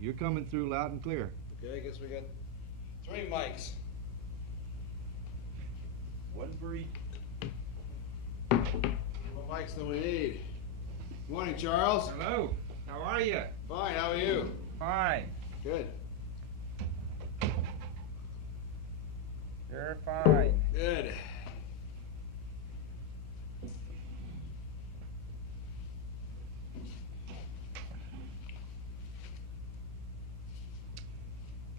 You're coming through loud and clear. Okay, I guess we got 3 mics. One for each. More mics than we need. Morning, Charles. Hello. How are you? Fine, how are you? Fine. Good. You're fine. Good.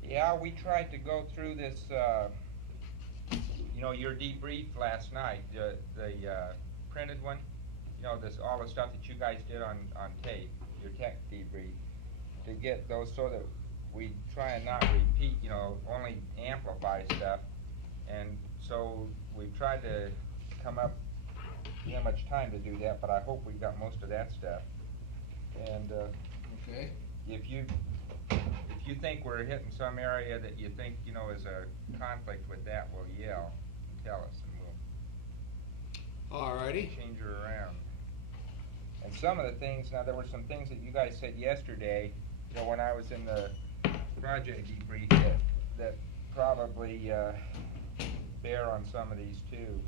Yeah, we tried to go through this, your debrief last night, the printed one. All the stuff that you guys did on tape, your tech debrief, to get those so that we try and not repeat, only amplify stuff. And so we've tried to come up, we don't have much time to do that, but I hope we got most of that stuff. And Okay. if you think we're hitting some area that you think, is a conflict with that, we'll yell and tell us, and we'll Alrighty. change her around. And some of the things, now there were some things that you guys said yesterday, when I was in the project debrief that probably bear on some of these too.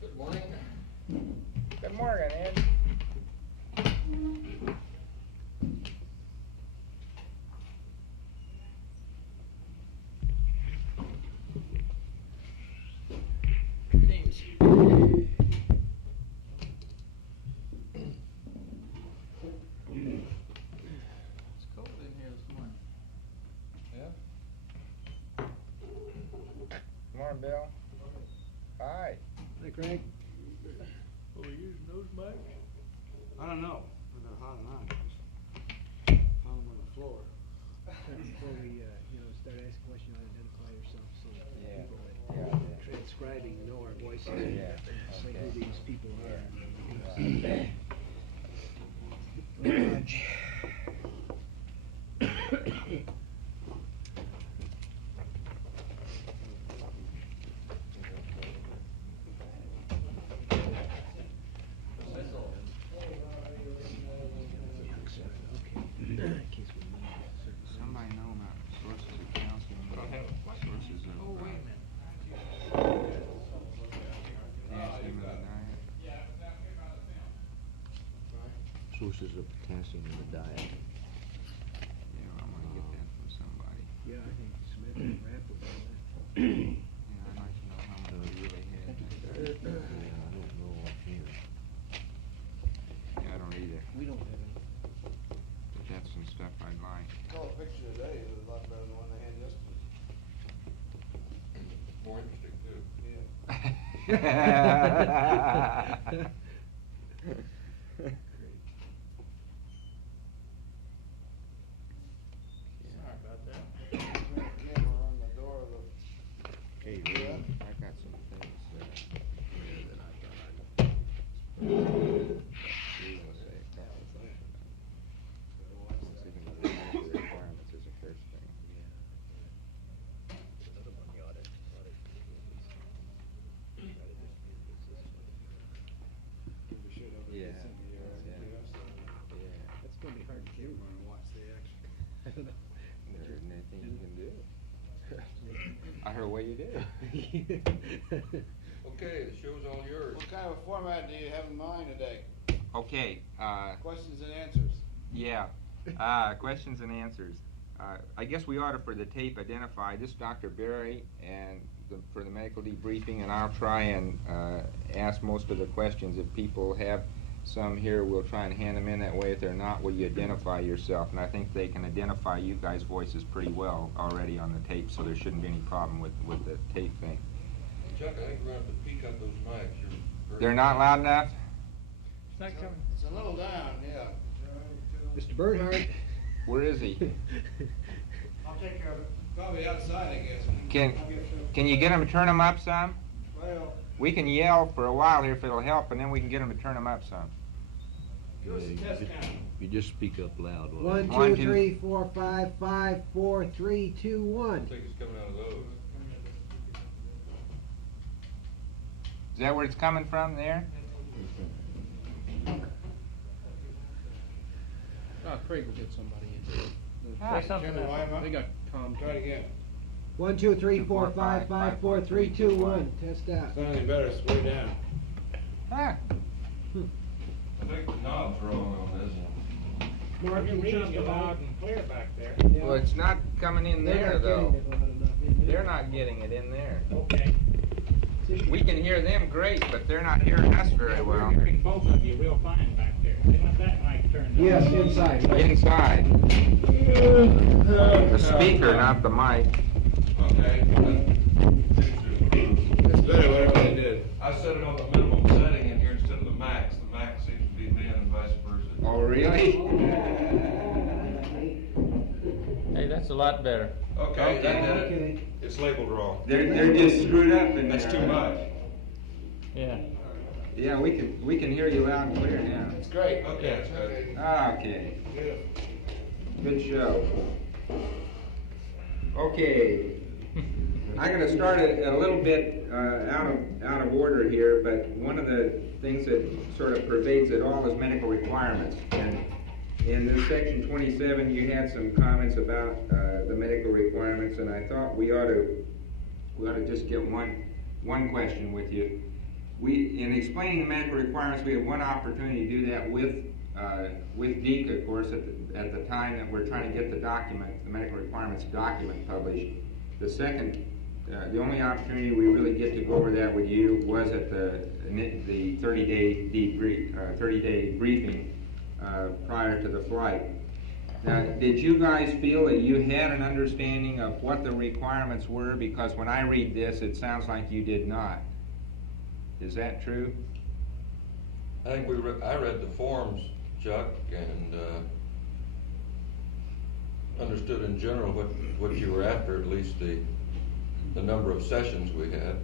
Good morning. Good morning, Ed. Thanks. It's cold in here this morning. Yeah? Good morning, Bill. Hi. Hey, Craig. Are we using those mics? I don't know. They're hot or not. Found them on the floor. Before we, start asking questions, identify yourself so that Yeah. people that Yeah. transcribing know our voices. Yeah. Say who Okay. these people are. Somebody know about sources of calcium, sources of calcium in the diet. Sources of potassium in the diet. Yeah, I'm gonna get that from somebody. Yeah, I think Smith and Rapp would know that. Yeah, I'd like to know how much we really had. I don't know offhand. Yeah, I don't either, We don't have any. but that's some stuff I'd like. Saw a picture today. It was a lot better than the one they had yesterday. More interesting too. Yeah. Sorry about that. Camera on the door of the. Okay, Yeah. I got some things that I thought I'd say a couple of things about. See, the medical requirements is the first thing. Another one, the audit. We should have. Yeah. It's in the, Yeah. Yeah. That's gonna be hard to do. and watch the action. I don't know. There isn't anything you can do. I heard what you did. Okay, the show's all yours. What kind of a format do you have in mind today? Okay, Questions and answers. yeah, questions and answers. I guess we ought to, for the tape, identify this Dr. Berry and for the medical debriefing, and I'll try and ask most of the questions. If people have some here, we'll try and hand them in that way. If they're not, will you identify yourself? And I think they can identify you guys' voices pretty well already on the tape, so there shouldn't be any problem with the tape thing. Chuck, I think we're gonna have to peek up those mics. They're not loud enough? It's a little down, yeah. Mr. Bernhardt. Where is he? I'll take care of it. Probably outside, I guess. Can you get him to turn them up some? Well, We can yell for a while here if it'll help, and then we can get them to turn them up some. give us a test count. You just speak up loud. 1, One, 2, two. 3, 4, 5, 5, 4, 3, 2, 1. I think it's coming out of those. Is that where it's coming from there? Craig will get somebody in. Ah. Say something. They got Tom. Try it again. 1, 2, 3, 4, 5, 5, 4, 3, 2, 1. Test out. Sound any better, it's way down. Ah, I think the knob's wrong on this. Mark, You're you reading jumped it about loud and clear back there. Yeah. well, it's not coming in They're there not though. getting it loud enough in there. They're not getting it in there. Okay. We can hear them great, but they're not hearing us very well. We're hearing both of you real fine back there. They want that mic turned on. Yes, inside. Inside. The speaker, not the mic. Okay. That's better, whatever they did. I set it on the minimum setting in here instead of the max. The max seems to be then and vice versa. Oh, really? Hey, that's a lot better. Okay, that did it. Okay. It's labeled wrong. They're just screwed up in That's there. too much. Yeah. Yeah, we can hear you loud and clear now. It's great. Okay, that's good. Okay. Good show. Okay. I'm going to start a little bit out of order here, but one of the things that sort of pervades it all is medical requirements. And in this section 27, you had some comments about the medical requirements, and I thought we ought to just get one question with you. In explaining the medical requirements, we have one opportunity to do that with Dept, of course, at the time that we're trying to get the medical requirements document published. The second, the only opportunity we really get to go over that with you was at the 30-day debrief, 30-day briefing prior to the flight. Now, did you guys feel that you had an understanding of what the requirements were? Because when I read this, it sounds like you did not. Is that true? I think I read the forms, Chuck, and understood in general what you were after, at least the number of sessions we had.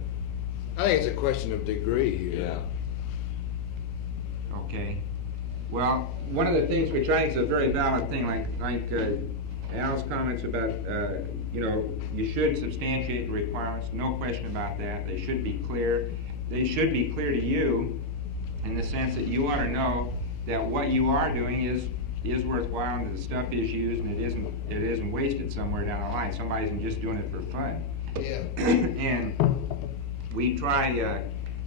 I think it's a question of degree here. Yeah. Okay. Well, one of the things we try is a very valid thing, like Al's comments about, you should substantiate the requirements. No question about that. They should be clear. They should be clear to you in the sense that you ought to know that what you are doing is worthwhile and the stuff is used and it isn't wasted somewhere down the line. Somebody isn't just doing it for fun. Yeah. And we try,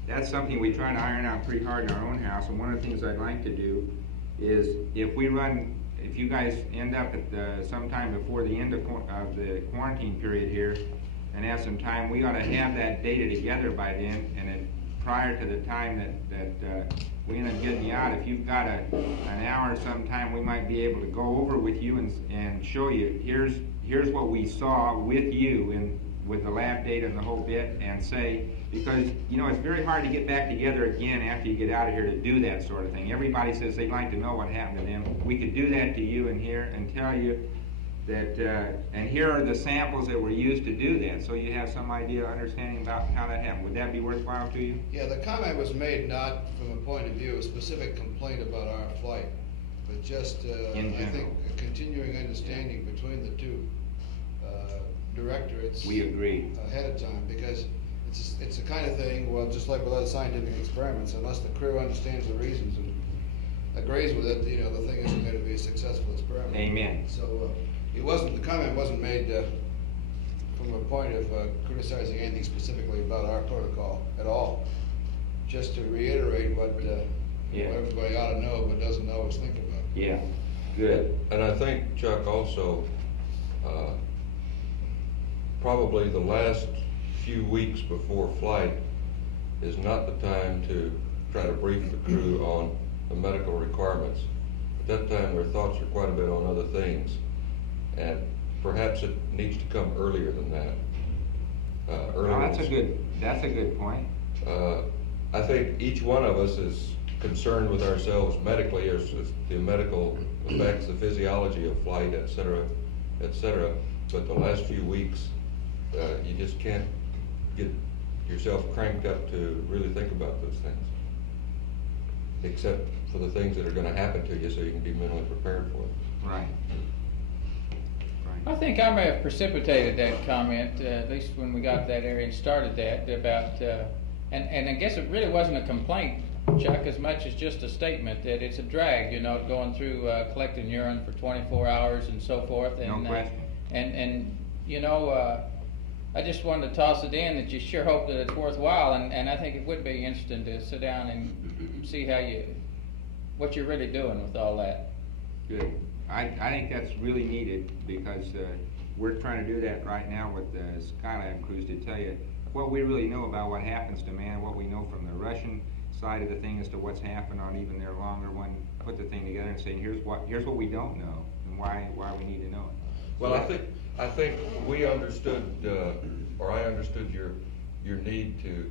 that's something we try to iron out pretty hard in our own house. And one of the things I'd like to do is if you guys end up at sometime before the end of the quarantine period here and have some time, we ought to have that data together by then. And then prior to the time that we end up getting you out, if you've got an hour sometime, we might be able to go over with you and show you, here's what we saw with you with the lab data and the whole bit, and say, because it's very hard to get back together again after you get out of here to do that sort of thing. Everybody says they'd like to know what happened to them. We could do that to you in here and tell you that, and here are the samples that were used to do that, so you have some idea, understanding about how that happened. Would that be worthwhile to you? Yeah, the comment was made not from a point of view, a specific complaint about our flight, but just, I think, a continuing understanding between the two directorates. We agree. Ahead of time, because it's the kind of thing, well, just like with other scientific experiments, unless the crew understands the reasons and agrees with it, the thing isn't going to be a successful experiment. Amen. So the comment wasn't made from a point of criticizing anything specifically about our protocol at all. Just to reiterate what everybody ought to know but doesn't always think about. Yeah, good. And I think, Chuck, also, probably the last few weeks before flight is not the time to try to brief the crew on the medical requirements. At that time, their thoughts are quite a bit on other things, and perhaps it needs to come earlier than that. That's a good point. I think each one of us is concerned with ourselves medically, as the medical effects, the physiology of flight, et cetera, et cetera. But the last few weeks, you just can't get yourself cranked up to really think about those things, except for the things that are going to happen to you so you can be mentally prepared for it. Right. I think I may have precipitated that comment, at least when we got that area and started that, about And I guess it really wasn't a complaint, Chuck, as much as just a statement that it's a drag, you know, going through collecting urine for 24 hours and so forth. And, No question. And you know, I just wanted to toss it in that you sure hope that it's worthwhile, and I think it would be interesting to sit down and see what you're really doing with all that. Good. I think that's really needed because we're trying to do that right now with the Skylab crews to tell you what we really know about what happens to man, what we know from the Russian side of the thing as to what's happened on even their longer one, put the thing together and say, here's what we don't know and why we need to know it. Well, I think we understood, or I understood your need to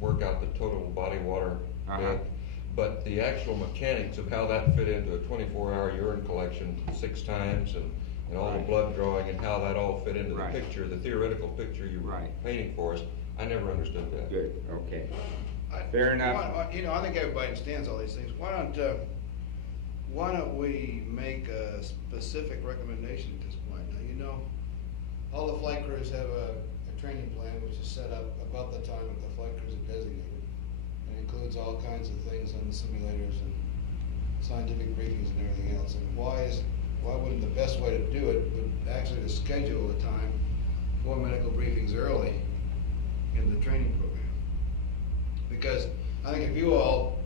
work out the total body water depth, but the actual mechanics of how that fit into a 24-hour urine collection 6 times and all the blood drawing and how that all fit into the picture, the theoretical picture you were painting for us, I never understood that. Good. Okay. Fair enough. You know, I think everybody understands all these things. Why don't we make a specific recommendation at this point? Now, you know, all the flight crews have a training plan which is set up about the time that the flight crews are designated. And includes all kinds of things on the simulators and scientific briefings and everything else. And why wouldn't the best way to do it would actually to schedule a time for medical briefings early in the training program? Because I think if you all,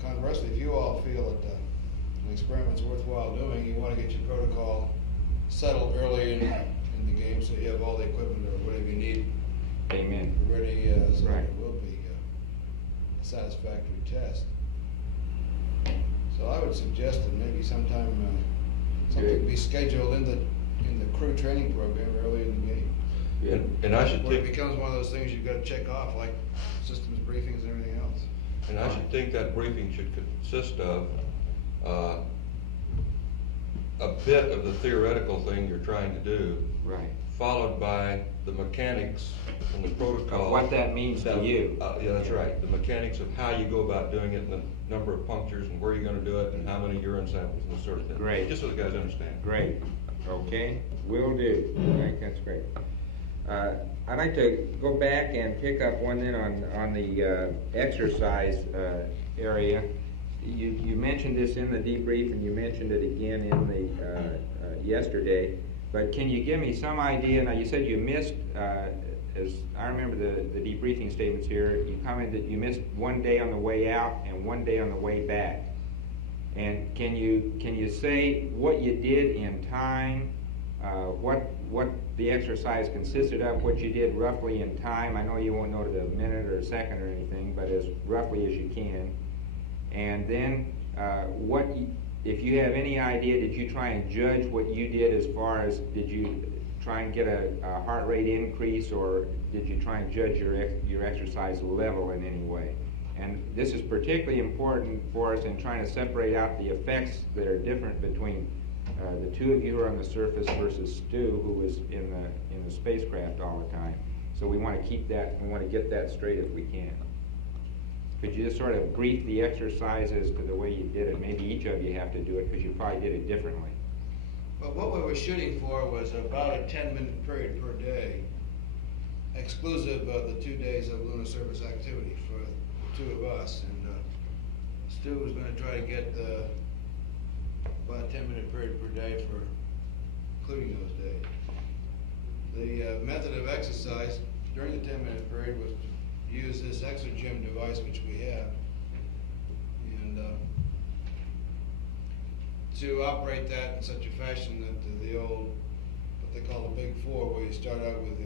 conversely, if you all feel that an experiment's worthwhile doing, you want to get your protocol settled early in the game so you have all the equipment or whatever you need. Amen. Ready, so that it will be a satisfactory test. So I would suggest that maybe sometime something be scheduled in the crew training program early in the game. Yeah. And I should Where think it becomes one of those things you've got to check off, like systems briefings and everything else. And I should think that briefing should consist of a bit of the theoretical thing you're trying to do, followed by the mechanics and the protocol. Of what that means to you. Yeah, that's right. The mechanics of how you go about doing it, and the number of punctures, and where you're going to do it, and how many urine samples, and this sort of thing. Great. Just so the guys understand. Great. Okay. Will do. I think that's great. I'd like to go back and pick up one then on the exercise area. You mentioned this in the debrief, and you mentioned it again in the yesterday. But can you give me some idea? Now you said you missed, as I remember the debriefing statements here. You commented that you missed one day on the way out and one day on the way back. And can you say what you did in time? What the exercise consisted of, what you did roughly in time. I know you won't know to the minute or second or anything, but as roughly as you can. And then if you have any idea, did you try and judge what you did as far as, did you try and get a heart rate increase, or did you try and judge your exercise level in any way? And this is particularly important for us in trying to separate out the effects that are different between the two of you who are on the surface versus Stu, who was in the spacecraft all the time. So we want to keep that, we want to get that straight if we can. Could you just sort of brief the exercises to the way you did it? Maybe each of you have to do it because you probably did it differently. Well, what we were shooting for was about a 10-minute period per day, exclusive of the 2 days of lunar surface activity for the 2 of us. And Stu was going to try to get about a 10-minute period per day for including those days. The method of exercise during the 10-minute period was to use this exogym device which we have, and to operate that in such a fashion that the old, what they call the big 4, where you start out with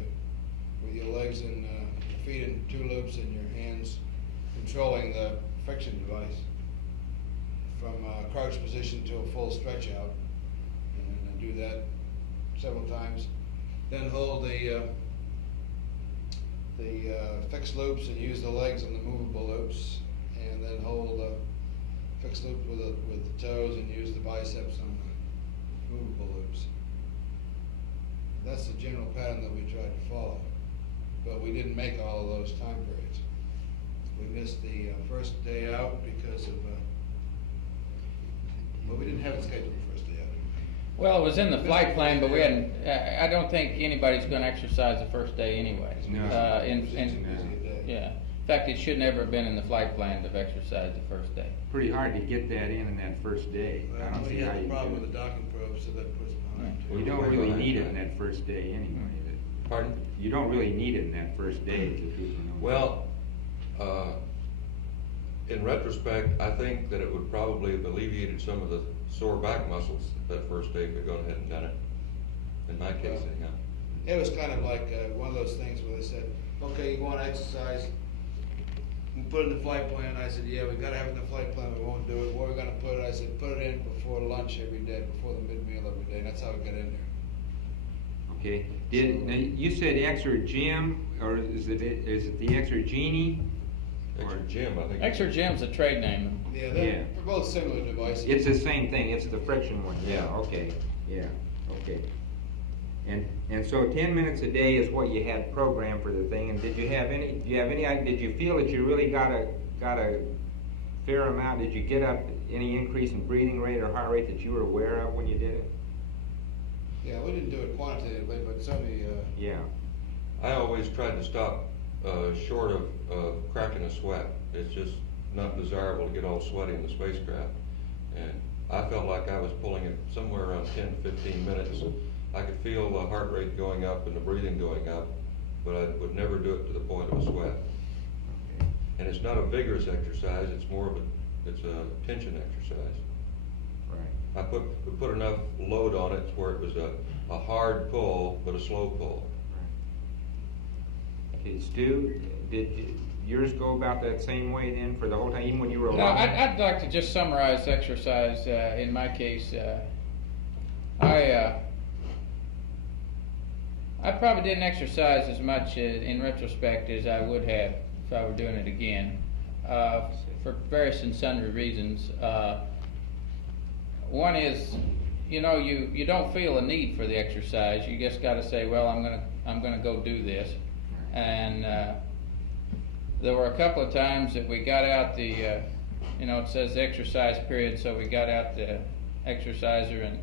your legs and your feet in 2 loops and your hands controlling the friction device from a crouch position to a full stretch out, and do that several times. Then hold the fixed loops and use the legs on the movable loops, and then hold the fixed loop with the toes and use the biceps on the movable loops. That's the general pattern that we tried to follow, but we didn't make all of those time periods. We missed the first day out because of, well, we didn't have it scheduled the first day out. Well, it was in the flight plan, but we hadn't, I don't think anybody's gonna exercise the first day anyways. No. Yeah. In fact, it should never have been in the flight plan to exercise the first day. Pretty hard to get that in that first day. I don't see We how had you the problem do with the docking probe, so that puts it behind. it. You don't really need it in that first day anyway. Pardon? You don't really need it in that first day, is the truth or no? Well, in retrospect, I think that it would probably have alleviated some of the sore back muscles that first day if we'd gone ahead and done it. In my case, anyhow. It was kind of like one of those things where they said, okay, you want to exercise, we put it in the flight plan. I said, yeah, we gotta have it in the flight plan, we won't do it. Where are we gonna put it? I said, put it in before lunch every day, before the mid-meal every day, and that's how it got in there. Okay. Now, you said exergym, or is it the exergenie? Extra gym, I think. Exergym's a trade name. Yeah, Yeah. they're both similar devices. It's the same thing, it's the friction one, yeah, okay, yeah, okay. And so 10 minutes a day is what you had programmed for the thing, and did you feel that you really got a fair amount, did you get up any increase in breathing rate or heart rate that you were aware of when you did it? Yeah, we didn't do it quantitatively, but certainly, Yeah, I always tried to stop short of cracking a sweat. It's just not desirable to get all sweaty in the spacecraft. And I felt like I was pulling it somewhere around 10 to 15 minutes. I could feel the heart rate going up and the breathing going up, but I would never do it to the point of a sweat. okay, And it's not a vigorous exercise, it's more of it's a tension exercise. right. We put enough load on it to where it was a hard pull, but a slow pull. Okay, Stu, did yours go about that same way then for the whole time, even when you were No, alone? I'd like to just summarize exercise, in my case. I probably didn't exercise as much in retrospect as I would have if I were doing it again, for various and sundry reasons. One is, you don't feel a need for the exercise. You just got to say, well, I'm gonna go do this. And there were a couple of times that we got out the, it says exercise period, so we got out the exerciser, and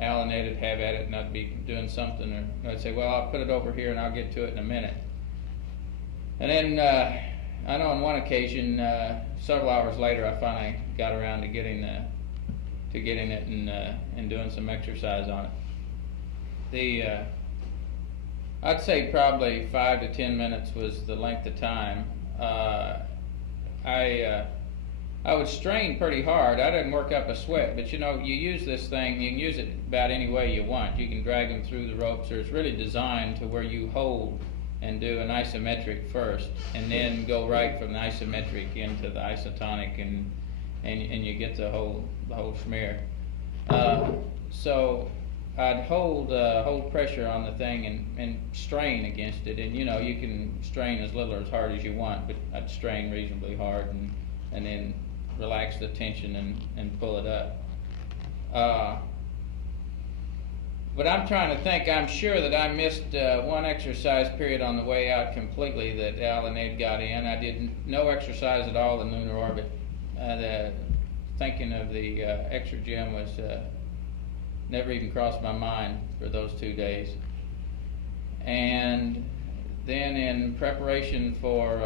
Al and Ed would have at it, and I'd be doing something, or I'd say, well, I'll put it over here and I'll get to it in a minute. And then I know on one occasion, several hours later, I finally got around to getting it and doing some exercise on it. I'd say probably 5 to 10 minutes was the length of time. I would strain pretty hard. I didn't work up a sweat, but you use this thing, you can use it about any way you want. You can drag them through the ropes, or it's really designed to where you hold and do an isometric first, and then go right from the isometric into the isotonic, and you get the whole schmear. So I'd hold pressure on the thing and strain against it, and you can strain as little or as hard as you want, but I'd strain reasonably hard and then relax the tension and pull it up. But I'm trying to think. I'm sure that I missed one exercise period on the way out completely that Al and Ed got in. I did no exercise at all in lunar orbit. Thinking of the exergym was never even crossed my mind for those 2 days. And then in preparation for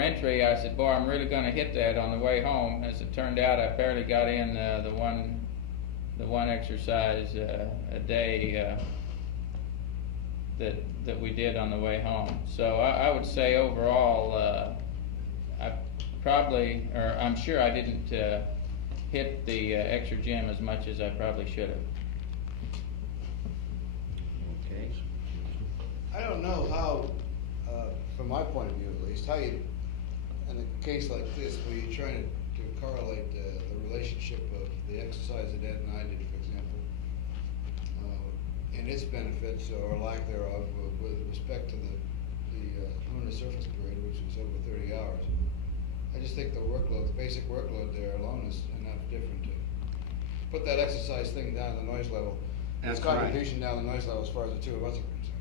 entry, I said, boy, I'm really going to hit that on the way home. As it turned out, I barely got in the one exercise a day that we did on the way home. So I would say overall, I'm sure I didn't hit the exergym as much as I probably should have. Okay. I don't know how, from my point of view at least, how you, in a case like this, where you're trying to correlate the relationship of the exercise that Ed and I did, for example, and its benefits or lack thereof with respect to the lunar surface period, which was over 30 hours. I just think the basic workload there alone is enough different to put that exercise thing down the noise level. That's its contribution down the noise level as far as the two of us are concerned.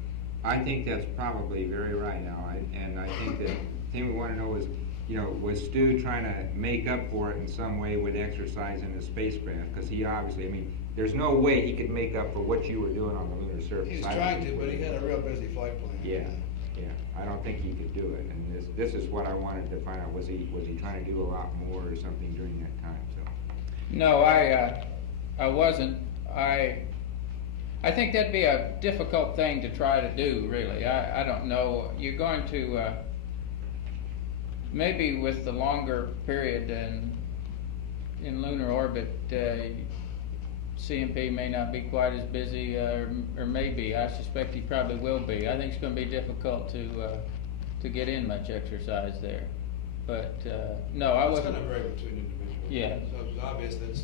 I think that's probably very right now, and I think that the thing we want to know is, was Stu trying to make up for it in some way with exercise in the spacecraft? Because he obviously, there's no way he could make up for what you were doing on the lunar surface. He was I don't trying think to, but he had a real busy flight plan. Yeah, yeah. I don't think he could do it. And this is what I wanted to find out. Was he trying to do a lot more or something during that time? So. No, I wasn't. I think that'd be a difficult thing to try to do, really. I don't know. You're going to, maybe with the longer period in lunar orbit, CMP may not be quite as busy, or maybe. I suspect he probably will be. I think it's going to be difficult to get in much exercise there. But no, I It's wasn't. going to vary between individuals. Yeah. So it was obvious that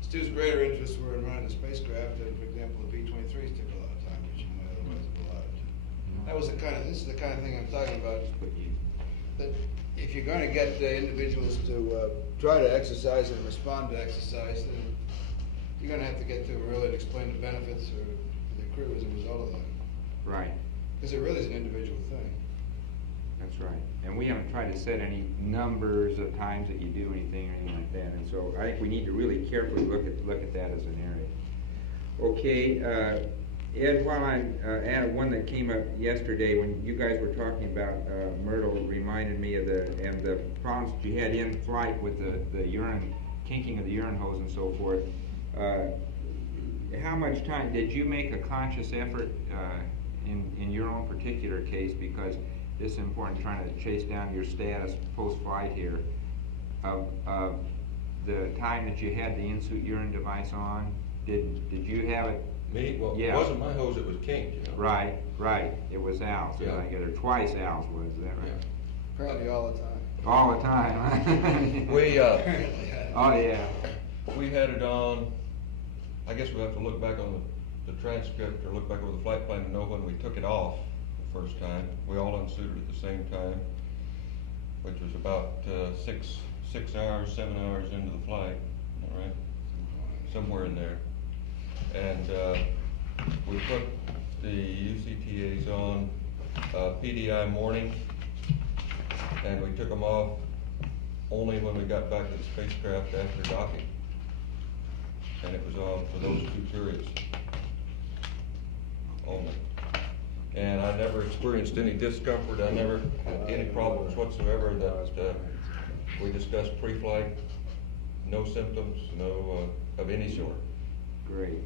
Stu's greater interests were in running the spacecraft, and for example, the B-23s took a lot of time, which he might otherwise have allowed. That was this is the kind of thing I'm talking about. That if you're going to get individuals to try to exercise and respond to exercise, then you're going to have to get to them early and explain the benefits or the crew as a result of that. Right. Because it really is an individual thing. That's right. And we haven't tried to set any numbers of times that you do anything or anything like that. And so I think we need to really carefully look at that as an area. Okay, Ed, while I added one that came up yesterday when you guys were talking about Myrtle, reminded me of the problems that you had in flight with the urine, kinking of the urine hose and so forth. How much time did you make a conscious effort in your own particular case, because this is important, trying to chase down your status post-flight here, of the time that you had the in-suit urine device on? Did you have it? Me? Well, Yeah. it wasn't my hose, it was kinked, you know. Right. It was Al's. Yeah. I get her twice Al's was, is that right? Yeah. Apparently all the time. All the time. We, Oh yeah. we had it on, I guess we have to look back on the transcript or look back over the flight plan to know when we took it off the first time. We all unsuited at the same time, which was about 6 hours, 7 hours into the flight, all right? Somewhere in there. And we put the UCTAs on PDI morning, and we took them off only when we got back to the spacecraft after docking. And it was on for those 2 periods only. And I never experienced any discomfort. I never had any problems whatsoever that we discussed pre-flight. No symptoms, no of any sort. Great.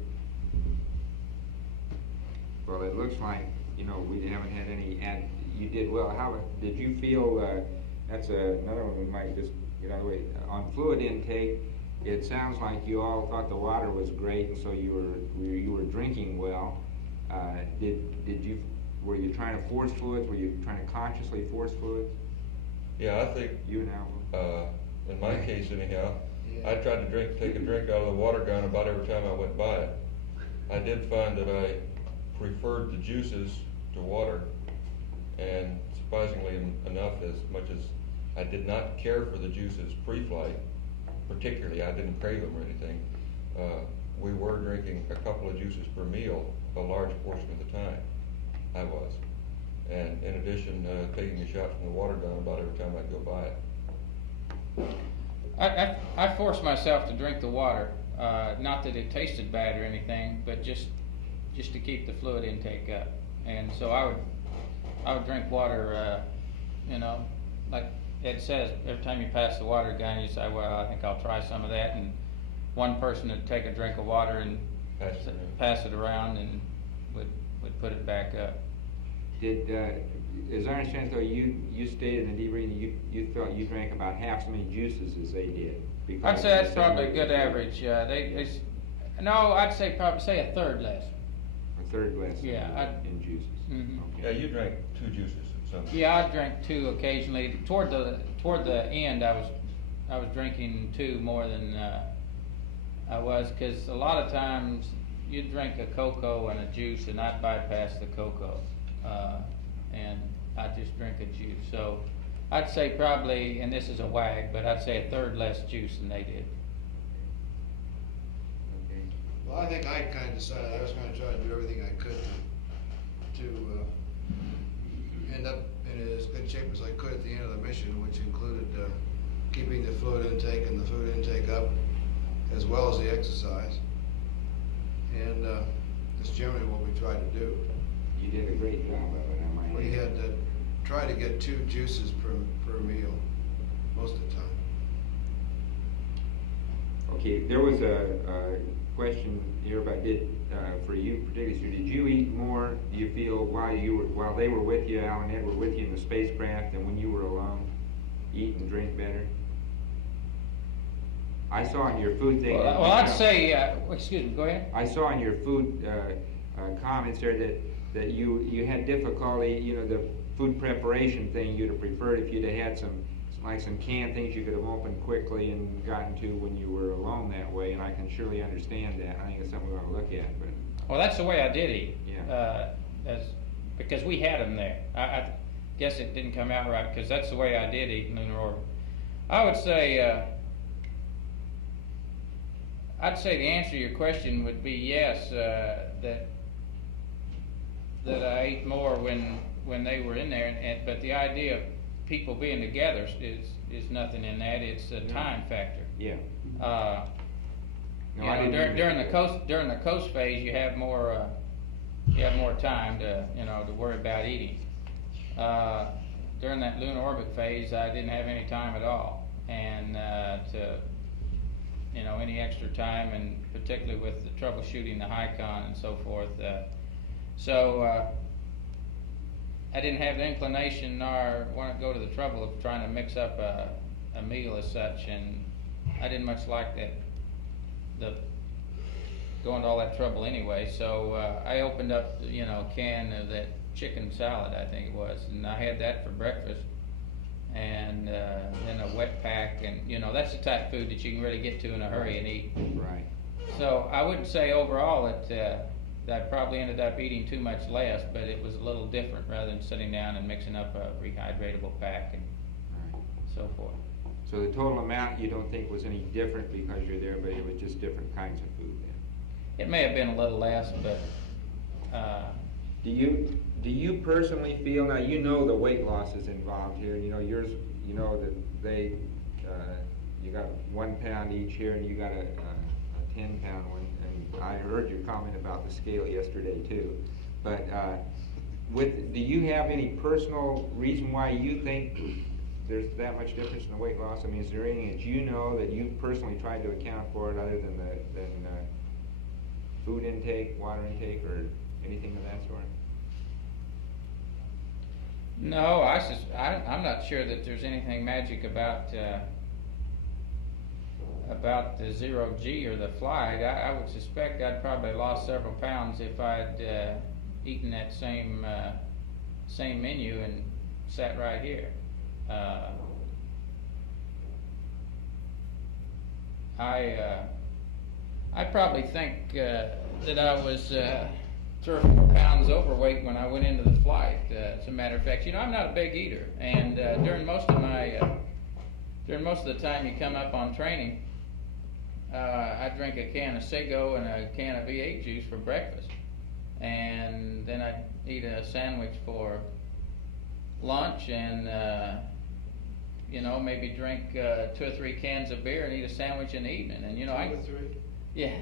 Well, it looks like, we haven't had any, and you did well. How did you feel? That's another one we might just get out of the way. On fluid intake, it sounds like you all thought the water was great, and so you were drinking well. Were you trying to force fluids? Were you trying to consciously force fluids? Yeah, I think You and Alvin? in my case anyhow, Yeah. I tried to take a drink out of the water gun about every time I went by it. I did find that I preferred the juices to water, and surprisingly enough, as much as I did not care for the juices pre-flight, particularly, I didn't crave them or anything, we were drinking a couple of juices per meal a large portion of the time. I was. And in addition, taking a shot from the water gun about every time I'd go by it. I forced myself to drink the water, not that it tasted bad or anything, but just to keep the fluid intake up. And so I would drink water, like Ed says, every time you pass the water gun, you say, well, I think I'll try some of that. And one person would take a drink of water and pass it around and would put it back up. As I understand, though, you stated in the debriefing you felt you drank about half as many juices as they did. I'd say that's probably a good average. I'd say probably a third less. A third less in juices. Mhm. Okay. Yeah, you drank 2 juices at some point. Yeah, I drank 2 occasionally. Toward the end, I was drinking 2 more than I was, because a lot of times you drink a cocoa and a juice, and I'd bypass the cocoa, and I'd just drink a juice. So I'd say probably, and this is a wag, but I'd say a third less juice than they did. Okay. Well, I think I kind of decided I was going to try to do everything I could to end up in as good shape as I could at the end of the mission, which included keeping the fluid intake and the food intake up, as well as the exercise. and that's generally what we try to do. You did a great job of it, I might We add. had try to get 2 juices per meal most of the time. Okay, there was a question here about for you particularly, so did you eat more, do you feel, while they were with you, Al and Ed were with you in the spacecraft, and when you were alone, eat and drink better? I saw in your food thing. Well, I'd say, excuse me, go ahead. I saw in your food comments there that you had difficulty, the food preparation thing you'd have preferred if you'd have had some canned things you could have opened quickly and gotten to when you were alone that way, and I can surely understand that. I think it's something we ought to look at. But Well, that's the way I did eat. Yeah. Because we had them there. I guess it didn't come out right because that's the way I did eat in lunar orbit. I would say, I'd say the answer to your question would be yes. That I ate more when they were in there, but the idea of people being together is nothing in that. It's a time factor. yeah. You know, during the coast phase, you have more time to worry about eating. During that lunar orbit phase, I didn't have any time at all, and any extra time, and particularly with the troubleshooting the Hycon and so forth. So I didn't have the inclination nor want to go to the trouble of trying to mix up a meal as such, and I didn't much like the going to all that trouble anyway. So I opened up, a can of that chicken salad, I think it was, and I had that for breakfast, and then a wet pack, and that's the type of food that you can really get to in a hurry and eat. Right. So I wouldn't say overall that I probably ended up eating too much less, but it was a little different rather than sitting down and mixing up a rehydratable pack and Right. so forth. So the total amount you don't think was any different because you're there, but it was just different kinds of food then? It may have been a little less, but Do you personally feel, now the weight loss is involved here, yours, that they, you got 1 pound each here and you got a 10-pound one, and I heard your comment about the scale yesterday too. But do you have any personal reason why you think there's that much difference in the weight loss? I mean, is there anything that that you've personally tried to account for it other than food intake, water intake, or anything of that sort? no, I'm not sure that there's anything magic about the 0G or the flight. I would suspect I'd probably lost several pounds if I'd eaten that same menu and sat right here. I probably think that I was 3 or 4 pounds overweight when I went into the flight. As a matter of fact, I'm not a big eater, and during most of the time you come up on training, I drink a can of Sago and a can of V8 juice for breakfast, and then I eat a sandwich for lunch, and maybe drink 2 or 3 cans of beer and eat a sandwich in the evening. And 2 or 3? Yeah.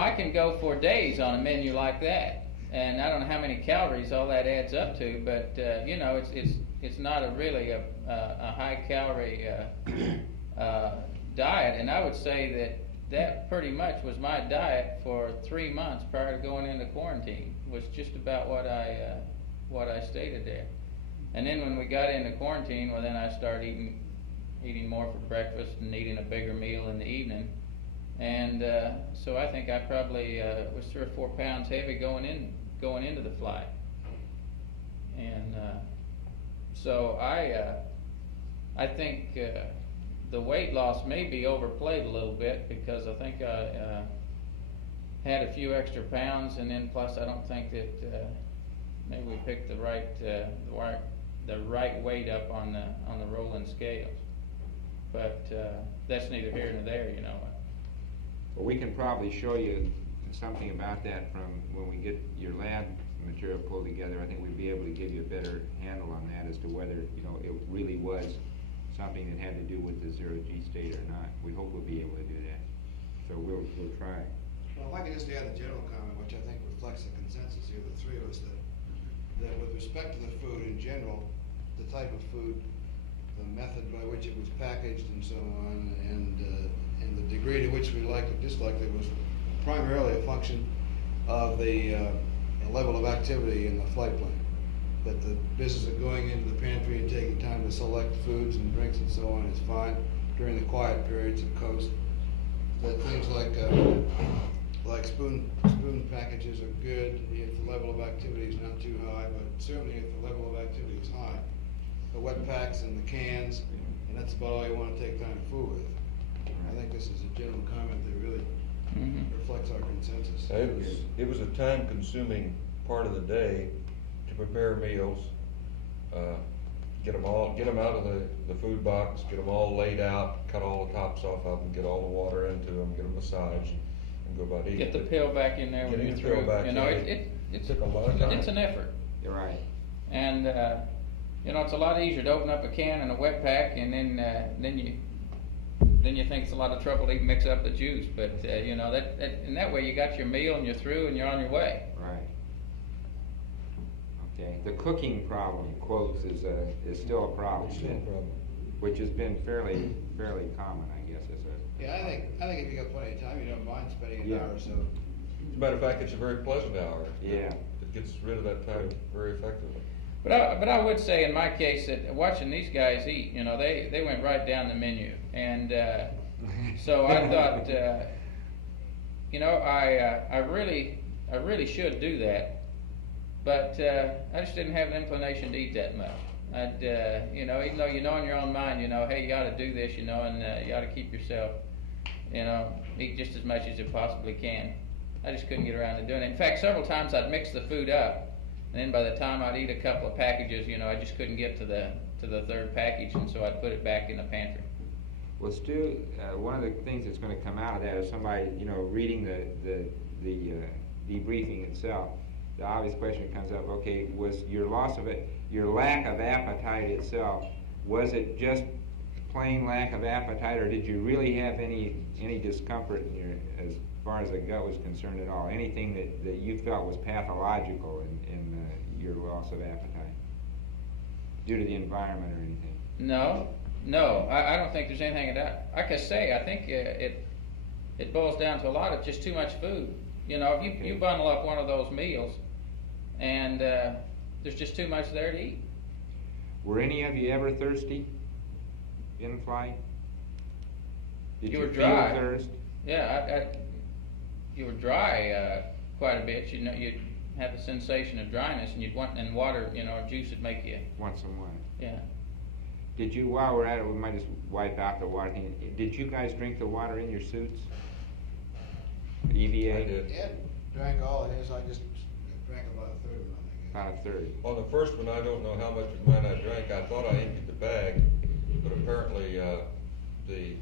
I can go for days on a menu like that, and I don't know how many calories all that adds up to, but it's not really a high calorie diet, and I would say that pretty much was my diet for 3 months prior to going into quarantine. Was just about what I stated there, and then when we got into quarantine, well, then I started eating more for breakfast and eating a bigger meal in the evening. And so I think I probably was 3 or 4 pounds heavy going into the flight. And so I think the weight loss may be overplayed a little bit, because I think I had a few extra pounds, and then plus I don't think that maybe we picked the right weight up on the rolling scales. But that's neither here nor there, Well, we can probably show you something about that from when we get your lab material pulled together. I think we'd be able to give you a better handle on that as to whether, it really was something that had to do with the 0G state or not. We hope we'll be able to do that. So we'll try. Well, if I could just add a general comment, which I think reflects the consensus here, the three of us, that with respect to the food in general, the type of food, the method by which it was packaged and so on, and the degree to which we liked or disliked it was primarily a function of the level of activity in the flight plan. That the business of going into the pantry and taking time to select foods and drinks and so on is fine during the quiet periods of coast. That things like spoon packages are good if the level of activity is not too high, but certainly if the level of activity is high. The wet packs and the cans, and that's about all you want to take time to fool with. I think this is a general comment that really reflects our consensus. It was a time-consuming part of the day to prepare meals, get them out of the food box, get them all laid out, cut all the tops off of them, get all the water into them, get them massaged, and go about eating. Get the pill back in there when you're through. You know, it took a lot of time. It's an effort. You're right. And you know, it's a lot easier to open up a can in a wet pack, and then you think it's a lot of trouble to even mix up the juice. But you know, that in that way you got your meal and you're through and you're on your way. Right. Okay. The cooking problem, quotes, is still a problem. It's still a problem. Which has been fairly common, I guess. Yeah, I think if you got plenty of time, you don't mind spending an hour or so. As a matter of fact, it's a very pleasant hour. Yeah. It gets rid of that time very effectively. But I would say in my case that watching these guys eat, you know, they went right down the menu, and so I thought, you know, I really should do that, but I just didn't have an inclination to eat that much. I'd, you know, even though you know in your own mind, you know, hey, you ought to do this, you know, and you ought to keep yourself, you know, eat just as much as you possibly can. I just couldn't get around to doing it. In fact, several times I'd mix the food up. And then by the time I'd eat a couple of packages, you know, I just couldn't get to the third package, and so I'd put it back in the pantry. Well, Stu, one of the things that's going to come out of that is somebody, you know, reading the debriefing itself. The obvious question comes up: okay, was your lack of appetite itself? Was it just plain lack of appetite, or did you really have any discomfort in your, as far as the gut was concerned at all? Anything that you felt was pathological in your loss of appetite due to the environment or anything? No, I don't think there's anything of that. Like I say, I think it boils down to a lot of just too much food. You know, if you bundle up one of those meals, and there's just too much there to eat. Were any of you ever thirsty in flight? Did you were feel dry. thirst? Yeah, you were dry quite a bit. You know, you'd have a sensation of dryness, and you'd want, and water, you know, or juice would make you. Want some water? Yeah. Did you, while we're at it, we might just wipe out the water thing. Did you guys drink the water in your suits? EVA? I did. Ed drank all of his, I just drank about a third of it, I guess. About a third. On the first one, I don't know how much of mine I drank. I thought I emptied the bag, but apparently the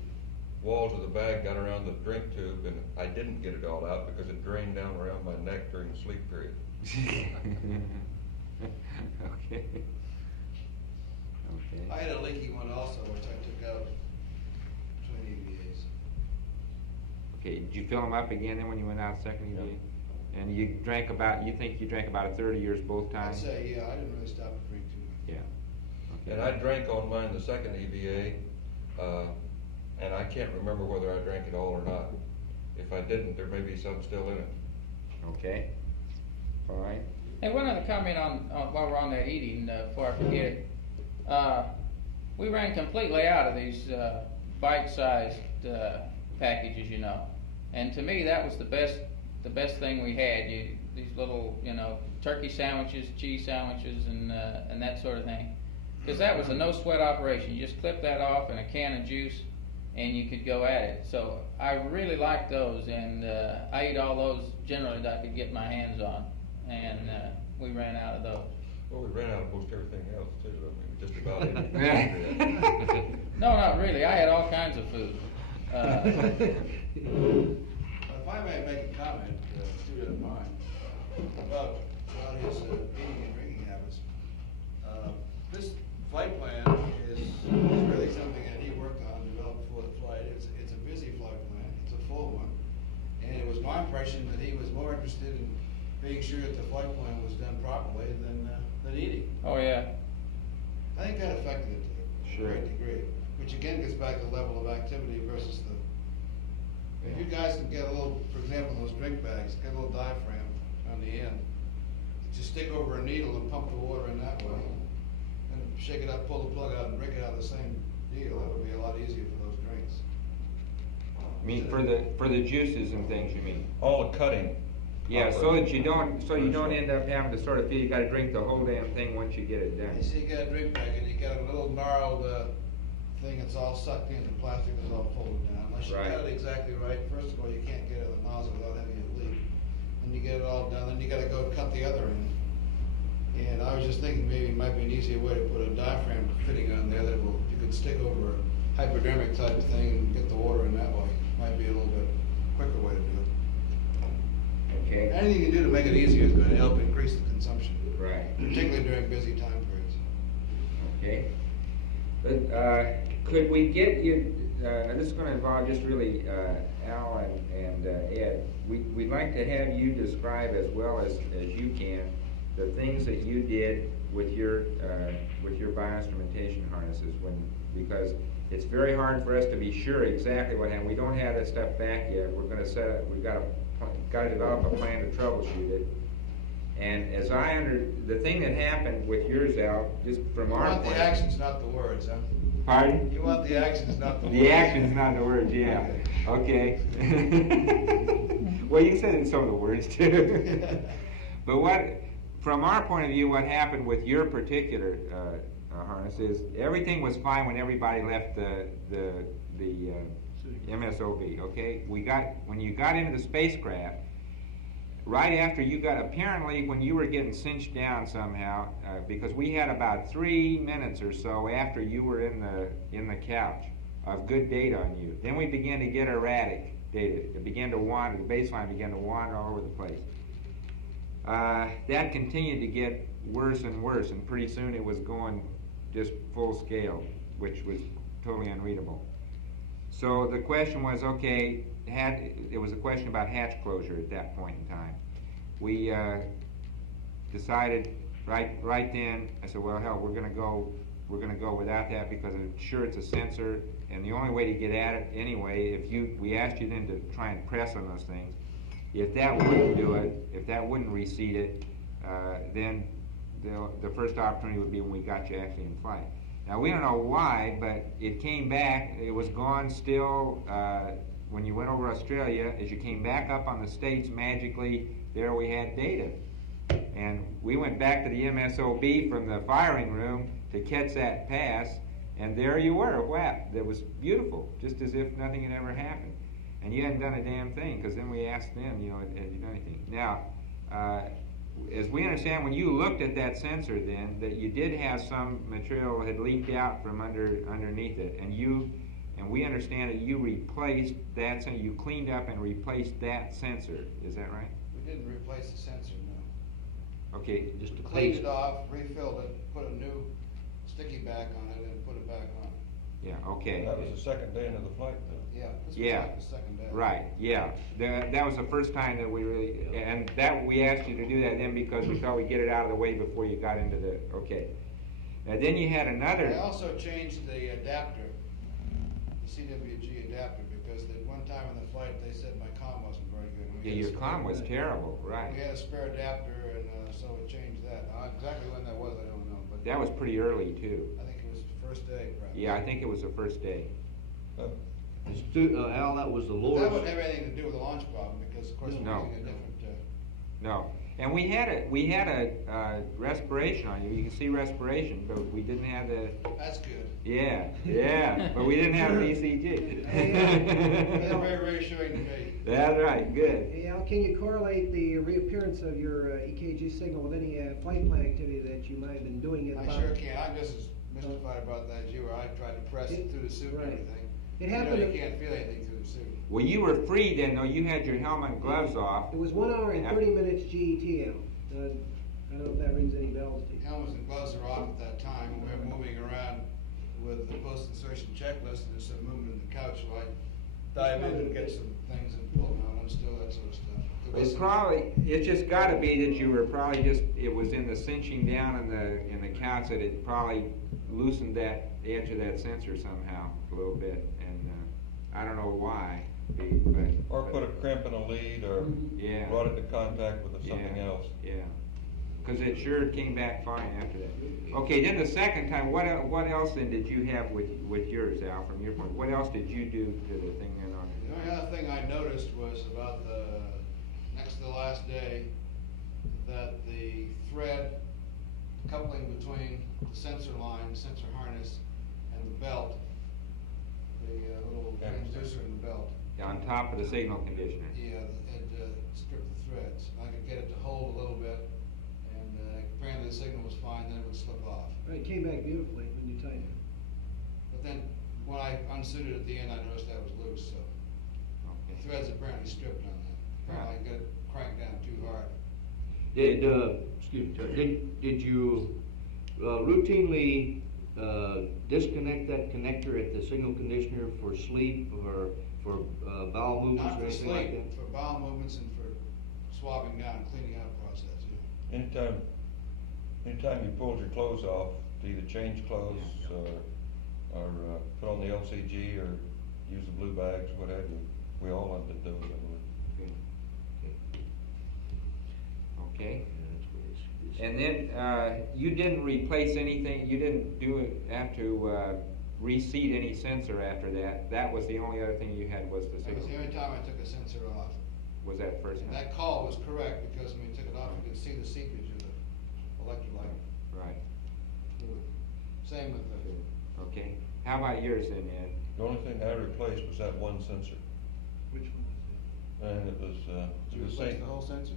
walls of the bag got around the drink tube, and I didn't get it all out because it drained down around my neck during the sleep period. Okay. I had a leaky one also, which I took out between EVAs. Okay, did you fill them up again then when you went out second EVA? Yeah. And you think you drank about a third of yours both I'd times? say, yeah, I didn't really stop to drink too much. Yeah. Okay. And I drank on mine the second EVA, and I can't remember whether I drank it all or not. If I didn't, there may be some still in it. Okay. All right. Hey, one other comment on while we're on that eating, before I forget it. We ran completely out of these bite-sized packages, you know, and to me that was the best thing we had. These little, you know, turkey sandwiches, cheese sandwiches, and that sort of thing, because that was a no-sweat operation. You just clip that off in a can of juice, and you could go at it. So I really liked those, and I eat all those generally that I could get my hands on, and we ran out of those. Well, we ran out of most everything else too. I mean, just about anything. No, not really. I had all kinds of food. If I may make a comment, if you don't mind, about his eating and drinking habits. This flight plan is really something that he worked on and developed before the flight. It's a busy flight plan. It's a full one. And it was my impression that he was more interested in being sure that the flight plan was done properly than eating. Oh, yeah. I think that affected it to a great degree, which again gets back to the level of activity versus the. If you guys can get a little, for example, those drink bags, get a little diaphragm on the end, just stick over a needle and pump the water in that way, and shake it up, pull the plug out, and drink it out of the same deal. That would be a lot easier for those drinks. I mean, for the juices and things, you mean? All the cutting. Yeah, so that you don't end up having to sort of feel you got to drink the whole damn thing once you get it done. You see, you got a drink bag, and you got a little gnarled thing that's all sucked in, the plastic is all folded down. Unless you Right. got it exactly right, first of all, you can't get it at the nozzle without having it leak. Then you get it all done, then you got to go cut the other end. And I was just thinking maybe it might be an easier way to put a diaphragm fitting on there that will, you could stick over a hypodermic type of thing and get the water in that way. Might be a little bit quicker way to do it. Okay. Anything you can do to make it easier is going to help increase the consumption, Right. particularly during busy time periods. Okay. But could we get you? This is going to involve just really Al and Ed. We'd like to have you describe as well as you can the things that you did with your bioinstrumentation harnesses because it's very hard for us to be sure exactly what happened. We don't have that stuff back yet. We're going to set up. We've got to develop a plan to troubleshoot it. And as the thing that happened with yours, Al, just from our You want point. the actions, not the words, huh? Pardon? You want the actions, not the words. The actions, not the words. Yeah. Okay. Well, you said in some of the words too. But from our point of view, what happened with your particular harness is everything was fine when everybody left the MSOB. Okay, when you got into the spacecraft, right after you got apparently when you were getting cinched down somehow, because we had about 3 minutes or so after you were in the couch of good data on you. Then we began to get erratic data. It began to wander. The baseline began to wander all over the place. That continued to get worse and worse, and pretty soon it was going just full scale, which was totally unreadable. So the question was, okay, it was a question about hatch closure at that point in time. We decided right then. I said, well, hell, we're going to go without that because I'm sure it's a sensor, and the only way to get at it anyway, we asked you then to try and press on those things. If that wouldn't do it, if that wouldn't reseat it, then the first opportunity would be when we got you actually in flight. Now, we don't know why, but it came back. It was gone still when you went over Australia. As you came back up on the States, magically, there we had data. And we went back to the MSOB from the firing room to catch that pass, and there you were, whap. That was beautiful, just as if nothing had ever happened. And you hadn't done a damn thing, because then we asked them, had you done anything? Now, as we understand, when you looked at that sensor then, that you did have some material had leaked out from underneath it, and we understand that you replaced that sensor, you cleaned up and replaced that sensor. Is that right? We didn't replace the sensor, no. Okay. Just to Cleaned it off, refilled it, put a new sticky back on it, and put it back on. Yeah, okay. That was the second day into the flight, though. Yeah, this was Yeah. like the second day. Right, yeah. That was the first time that we really, and that we asked you to do that then because we thought we'd get it out of the way before you got into the, okay. Now then you had another. I also changed the adapter, the CWG adapter, because at one time in the flight they said my comm wasn't very good. Yeah, your comm was terrible, right. We had a spare adapter, and so we changed that. Now, exactly when that was, I don't know, but That was pretty early too. I think it was the first day, perhaps. Yeah, I think it was the first day. Al, that was the That lowest. wouldn't have anything to do with the launch problem, because of course we're No. using a different, No, and we had a respiration on you. You can see respiration, but we didn't have the. that's good. Yeah, but we didn't have an ECG. That's very reassuring to me. That's right. Good. Hey, Al, can you correlate the reappearance of your EKG signal with any flight plan activity that you might have been doing at I about? sure can. I'm just as mystified about that as you are. I tried to press it through the suit and Right. everything. It You know, happened. you can't feel anything through the suit. Well, you were free then, though. You had your helmet and gloves off. It was 1 hour and Yeah. 30 minutes GET, Al. I don't know if that rings any bells to you. Helmets and gloves are off at that time, and we're moving around with the post-insertion checklist, and there's some movement in the couch, so I dive in and get some things and pull them out, unstill that sort of stuff. It's probably, it's just gotta be that you were probably just, it was in the cinching down in the couch that it probably loosened that edge of that sensor somehow a little bit, and, I don't know why, but. Or put a crimp in a lead, or Yeah. brought it into contact with something else. Yeah, cause it sure came back fine after that. Okay, then the second time, what else then did you have with yours, Al, from your point? What else did you do to the thing then on it? The only other thing I noticed was about the, next to the last day, that the thread coupling between the sensor line, sensor harness, and the belt, the little transducer in the belt. On top of the signal conditioner? Yeah, it stripped the threads. I could get it to hold a little bit, and apparently the signal was fine, then it would slip off. Right, it came back beautifully when you tightened it. But then, when I unsuited it at the end, I noticed that was loose, so the threads apparently stripped on that. Apparently I got it cranked down too hard. Excuse me, did you routinely disconnect that connector at the signal conditioner for sleep or for bowel movements Not or for anything like sleep, that? for bowel movements and for swabbing down, cleaning out process, yeah. Anytime you pulled your clothes off, to either change clothes or put on the LCG or use the blue bags, what have you, we all undid those, I believe. Okay. Yeah, that's what it's- And then, you didn't replace anything, you didn't do it, have to, reseat any sensor after that? That was the only other thing you had was the That signal? was the only time I took a sensor off. Was that first And time? that call was correct, because when you took it off, you could see the seepage of the electrolyte Right, fluid. Same with the, okay. How about yours then, Ed? The only thing I replaced was that one sensor, Which one was and it was, did you the replace same. the whole sensor?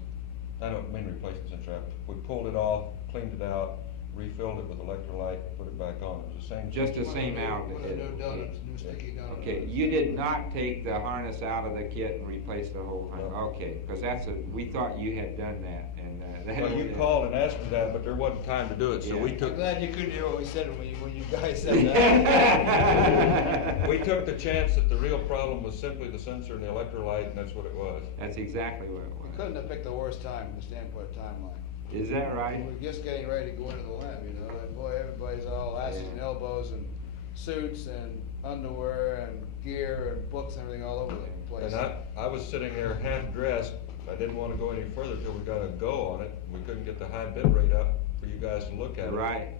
I don't mean replace the sensor, we pulled it off, cleaned it out, refilled it with electrolyte, put it back on, it was the same. Just the same outlet? Put a new donut, new sticky donut. Okay, you did not take the harness out of the kit and replace the whole harness? No. Okay, because we thought you had done that, and, that. Well, you called and asked me that, but there wasn't time to do it, so we Yeah. took. I'm glad you couldn't hear what we said when you guys said that. We took the chance that the real problem was simply the sensor and the electrolyte, and that's what it was. That's exactly what it We was. couldn't have picked the worst time from the standpoint of timeline. Is that right? We're just getting ready to go into the lab, you know, and boy, everybody's all asses and elbows and suits and underwear and gear and books and everything all over the place. And I was sitting there half dressed, I didn't wanna go any further till we got a go on it, we couldn't get the high bit rate up for you guys to look at it. Right.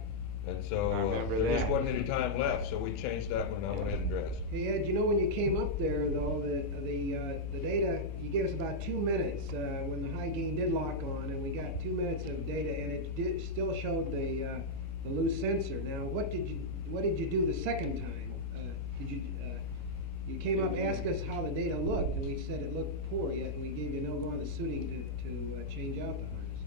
And so, I remember there just that. wasn't any time left, so we changed that when I went ahead and dressed. Hey Ed, you know when you came up there though, the data, you gave us about 2 minutes, when the high gain did lock on, and we got 2 minutes of data, and it still showed the loose sensor. Now, what did you do the second time? You came up, asked us how the data looked, and we said it looked poor, yet we gave you no go on the suiting to change out the harness.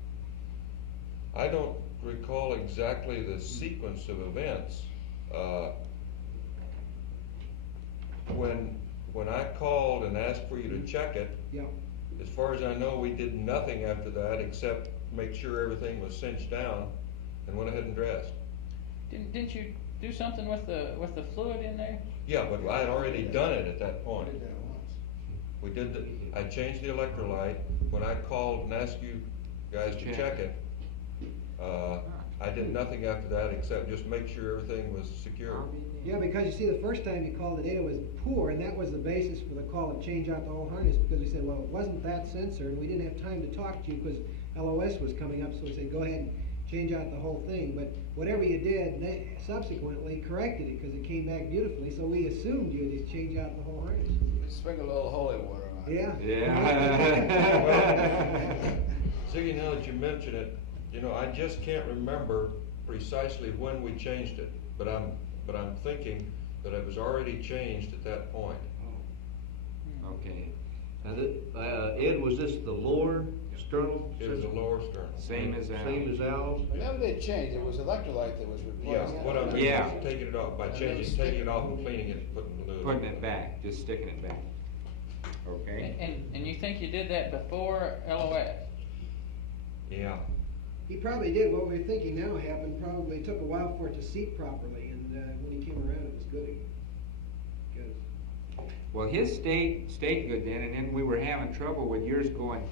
I don't recall exactly the sequence of events. When I called and asked for you to check it, Yeah. as far as I know, we did nothing after that except make sure everything was cinched down and went ahead and dressed. Didn't you do something with the fluid in there? Yeah, but I had already done it at that point. I did that once. We did I changed the electrolyte. When I called and asked you guys to check it, I did nothing after that except just make sure everything was secure. Yeah, because you see, the first time you called, the data was poor, and that was the basis for the call to change out the whole harness, because we said, well, it wasn't that sensor, and we didn't have time to talk to you, because LOS was coming up, so we said, go ahead and change out the whole thing. But whatever you did, they subsequently corrected it, because it came back beautifully, so we assumed you would change out the whole harness. Sprinkle a little holy water on it. Yeah. Yeah. See, now that you mention it, you know, I just can't remember precisely when we changed it, but I'm thinking that it was already changed at that point. Okay, Now, Ed, was this the lower sternal? It was the lower stern. same as that. Same as Al's? It never did change, it was electrolyte that was Yeah, replaced. what I mean Yeah. is taking it off, by taking it off and cleaning it, putting the new. Putting it back, just sticking it back. Okay? And you think you did that before LOS? Yeah. He probably did. What we're thinking now happened, probably took a while for it to seat properly, and when he came around, it was good again. Good. Well, his stayed good then, and then we were having trouble with yours going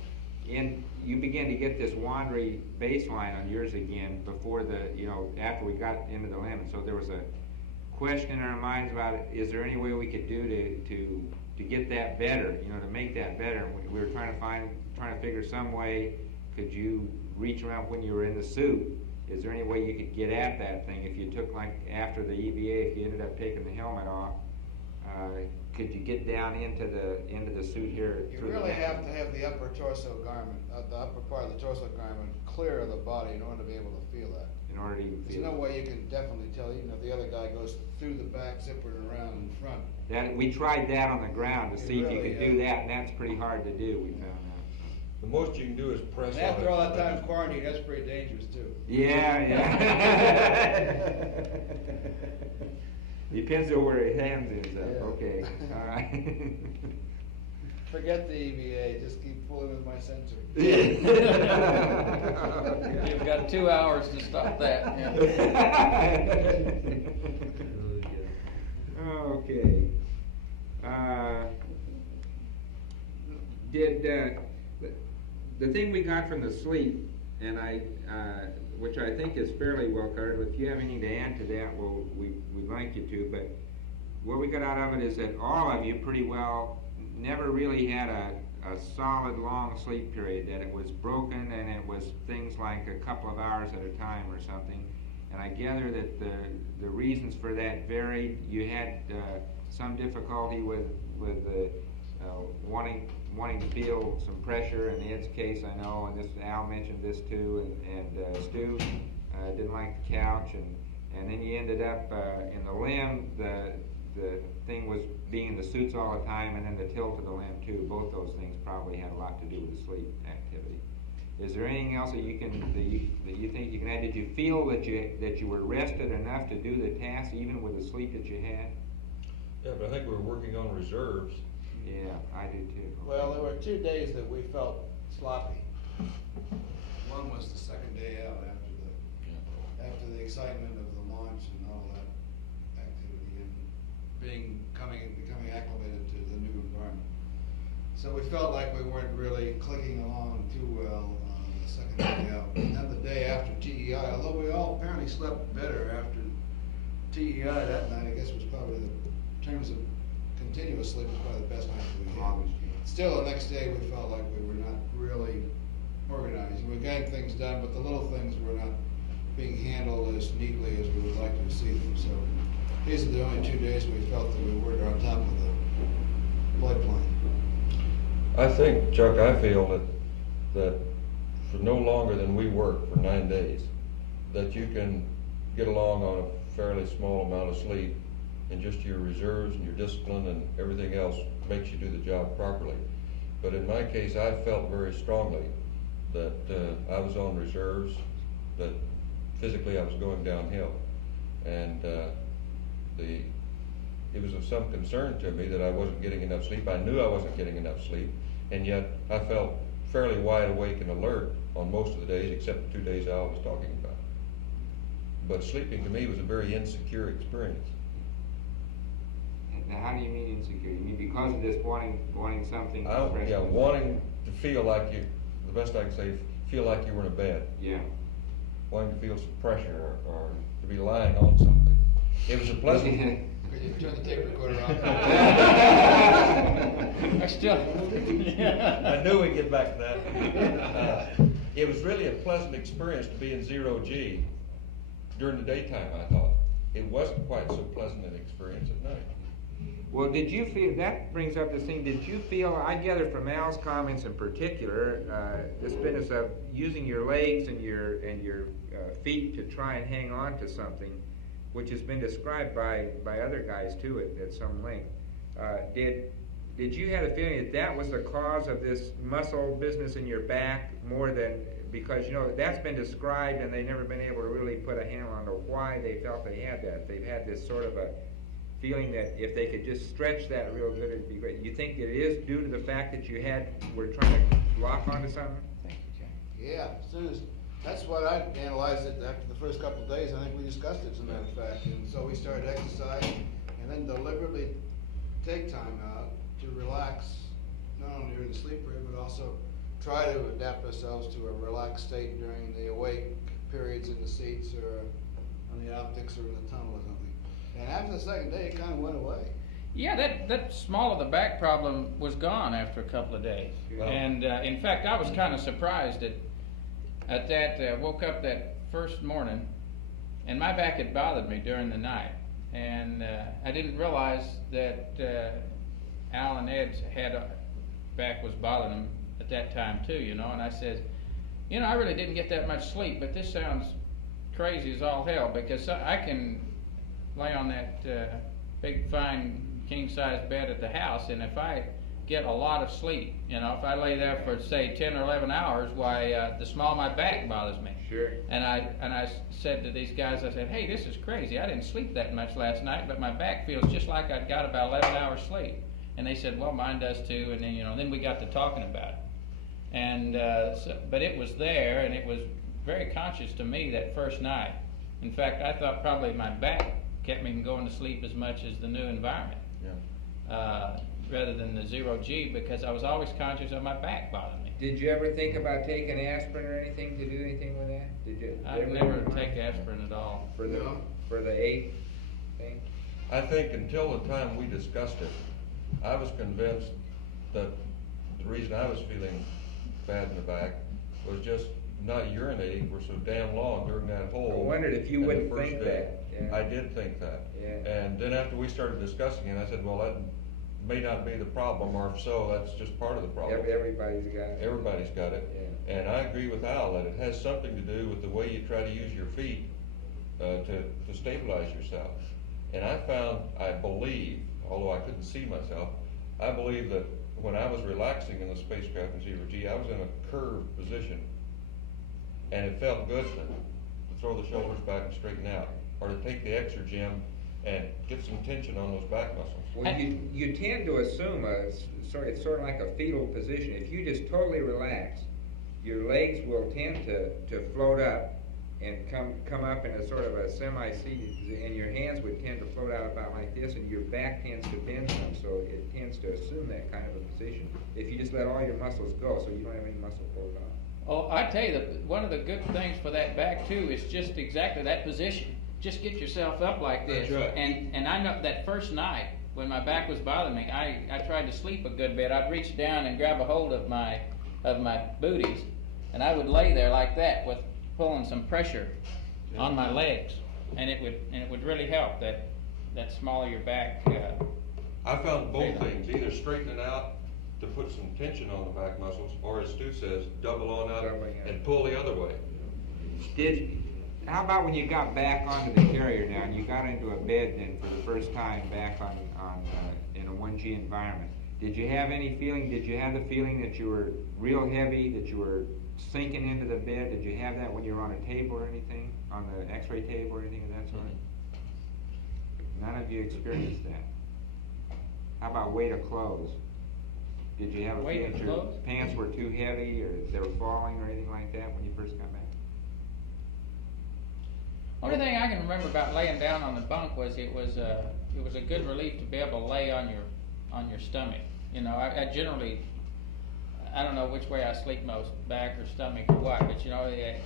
in. You began to get this wandering baseline on yours again before after we got into the limit. So there was a question in our minds about it. Is there any way we could do to get that better? To make that better. And we were trying to figure some way. Could you reach around when you were in the suit? Is there any way you could get at that thing if you took, like, after the EVA, if you ended up taking the helmet off? Could you get down into the suit here? You really have to have the upper torso garment, the upper part of the torso garment clear of the body in order to be able to feel that. In order to even feel There's no way you can definitely tell, even if the other guy goes through the back zipper and around in front. we tried that on the ground to see if you really, could do that, and that's pretty hard to do, we found out. The most you can do is press And on after it. all that time quarantined, that's pretty dangerous too. Yeah. Depends on where his hands is up. Yeah. Okay, all right. Forget the EVA, just keep fooling with my sensor. You've got 2 hours to stop that. Okay. The thing we got from the sleep, and which I think is fairly well covered. If you have anything to add to that, we'd like you to. But what we got out of it is that all of you pretty well never really had a solid long sleep period. That it was broken, and it was things like a couple of hours at a time or something. And I gather that the reasons for that varied. You had some difficulty with wanting to feel some pressure. In Ed's case, I know, and Al mentioned this too, and Stu didn't like the couch, and then you ended up in the limb. The thing was being in the suits all the time, and then the tilt of the limb too. Both those things probably had a lot to do with the sleep activity. Is there anything else that you think you can add? Did you feel that you were rested enough to do the task even with the sleep that you had? Yeah, but I think we were working on reserves. Yeah, I did too. Well, there were 2 days that we felt sloppy. One was the second day out after the excitement of the launch and all that activity and becoming acclimated to the new environment. So we felt like we weren't really clicking along too well on the second day out. And then the day after TEI, although we all apparently slept better after TEI that night, I guess was probably in terms of continuous sleep was probably the best night that we had. Still, the next day we felt like we were not really organized. We were getting things done, but the little things were not being handled as neatly as we would like to see them. So these are the only 2 days we felt that we were on top of the blood plane. I think, Chuck, I feel that for no longer than we worked for 9 days, that you can get along on a fairly small amount of sleep, and just your reserves and your discipline and everything else makes you do the job properly. But in my case, I felt very strongly that I was on reserves, that physically I was going downhill, and it was of some concern to me that I wasn't getting enough sleep. I knew I wasn't getting enough sleep, and yet I felt fairly wide awake and alert on most of the days, except the 2 days Al was talking about. But sleeping to me was a very insecure experience. Now, how do you mean insecure? You mean because of this wanting something? Yeah, wanting to feel like the best I can say, feel like you were in a bed. Yeah. Wanting to feel some pressure or to be lying on something. It was a pleasant. Could you turn the tape recorder on? I still. I knew we'd get back to that. It was really a pleasant experience to be in 0G during the daytime, I thought. It wasn't quite so pleasant an experience at night. Well, did you feel, that brings up this thing, did you feel, I gather from Al's comments in particular, this business of using your legs and your feet to try and hang on to something, which has been described by other guys too at some length. Did you have a feeling that was the cause of this muscle business in your back more than, because that's been described and they've never been able to really put a handle on why they felt they had that. They've had this sort of a feeling that if they could just stretch that real good, it'd be great. You think it is due to the fact that were trying to lock onto something? Thank you, Jack. Yeah, as soon as, that's what I analyzed it after the first couple of days. I think we discussed it, as a matter of fact. And so we started exercising and then deliberately take time out to relax, not only during the sleep period, but also try to adapt ourselves to a relaxed state during the awake periods in the seats or on the optics or in the tunnel or something. And after the second day, it kind of went away. Yeah, that small of the back problem was gone after a couple of days. Wow. And in fact, I was kind of surprised at that. Woke up that first morning, and my back had bothered me during the night. And I didn't realize that Al and Ed's back was bothering him at that time too, you know. And I said, you know, I really didn't get that much sleep, but this sounds crazy as all hell, because I can lay on that big fine king-size bed at the house, and if I get a lot of sleep, you know, if I lay there for say 10 or 11 hours, why the small of my back bothers me. Sure. And I said to these guys, I said, hey, this is crazy. I didn't sleep that much last night, but my back feels just like I'd got about 11 hours sleep. And they said, well, mine does too. And then, you know, then we got to talking about it. And but it was there, and it was very conscious to me that first night. In fact, I thought probably my back kept me from going to sleep as much as the new environment. Yeah. Rather than the 0G, because I was always conscious of my back bothering me. Did you ever think about taking aspirin or anything to do anything with that? Did you? I never take aspirin at all. For the 8 thing? I think until the time we discussed it, I was convinced that the reason I was feeling bad in the back was just not urinating for so damn long during that hole. I wondered if you in the wouldn't first think day. that. Yeah. I did think that. Yeah. And then after we started discussing it, I said, well, that may not be the problem, or if so, that's just part of the problem. Everybody's got it. Everybody's got it. Yeah. And I agree with Al that it has something to do with the way you try to use your feet to stabilize yourself. And I believe, although I couldn't see myself, I believe that when I was relaxing in the spacecraft in 0G, I was in a curved position. And it felt good to throw the shoulders back and straighten out, or to take the exergem and get some tension on those back muscles. Well, you tend to assume it's sort of like a fetal position. If you just totally relax, your legs will tend to float up and come up in a sort of a semi-seated position, and your hands would tend to float out about like this, and your back tends to bend some, so it tends to assume that kind of a position. If you just let all your muscles go, so you don't have any muscle pulled off. Oh, I tell you, one of the good things for that back too is just exactly that position. Just get yourself up like this. That's right. And I know that first night when my back was bothering me, I tried to sleep a good bit. I'd reach down and grab a hold of my booties, and I would lay there like that with pulling some pressure on my legs, and it would really help that small of your back. I found both things, either straightening out to put some tension on the back muscles, or as Stu says, double on up and pull the other way. How about when you got back onto the carrier now, and you got into a bed then for the first time back in a 1G environment? Did you have any feeling? Did you have the feeling that you were real heavy, that you were sinking into the bed? Did you have that when you were on a table or anything, on the X-ray table or anything of that sort? None of you experienced that. How about weight of clothes? Did you have a feeling that your pants were too heavy, or they were falling, or anything like that when you first got back? Only thing I can remember about laying down on the bunk was it was a good relief to be able to lay on your stomach. You know, I generally, I don't know which way I sleep most, back or stomach or what, but you know, I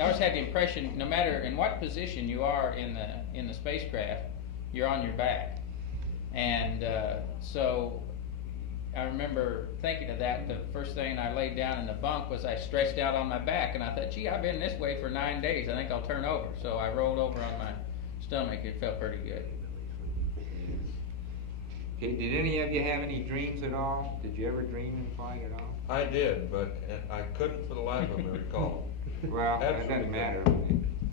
always had the impression, no matter in what position you are in the spacecraft, you're on your back. And so I remember thinking of that. The first thing I laid down in the bunk was I stretched out on my back, and I thought, gee, I've been this way for 9 days. I think I'll turn over. So I rolled over on my stomach. It felt pretty good. Okay, did any of you have any dreams at all? Did you ever dream in flight at all? I did, but I couldn't for the life of me recall. Well, that Absolutely. doesn't matter.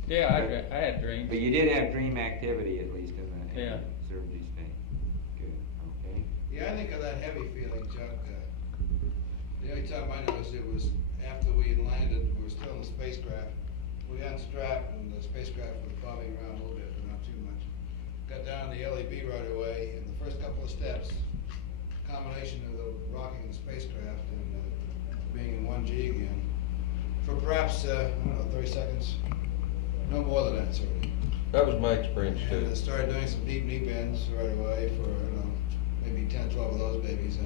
Yeah, I had dreams. But you did have dream activity, at least, in the Yeah. 0G state. Good, okay. Yeah, I think of that heavy feeling, Chuck. The only time I noticed it was after we landed. We were still in the spacecraft. We unstrapped, and the spacecraft was bobbing around a little bit, but not too much. Got down the LEB right away, and the first couple of steps, combination of the rocking the spacecraft and being in 1G again, for perhaps, I don't know, 30 seconds, no more than that, certainly. That was my experience too. And I started doing some deep knee bends right away for, maybe maybe 10, 12 of those babies,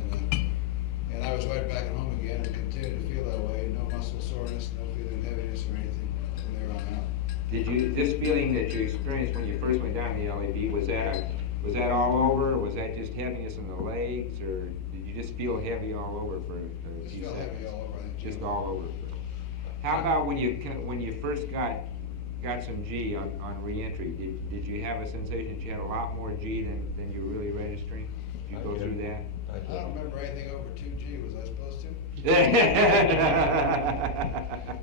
and I was right back at home again and continued to feel that way. No muscle soreness, no feeling of heaviness or anything from there on out. Did you, this feeling that you experienced when you first went down the LAB, was that all over, or was that just heaviness in the legs, or did you just feel heavy all over for a Just few feel seconds? heavy all over. I think, Just all over. How about when you first got some G on reentry? Did you have a sensation that you had a lot more G than you were really registering? Did you go through that? I don't remember anything over 2G. Was I supposed to?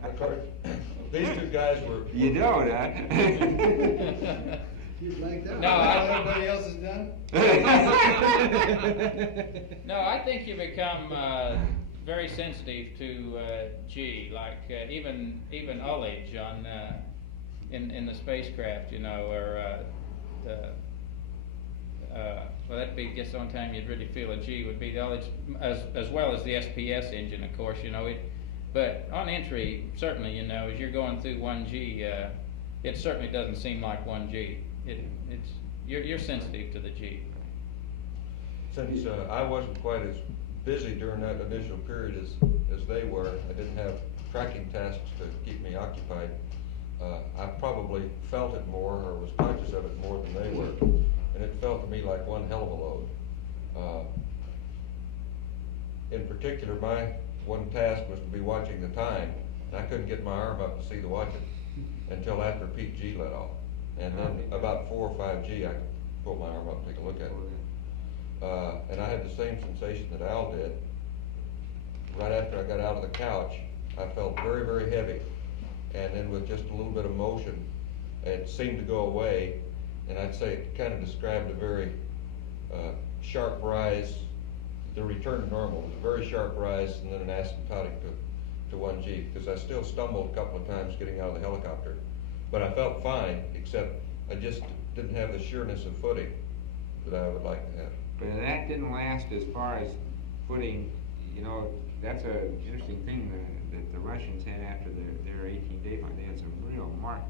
Of course, these two guys were. You don't, huh? You'd like that. No, Everybody else is done? No, I think you become very sensitive to G, like even ullage on in the spacecraft, you know, or well, that'd be just the only time you'd really feel a G would be the ullage, as well as the SPS engine, of course, you know it. But on entry, certainly, you know, as you're going through 1G, it certainly doesn't seem like 1G. You're sensitive to the G. Since I wasn't quite as busy during that initial period as they were, I didn't have tracking tasks to keep me occupied. I probably felt it more, or was conscious of it more than they were, and it felt to me like one hell of a load. In particular, my one task was to be watching the time, and I couldn't get my arm up to see the watch until after peak G let off. And then about 4 or 5 G, I could pull my arm up and take a look at it. And I had the same sensation that Al did. Right after I got out of the couch, I felt very, very heavy. And then with just a little bit of motion, it seemed to go away. And I'd say it kind of described a very sharp rise. The return to normal was a very sharp rise, and then an asymptotic to 1G, because I still stumbled a couple of times getting out of the helicopter. But I felt fine, except I just didn't have the sureness of footing that I would like to have. But that didn't last as far as footing. You know, that's an interesting thing that the Russians had after their 18-day flight. They had some real marked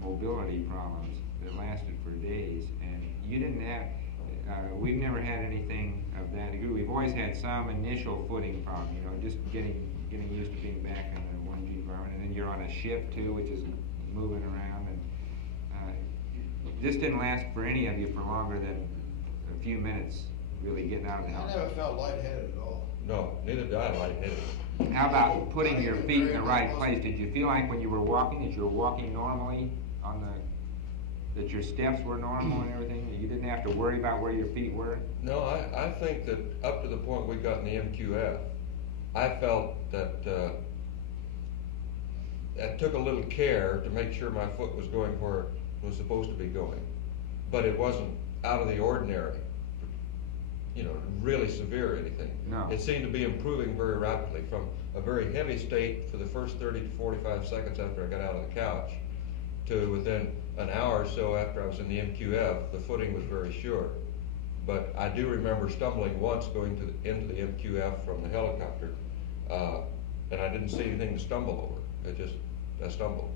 mobility problems that lasted for days, and you didn't have. We've never had anything of that degree. We've always had some initial footing problem. You know, just getting used to being back in the 1G environment, and then you're on a shift too, which is moving around, and this didn't last for any of you for longer than a few minutes, really getting out of the I house. never felt lightheaded at all. No, neither did I lightheaded. How about putting your feet in the right place? Did you feel like when you were walking that you were walking normally that your steps were normal and everything? That you didn't have to worry about where your feet were? No, I think that up to the point we got in the MQF, I felt that I took a little care to make sure my foot was going where it was supposed to be going. But it wasn't out of the ordinary, you know, really severe or anything. No. It seemed to be improving very rapidly from a very heavy state for the first 30 to 45 seconds after I got out of the couch to within an hour or so after I was in the MQF, the footing was very sure. But I do remember stumbling once going into the MQF from the helicopter, and I didn't see anything to stumble over. I stumbled.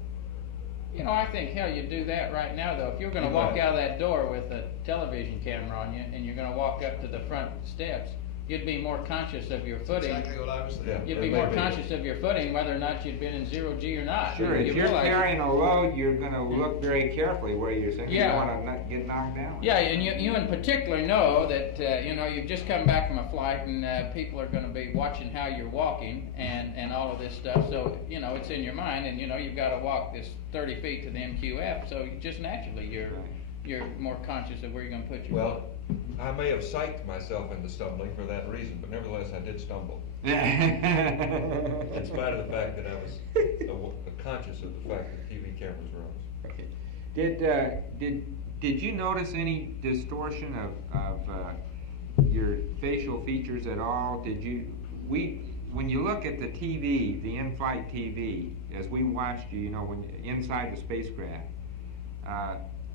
You know, I think, hell, you do that right now, though. If you're going to walk out of that door with a television camera on you, and you're going to walk up to the front steps, you'd be more conscious of your footing. Exactly what I was thinking. Yeah. You'd be more conscious of your footing, whether or not you'd been in 0G or not. Sure, if you're realize- carrying a load, you're going to look very carefully where you're sitting. Yeah. You don't want to not get knocked down. Yeah, and you in particular know that, you know, you've just come back from a flight, and people are going to be watching how you're walking and all of this stuff. So, you know, it's in your mind, and, you know, you've got to walk this 30 feet to the MQF, so just naturally you're more conscious of where you're going to put your Well, I may have psyched myself into stumbling for that reason, but nevertheless I did stumble. In spite of the fact that I was conscious of the fact that TV cameras were on. Okay. Did you notice any distortion of your facial features at all? When you look at the TV, the in-flight TV, as we watched you, you know, when inside the spacecraft,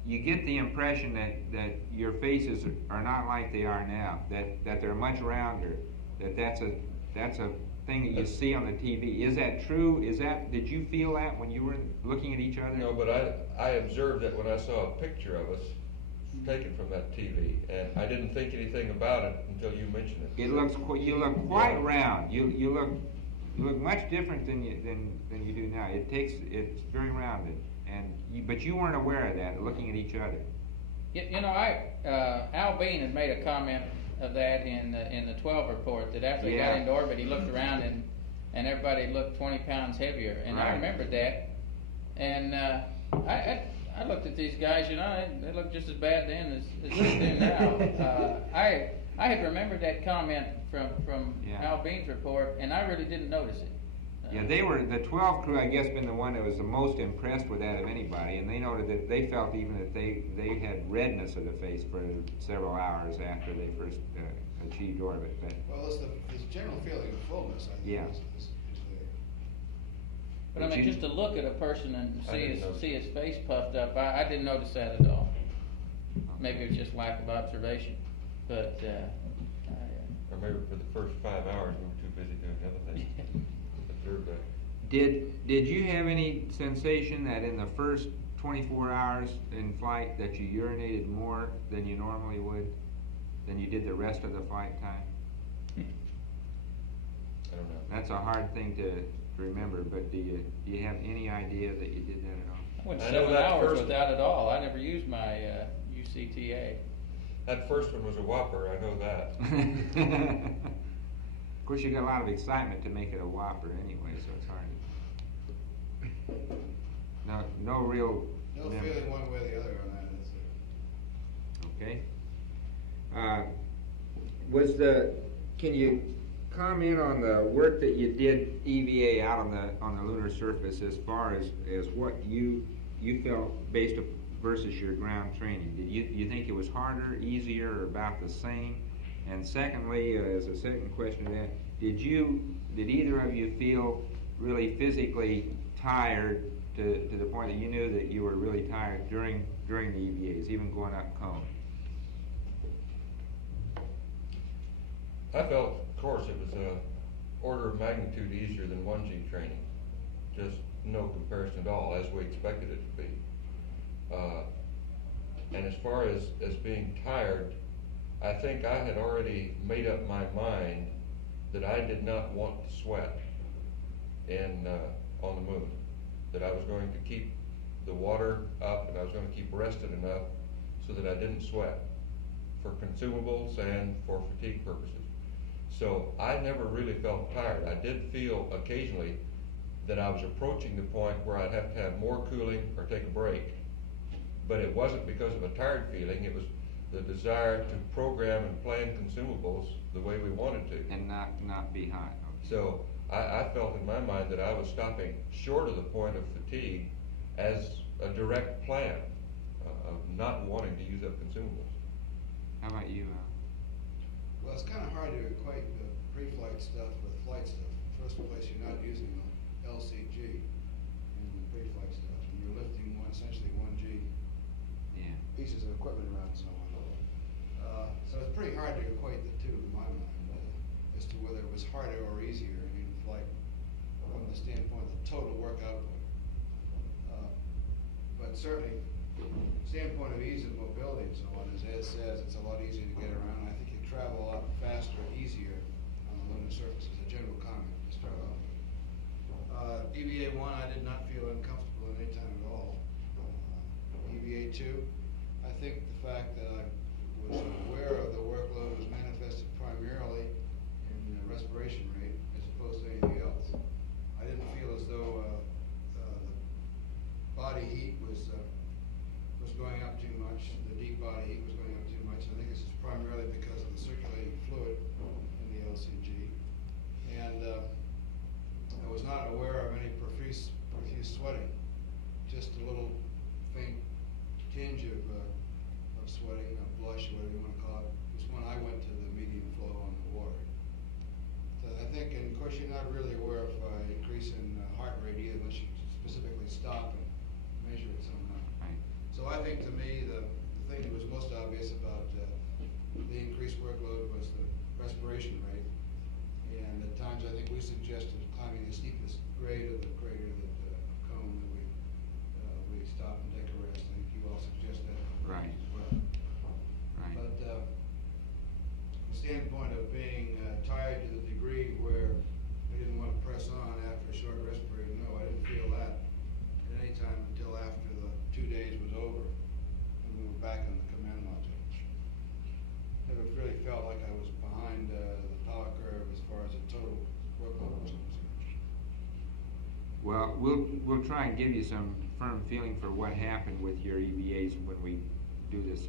you get the impression that your faces are not like they are now, that they're much rounder, that's a thing that you see on the TV. Is that true? Did you feel that when you were looking at each other? No, but I observed that when I saw a picture of us taken from that TV, and I didn't think anything about it until you mentioned it. It looks you look quite round. You look much different than you do now. It's very rounded, but you weren't aware of that. Looking at each other. You know, Al Bean had made a comment of that in the 12 report, that after he got into orbit, he looked around and everybody looked 20 pounds heavier, and I remembered that, and I looked at these guys, you know, they look just as bad then as they do now. I had remembered that comment from Al Bean's report, and I really didn't notice it. Yeah, they were, the 12 crew, I guess, been the one that was the most impressed with that of anybody, and they noted that they felt even that they had redness of the face for several hours after they first achieved orbit. Well, it's the general feeling of fullness, I think. Yeah. Is there. But I mean, just to look at a person and see his face puffed up, I didn't notice that at all. Maybe it was just lack of observation, but Or maybe for the first 5 hours we were too busy doing other things. Observe that. Did you have any sensation that in the first 24 hours in flight that you urinated more than you normally would, than you did the rest of the flight time? I don't know. That's a hard thing to remember, but do you have any idea that you did that at all? I went I know 7 that hours first- without it all. I never used my UCTA. That first one was a whopper, I know that. Of course, you got a lot of excitement to make it a whopper anyway, so it's hard. No real. No feeling one way or the other on that, is there? Okay. Can you comment on the work that you did EVA out on the lunar surface as far as what you felt based versus your ground training? Did you think it was harder, easier, or about the same? And secondly, as a second question to that, did either of you feel really physically tired to the point that you knew that you were really tired during the EVAs, even going up cone? I felt, of course, it was a order of magnitude easier than 1G training. Just no comparison at all, as we expected it to be. And as far as being tired, I think I had already made up my mind that I did not want to sweat on the moon. That I was going to keep the water up and I was going to keep rested enough so that I didn't sweat for consumables and for fatigue purposes. So I never really felt tired. I did feel occasionally that I was approaching the point where I'd have to have more cooling or take a break. But it wasn't because of a tired feeling, it was the desire to program and plan consumables the way we wanted to. And not be hot. Okay. So I felt in my mind that I was stopping short of the point of fatigue as a direct plan of not wanting to use up consumables. How about you, Al? Well, it's kind of hard to equate the pre-flight stuff with flight stuff. First place, you're not using the LCG in the pre-flight stuff, and you're lifting essentially 1G pieces of equipment around and so on. So it's pretty hard to equate the two in my mind as to whether it was harder or easier in flight from the standpoint of the total work output. But certainly, standpoint of ease of mobility and so on, as Ed says, it's a lot easier to get around. I think you travel a lot faster and easier on the lunar surface as a general comment to start off. EVA 1, I did not feel uncomfortable at any time at all. EVA 2, I think the fact that I was aware of the workload was manifested primarily in the respiration rate as opposed to anything else. I didn't feel as though the body heat was going up too much, the deep body heat was going up too much. I think this is primarily because of the circulating fluid in the LCG. And I was not aware of any profuse sweating, just a little faint tinge of sweating, a blush, whatever you want to call it, was when I went to the medium flow on the water. So I think, and of course, you're not really aware of increase in heart rate either, unless you specifically stop and measure it somehow. Right. So I think to me, the thing that was most obvious about the increased workload was the respiration rate. And at times, I think we suggested climbing the steepest grade of the crater that cone that we stop and take a rest. I think you all suggest that Right. as well. we'll try and give you some firm feeling for what happened with your EVAs when we do this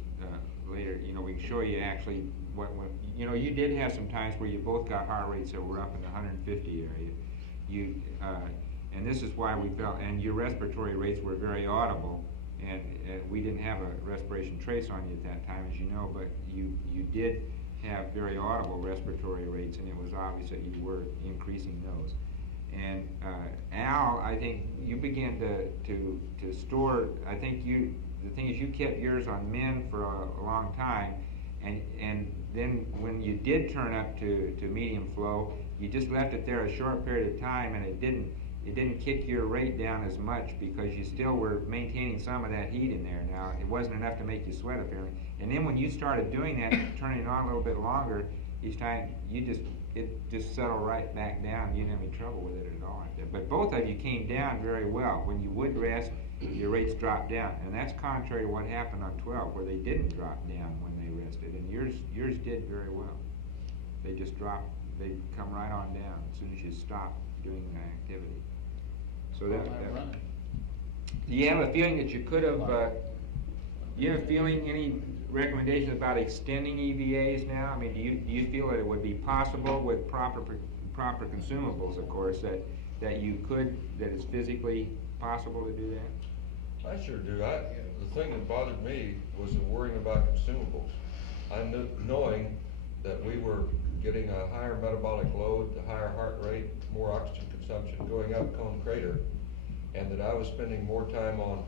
later. You know, we can show you actually what you know. You did have some times where you both got heart rates that were up in the 150 area. You and this is why we felt, and your respiratory rates were very audible, and we didn't have a respiration trace on you at that time, as you know, but you did have very audible respiratory rates, and it was obvious that you were increasing those. And Al, I think you began to store. I think the thing is you kept yours on men for a long time, and then when you did turn up to medium flow, you just left it there a short period of time, and it didn't kick your rate down as much because you still were maintaining some of that heat in there. Now it wasn't enough to make you sweat apparently. And then when you started doing that, turning it on a little bit longer each time, it just settled right back down. You didn't have any trouble with it at all. But both of you came down very well. When you would rest, your rates dropped down, and that's contrary to what happened on 12, where they didn't drop down when they rested, and yours did very well. They just dropped. They come right on down as soon as you stop doing the activity. So that. Do you have a feeling that you could have? You have a feeling? Any recommendations about extending EVAs now? I mean, do you feel that it would be possible with proper consumables, of course, that you could, that it's physically possible to do that? I sure do. The thing that bothered me was the worrying about consumables. Knowing that we were getting a higher metabolic load, a higher heart rate, more oxygen consumption going up Cone Crater, and that I was spending more time on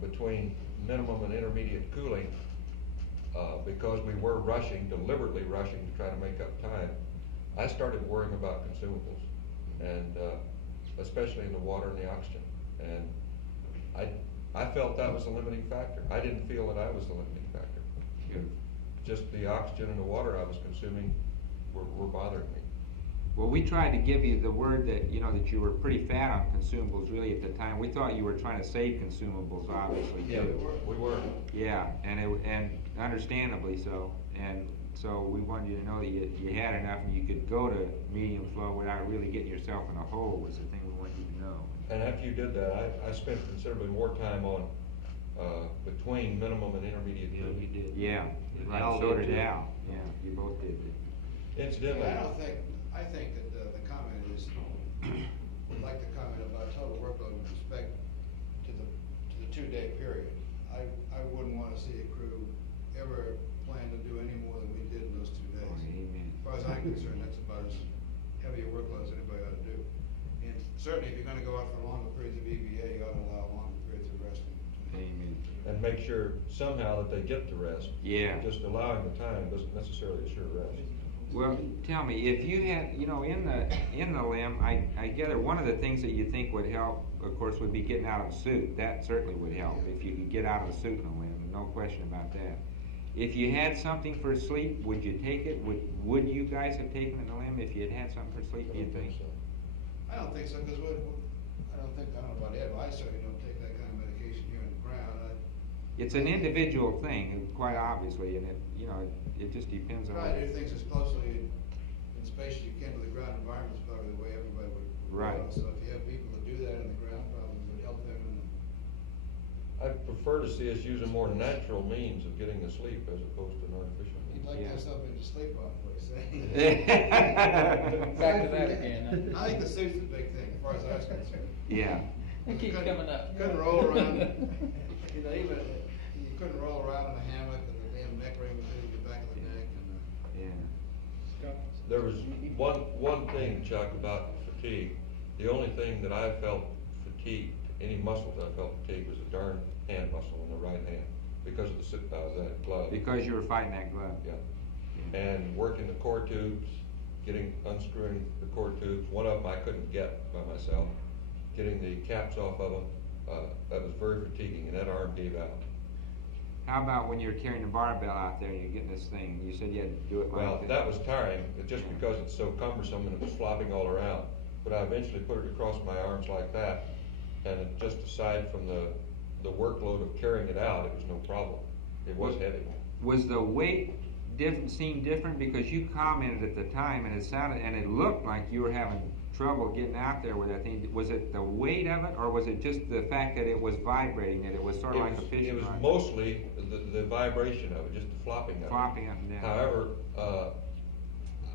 between minimum and intermediate cooling because we were deliberately rushing to try to make up time. I started worrying about consumables, and especially in the water and the oxygen. And I felt that was a limiting factor. I didn't feel that I was the limiting factor. Just the oxygen and the water I was consuming were bothering me. Well, we tried to give you the word that that you were pretty fat on consumables really at the time. We thought you were trying to save consumables, obviously. Yeah, we were. Yeah, and understandably so. And so we wanted you to know that you had enough and you could go to medium flow without really getting yourself in a hole was the thing we wanted you to know. And after you did that, I spent considerably more time on between minimum and intermediate cooling. Yeah, we did. Yeah, right. Al So did did too. Al. Yeah, you both did. Incidentally, I think that the comment is, would like to comment about total workload with respect to the 2-day period. I wouldn't want to see a crew ever plan to do any more than we did in those 2 days. Oh, amen. As far as I'm concerned, that's about as heavy a workload as anybody ought to do. And certainly, if you're going to go out for longer periods of EVA, you ought to allow longer periods of resting. Amen. and make sure somehow that they get the rest. Yeah. Just allowing the time doesn't necessarily assure rest. Well, tell me, if you had, in the limb, I gather one of the things that you think would help, of course, would be getting out of the suit. That certainly would help if you could get out of the suit in the limb, no question about that. If you had something for sleep, would you take it? Would you guys have taken it in the limb if you had had something for sleep? Do you think? So. I don't think so, because I don't know about Ed, but I certainly don't take that kind of medication here in the ground. It's an individual thing, quite obviously, and it just depends on. Try to do things as closely in space as you can to the ground environment is probably the way everybody would. Right. So if you have people that do that in the ground, probably would help them in the. I prefer to see us use a more natural means of getting to sleep as opposed to an artificial You'd means. like to have something to sleep on, please. Back to that again. I think the suit's the big thing, as far as I was concerned. Yeah. It keeps coming up. Couldn't roll around, even, you couldn't roll around in a hammock, and the damn neck ring was hitting the back of the neck, and, Yeah. There was one thing, Chuck, about fatigue. The only thing that I felt fatigued, any muscles I felt fatigued, was a darn hand muscle in the right hand because of that glove. Because you were fighting that glove. Yeah. And working the core tubes, unscrewing the core tubes. One of them I couldn't get by myself. Getting the caps off of them, that was very fatiguing, and that arm gave out. How about when you're carrying the barbell out there and you're getting this thing? You said you had to do it like Well, this. that was tiring, just because it's so cumbersome and it was flopping all around. But I eventually put it across my arms like that, and just aside from the workload of carrying it out, it was no problem. It was heavy. Was the weight seemed different? Because you commented at the time and it looked like you were having trouble getting out there with that thing. Was it the weight of it, or was it just the fact that it was vibrating, that it was sort of like a fishing It was rod? mostly the vibration of it, just the flopping of it. Flopping up and down. However,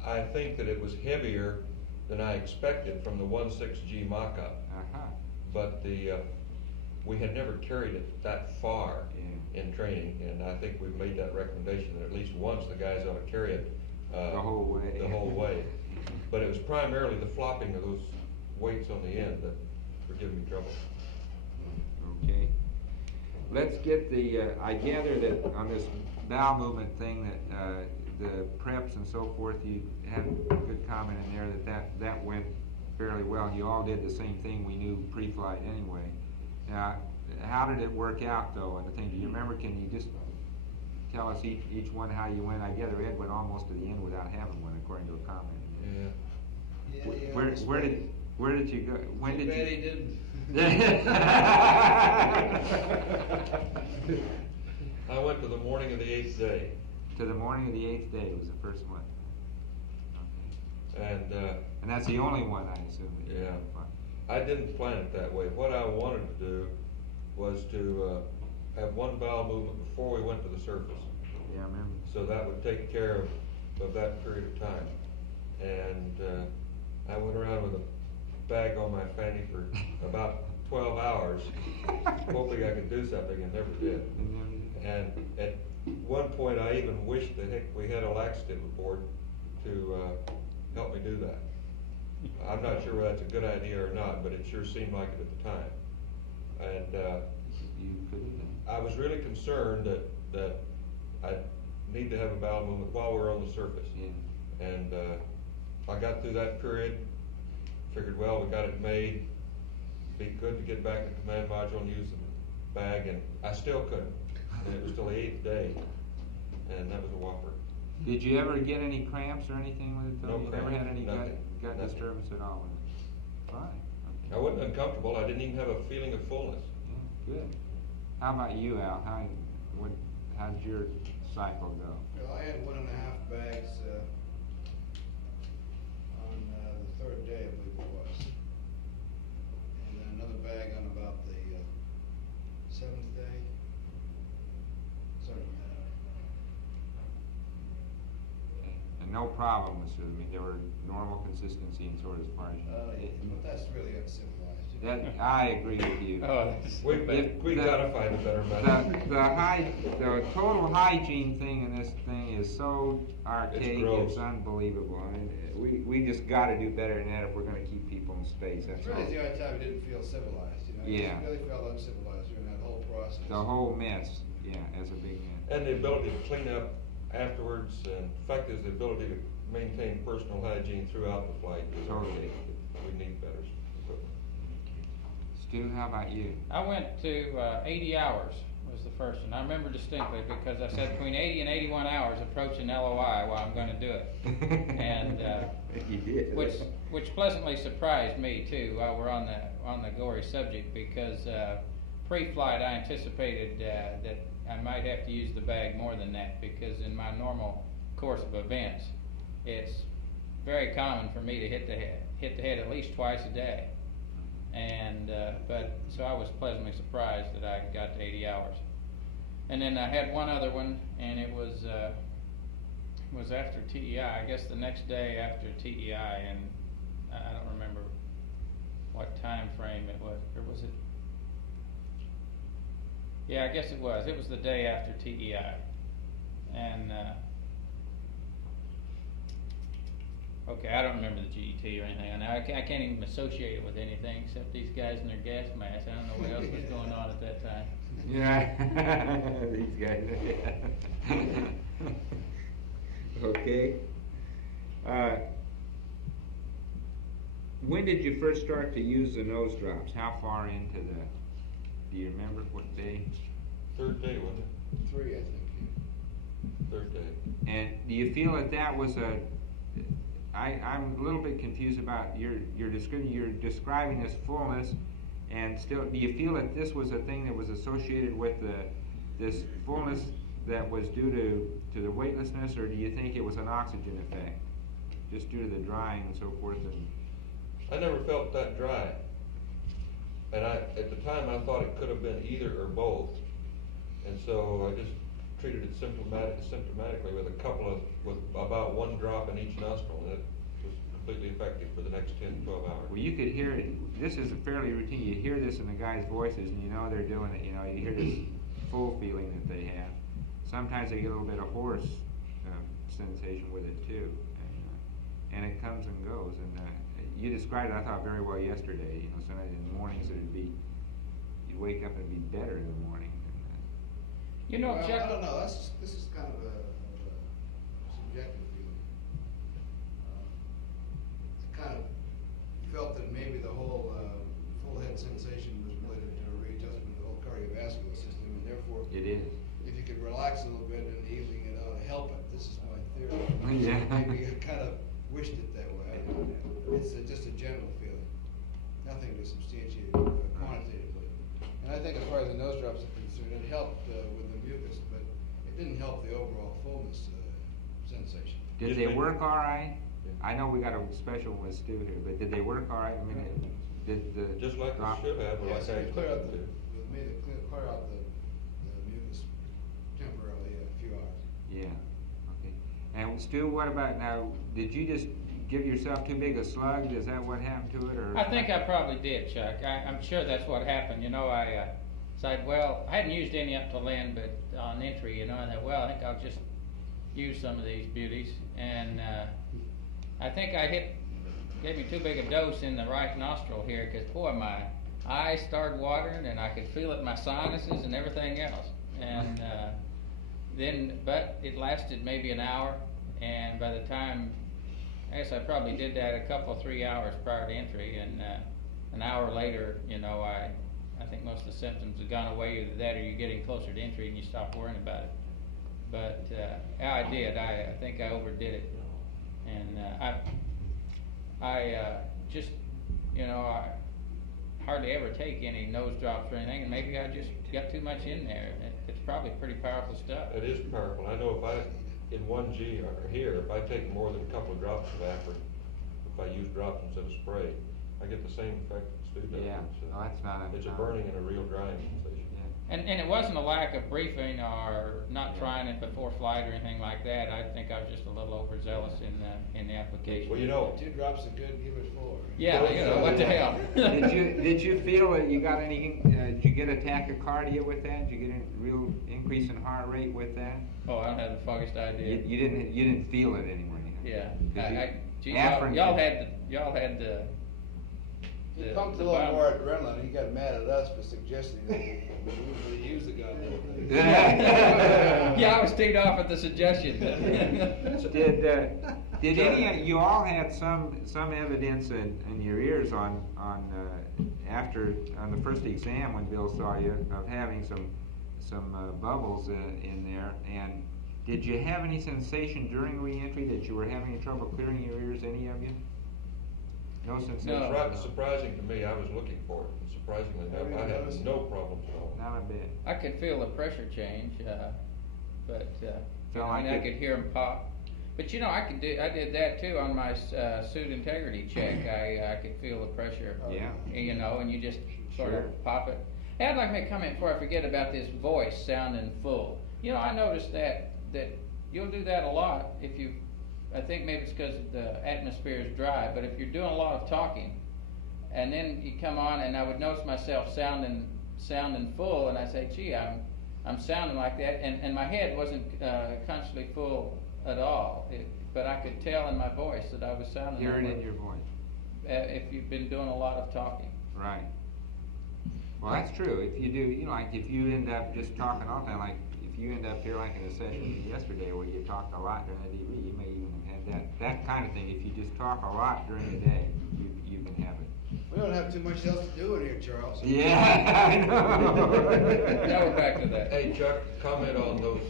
I think that it was heavier than I expected from the 1.6G mock-up. Uh-huh. But we had never carried it that far in training, and I think we've made that recommendation that at least once the guys ought to carry it The whole way. The whole way. But it was primarily the flopping of those weights on the end that were giving me trouble. Okay. Let's get the, I gather that on this bowel movement thing that the preps and so forth, you had a good comment in there that went fairly well. You all did the same thing we knew pre-flight anyway. Now, how did it work out though? And the thing, do you remember, can you just tell us each one how you went? I gather Ed went almost to the end without having one, according to a comment. Yeah. Where did you go? When did Betty you? didn't. I went to the morning of the 8th day. To the morning of the 8th day was the first one. And that's the only one, I assume. That you yeah. had fun. I didn't plan it that way. What I wanted to do was to have one bowel movement before we went to the surface. Yeah, I remember. So that would take care of that period of time. And I went around with a bag on my fanny for about 12 hours, hoping I could do something, and never did. And at one point, I even wished that heck we had a laxative aboard to help me do that. I'm not sure whether that's a good idea or not, but it sure seemed like it at the time. And I was really concerned that I need to have a bowel movement while we're on the surface. Yeah. And I got through that period, figured, well, we got it made. Be good to get back to the command module and use the bag, and I still couldn't. And it was till the 8th day, and that was a whopper. Did you ever get any cramps or anything with it though? No You never cramps, had any nothing, gut nothing. disturbance at all with it? Fine. Okay. I wasn't uncomfortable. I didn't even have a feeling of fullness. Yeah, good. How about you, Al? How did your cycle go? Well, I had 1.5 bags on the 3rd day, I believe it was. And then another bag on about the 7th day. Something like that. And no problem with it. I mean, there were normal consistency and sort of as far as But that's really uncivilized. You know? that. I agree with you. Oh, We gotta find a better method. The total hygiene thing in this thing is so archaic. gross. It's unbelievable. I mean, we just got to do better than that if we're going to keep people in space. That's It's really all. the only time we didn't feel civilized, you know? Yeah. You really felt uncivilized during that whole process. The whole mess. Yeah, as a big man. And the ability to clean up afterwards, and in fact, is the ability to maintain personal hygiene throughout the flight. Totally. We need better equipment. Stu, how about you? I went to 80 hours was the first one. I remember distinctly because I said between 80 and 81 hours approaching LOI while I'm going to do it. And You did. which pleasantly surprised me too while we're on the gory subject, because pre-flight I anticipated that I might have to use the bag more than that, because in my normal course of events it's very common for me to hit the head at least twice a day. And but so I was pleasantly surprised that I got to 80 hours. And then I had one other one, and it was after TEI. I guess the next day after TEI, and I don't remember what time frame it was, or was it? Yeah, I guess it was. It was the day after TEI, and okay, I don't remember the GET or anything. I can't even associate it with anything except these guys in their gas masks. I don't know what else was going on at that time. Yeah, these guys. Okay. When did you first start to use the nose drops? How far into the? Do you remember what day? 3rd day, wasn't it? 3, I think. 3rd day. And do you feel that was a? I'm a little bit confused about you're describing this fullness, and still, do you feel that this was a thing that was associated with this fullness that was due to the weightlessness, or do you think it was an oxygen effect, just due to the drying and so forth? And I never felt that dry. And at the time, I thought it could have been either or both. And so I just treated it symptomatically with with about one drop in each nostril, and it was completely effective for the next 10, 12 hours. Well, you could hear it. This is fairly routine. You hear this in the guys' voices, and you know they're doing it. You know, you hear this full feeling that they have. Sometimes they get a little bit of hoarse sensation with it too, and it comes and goes. And you described it, I thought, very well yesterday. You know, sometimes in the mornings you'd wake up and it'd be better in the morning. You know, Well, Chuck. I don't know, this is kind of a subjective feeling. I kind of felt that maybe the whole full head sensation was related to a readjustment of the whole cardiovascular system, and therefore, It is. if you could relax a little bit in the evening, it ought to help it. This is my theory. Yeah. Maybe I kind of wished it that way. I don't know. It's just a general feeling, nothing to substantiate quantitatively. And I think as far as the nose drops are concerned, it helped with the mucus, but it didn't help the overall fullness sensation. Did they work all right? I know we got a special one with Stu here, but did they work all right? I mean, did the Just like drop- they should have, or Yes, like I it cleared out expected to. it made it clear out the mucus temporarily, a few hours. Yeah. Okay. And Stu, what about now? Did you just give yourself too big a slug? Is that what happened to it, or? I think I probably did, Chuck. I'm sure that's what happened. You know, I said, well, I hadn't used any up till then, but on entry, you know, and I thought, well, I think I'll just use some of these beauties. And I think gave me too big a dose in the right nostril here, because boy, my eyes started watering, and I could feel it in my sinuses and everything else. And but it lasted maybe an hour, and by the time, I guess I probably did that a couple, 3 hours prior to entry, and an hour later, you know, I think most of the symptoms have gone away. Either that, or you're getting closer to entry and you stop worrying about it. But yeah, I did. I think I overdid it, and I just, you know, I hardly ever take any nose drops or anything, and maybe I just got too much in there. It's probably pretty powerful stuff. It is powerful. I know in 1G or here, if I take more than a couple of drops of Afrin, if I use drops instead of spray, I get the same effect that Stu does. Yeah. It's, Oh, that's not it's a uncommon. burning and a real drying sensation. And it wasn't a lack of briefing or not trying it before flight or anything like that. I think I was just a little overzealous in the application. Well, you know, 2 drops are good, give it 4. Yeah, you know, what the hell. Did you feel that you got any? Did you get a tachycardia with that? Did you get a real increase in heart rate with that? Oh, I don't have the foggiest idea. You didn't feel it anyway. Yeah. Gee, Afrin- y'all had the. He pumped a little more adrenaline. He got mad at us for suggesting that we usually use the gun. Yeah, I was teed off at the suggestion. Did any? You all had some evidence in your ears on the first exam when Bill saw you of having some bubbles in there. And did you have any sensation during reentry that you were having trouble clearing your ears? Any of you? No sensation. No. Surprising to me, I was looking for it. And surprisingly enough, I had no problems at all. Not a bit. I could feel the pressure change, but Felt I mean, like I it- could hear them pop. But you know, I did that too on my suit integrity check. I could feel the pressure. Yeah. You know, and you just sort Sure. of pop it. Hey, I'd like to make a comment before I forget about this voice sounding full. You know, I noticed that you'll do that a lot if you. I think maybe it's because the atmosphere is dry, but if you're doing a lot of talking, and then you come on, and I would notice myself sounding full, and I say, gee, I'm sounding like that, and my head wasn't consciously full at all, but I could tell in my voice that I was sounding. Hear it that in way. your voice. If you've been doing a lot of talking. Right. Well, that's true. If you do, you know, like if you end up just talking all the time, like if you end up here like in a session yesterday where you talked a lot during the DV, you may even have had that kind of thing. If you just talk a lot during the day, you can have it. We don't have too much else to do in here, Charles. Yeah, I know. Now we're back to that. Hey, Chuck, comment on those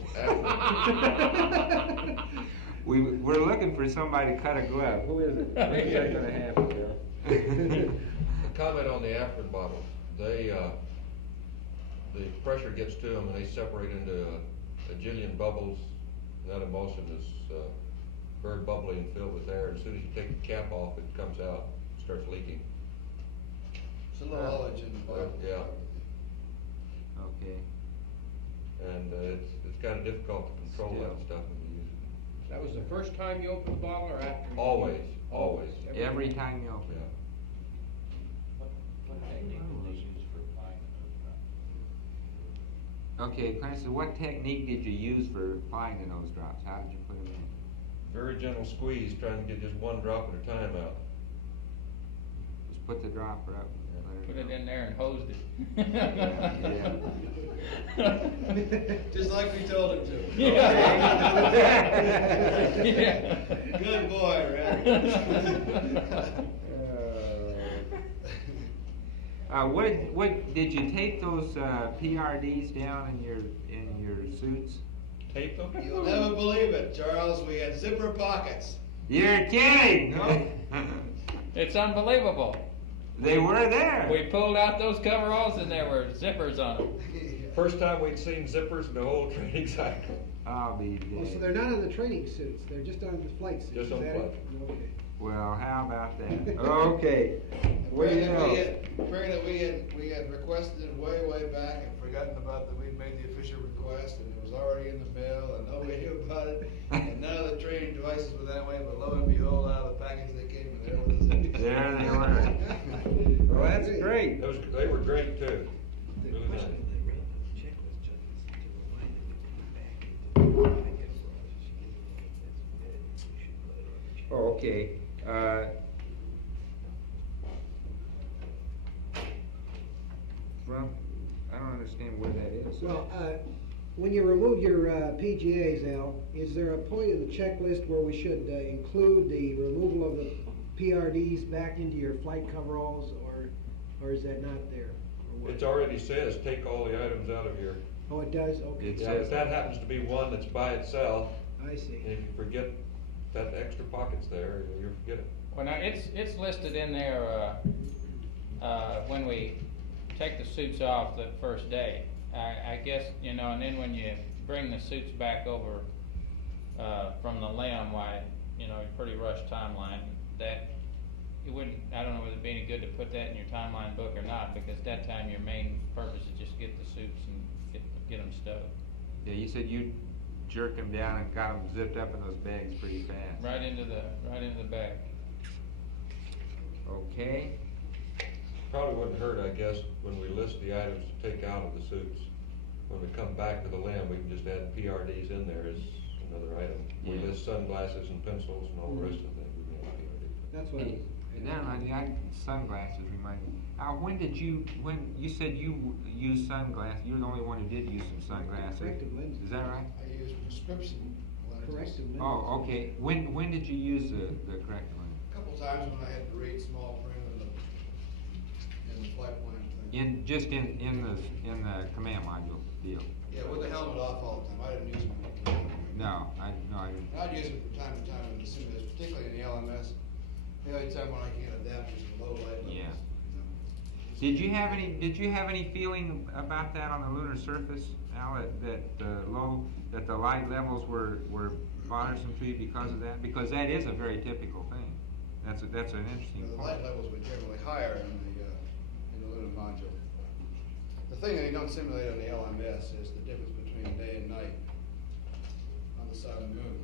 We're looking for somebody to cut a glove. Who is it? Maybe that's gonna happen, Bill. comment on the Afrin bottles. They, the pressure gets to them and they separate into a jillion bubbles. And that emulsion is very bubbly and filled with air. As soon as you take the cap off, it comes out starts leaking. It's a little ullage in the bottom. Yeah. Okay. And it's kind of difficult to control that stuff when you use it. That was the first time you opened the bottle or after? you- Always, always. Every time you open Yeah. it. What technique do they use for applying the nose drops? Okay, Clarence, so what technique did you use for applying the nose drops? How did you put them in? Very gentle squeeze, trying to get just one drop at a time out. Just put the dropper up. And let Put go. it in there and hosed it. Just like we told him to. Yeah. Good boy, Red. What did you tape those PRDs down in your suits? Tape them? You'll never believe it, Charles. We had zipper pockets. You're kidding! No. It's unbelievable. They were there. We pulled out those coveralls and there were zippers on them. First time we'd seen zippers in the whole training cycle. I'll be Oh, so dead. they're not on the training suits, they're just on the flight suits? Just on is that flight. it? Okay. Well, how about that? Okay. Well, you know. We had requested it way back and forgotten about that we'd made the official request and it was already in the mail and nobody knew about it. And none of the training devices were that way, but lo and behold, out of the package they came and there was the zippers. There they were. Well, that's great. They were great too. Really nice. Oh, okay. From, I don't understand where that is. Well, when you remove your PGAs, Al, is there a point in the checklist where we should include the removal of the PRDs back into your flight coveralls, or is that not there? Or what? It already says, take all the items out of here. Oh, it does? Okay. It Yeah, says but that happens to be one that's by itself, I see. and if you forget that extra pocket's there, you'll forget it. Well, now, it's listed in there, when we take the suits off the first day. I guess, you know, and then when you bring the suits back over, from the limb, why, you know, pretty rushed timeline, that, it wouldn't, I don't know whether it'd be any good to put that in your timeline book or not, because that time your main purpose is just get the suits and get them stowed. Yeah, you said you jerked them down and got them zipped up in those bags pretty fast. Right into the bag. Okay. Probably wouldn't hurt, I guess, when we list the items to take out of the suits. When we come back to the limb, we can just add PRDs in there as another item. We Yeah. list sunglasses and pencils and all the rest of them, we can add PRDs. That's what Hey, sunglasses remind me. When you said you used sunglasses, you're the only one who did use some sunglasses. Corrective lenses. Is that right? I used prescription lenses. corrective lenses. Oh, okay. When did you use the corrective lens? A couple times when I had to read small print in the flight plan thing. In the command module deal. Yeah, with the helmet off all the time. I didn't use them. No, I didn't. I'd use it from time to time in the simulators, particularly in the LMS. The only time when I can adapt is in low light levels. Yeah. Did you have any feeling about that on the lunar surface, Al, that the light levels were bothersome to you because of that? Because that is a very typical thing. That's an interesting The point. light levels were generally higher in the lunar module. The thing that you don't simulate on the LMS is the difference between day and night on the side of the moon.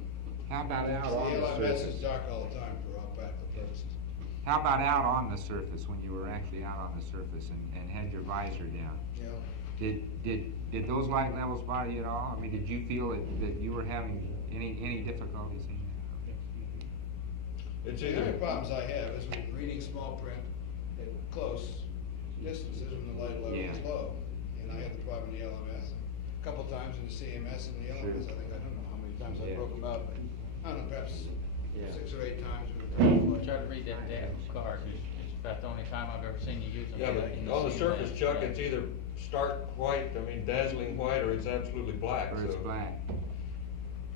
How about out The on the LMS is surface? dark all the time for all practical purposes. How about out on the surface, when you were actually out on the surface and had your visor down? You know, Did those light levels bother you at all? I mean, did you feel that you were having any difficulties in It's the only either, problems I have is with reading small print at close distances when the light level is Yeah. low. And I had the problem in the LMS. A couple times in the CMS and the LMS, Sure. I don't know how many times I Yeah. broke them out, but I don't know, perhaps Yeah. 6 or 8 times. Try to read that damn card. It's about the only time I've ever seen you use them. yeah, but in on the CMS. surface, Chuck, it's either stark white, dazzling white, or it's absolutely black, there? Or it's so black?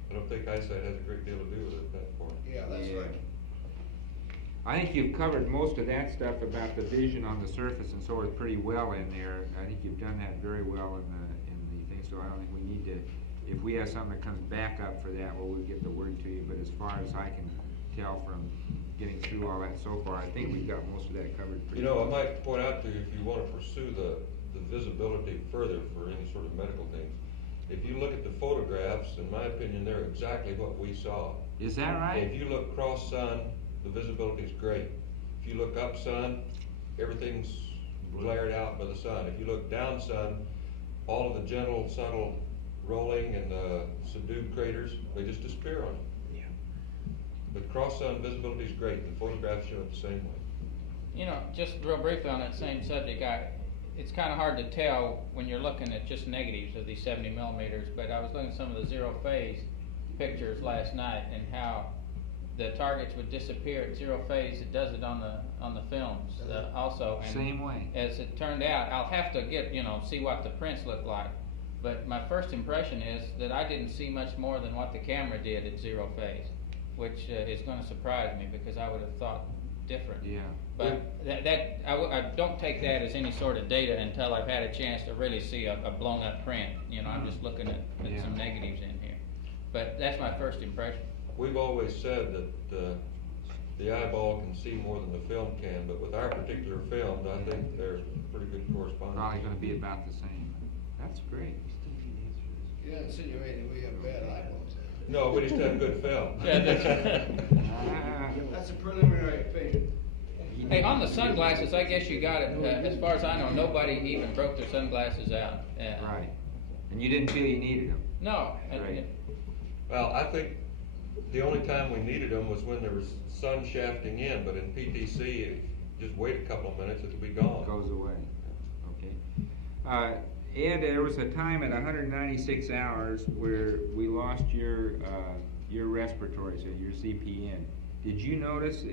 I don't think eyesight has a great deal to do with it at that point. Yeah, that's Yeah. right. I think you've covered most of that stuff about the vision on the surface and so forth pretty well in there. I think you've done that very well in the thing, so I don't think we need to, if we have something that comes back up for that, well, we'll get the word to you, but as far as I can tell from getting through all that so far. I think we've got most of that covered pretty You know, I well. might point out to you, if you want to pursue the visibility further for any sort of medical things, if you look at the photographs, in my opinion, they're exactly what we saw. Is that right? If you look cross sun, the visibility is great. If you look up sun, everything's glared out by the sun. If you look down sun, all of the gentle, subtle rolling and subdued craters, they just disappear on you. Yeah. But cross sun visibility is great. The photographs show it the same way. You know, just real briefly on that same subject, it's kind of hard to tell when you're looking at just negatives of these 70 millimeters, but I was looking at some of the zero phase pictures last night and how the targets would disappear at zero phase. It does it on the films also. And Same way. as it turned out, I'll have to get, see what the prints look like. But my first impression is that I didn't see much more than what the camera did at zero phase, which is going to surprise me because I would have thought different. Yeah. But I don't take that as any sort of data until I've had a chance to really see a blown up print. I'm just looking at some negatives in here. But that's my first impression. We've always said that the eyeball can see more than the film can, but with our particular film, I think there's pretty good correspondence. Probably going to be about the same. That's great. You're not insinuating we have bad eyeballs. No, we just have good film. Yeah, That's a preliminary opinion. Hey, on the sunglasses, I guess you got it. As far as I know, nobody even broke their sunglasses out. Right. And you didn't feel you needed them. No. Right. Well, I think the only time we needed them was when there was sun shafting in, but in PTC, just wait a couple of minutes, it'll be gone. It goes away. Okay. Ed, there was a time at 196 hours where we lost your respiratory, so your CPN. Did you notice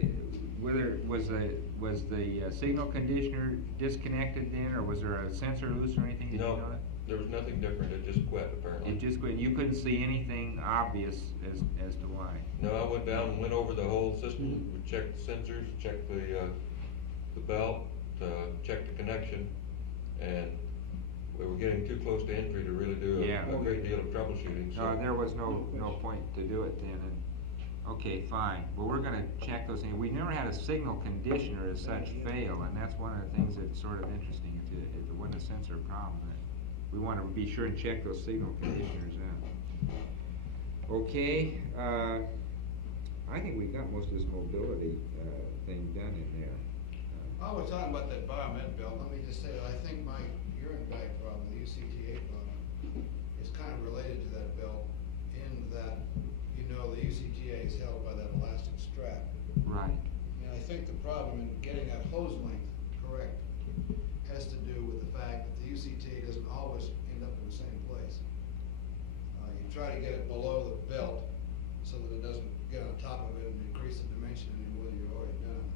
whether was the signal conditioner disconnected then, or was there a sensor loose or anything? Did you notice? There was nothing different. It just quit, apparently. It just quit. You couldn't see anything obvious as to why. No, I went down and went over the whole system. We checked the sensors, checked the belt, checked the connection, and we were getting too close to entry to really do a great deal of troubleshooting. So. There was no point to do it then. Okay, fine. Well, we're going to check those things. We never had a signal conditioner as such fail, and that's one of the things that's sort of interesting. If it wasn't a sensor problem, we want to be sure and check those signal conditioners out. Okay, I think we got most of this mobility thing done in there. While we're talking about that biomed belt, let me just say that I think my urine bag problem, the UCTA problem, is kind of related to that belt in that, the UCTA is held by that elastic strap. Right. And I think the problem in getting that hose length correct has to do with the fact that the UCTA doesn't always end up in the same place. You try to get it below the belt so that it doesn't get on top of it and increase the dimension in what you've already done.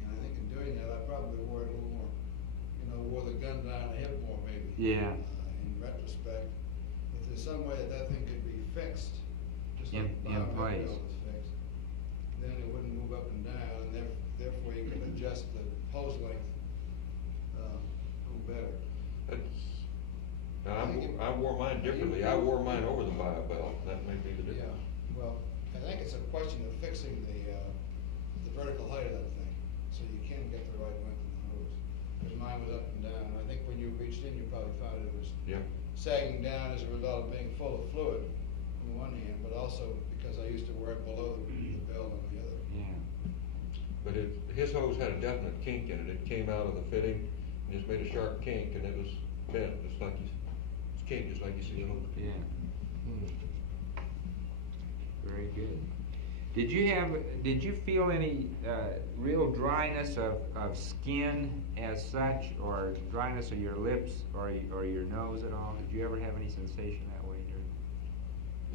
And I think in doing that, I probably wore it a little more, wore the gun down the hip more maybe. Yeah. In retrospect, if there's some way that thing could be fixed, just in like the place, belt is fixed, then it wouldn't move up and down, and therefore you can adjust the hose length a little better. I wore mine differently. I wore mine over the bio belt. That may be the difference. Yeah, well, I think it's a question of fixing the vertical height of that thing, so you can get the right length in the hose. Because mine was up and down, and I think when you reached in, you probably found it was sagging down as a result of being full of fluid on the one hand, but also because I used to wear it below the belt on the other. Yeah. But his hose had a definite kink in it. It came out of the fitting and just made a sharp kink, and it was bent, just like it's kinked, just like you see a hose. Yeah. Very good. Did you feel any real dryness of skin as such, or dryness of your lips or your nose at all? Did you ever have any sensation that way?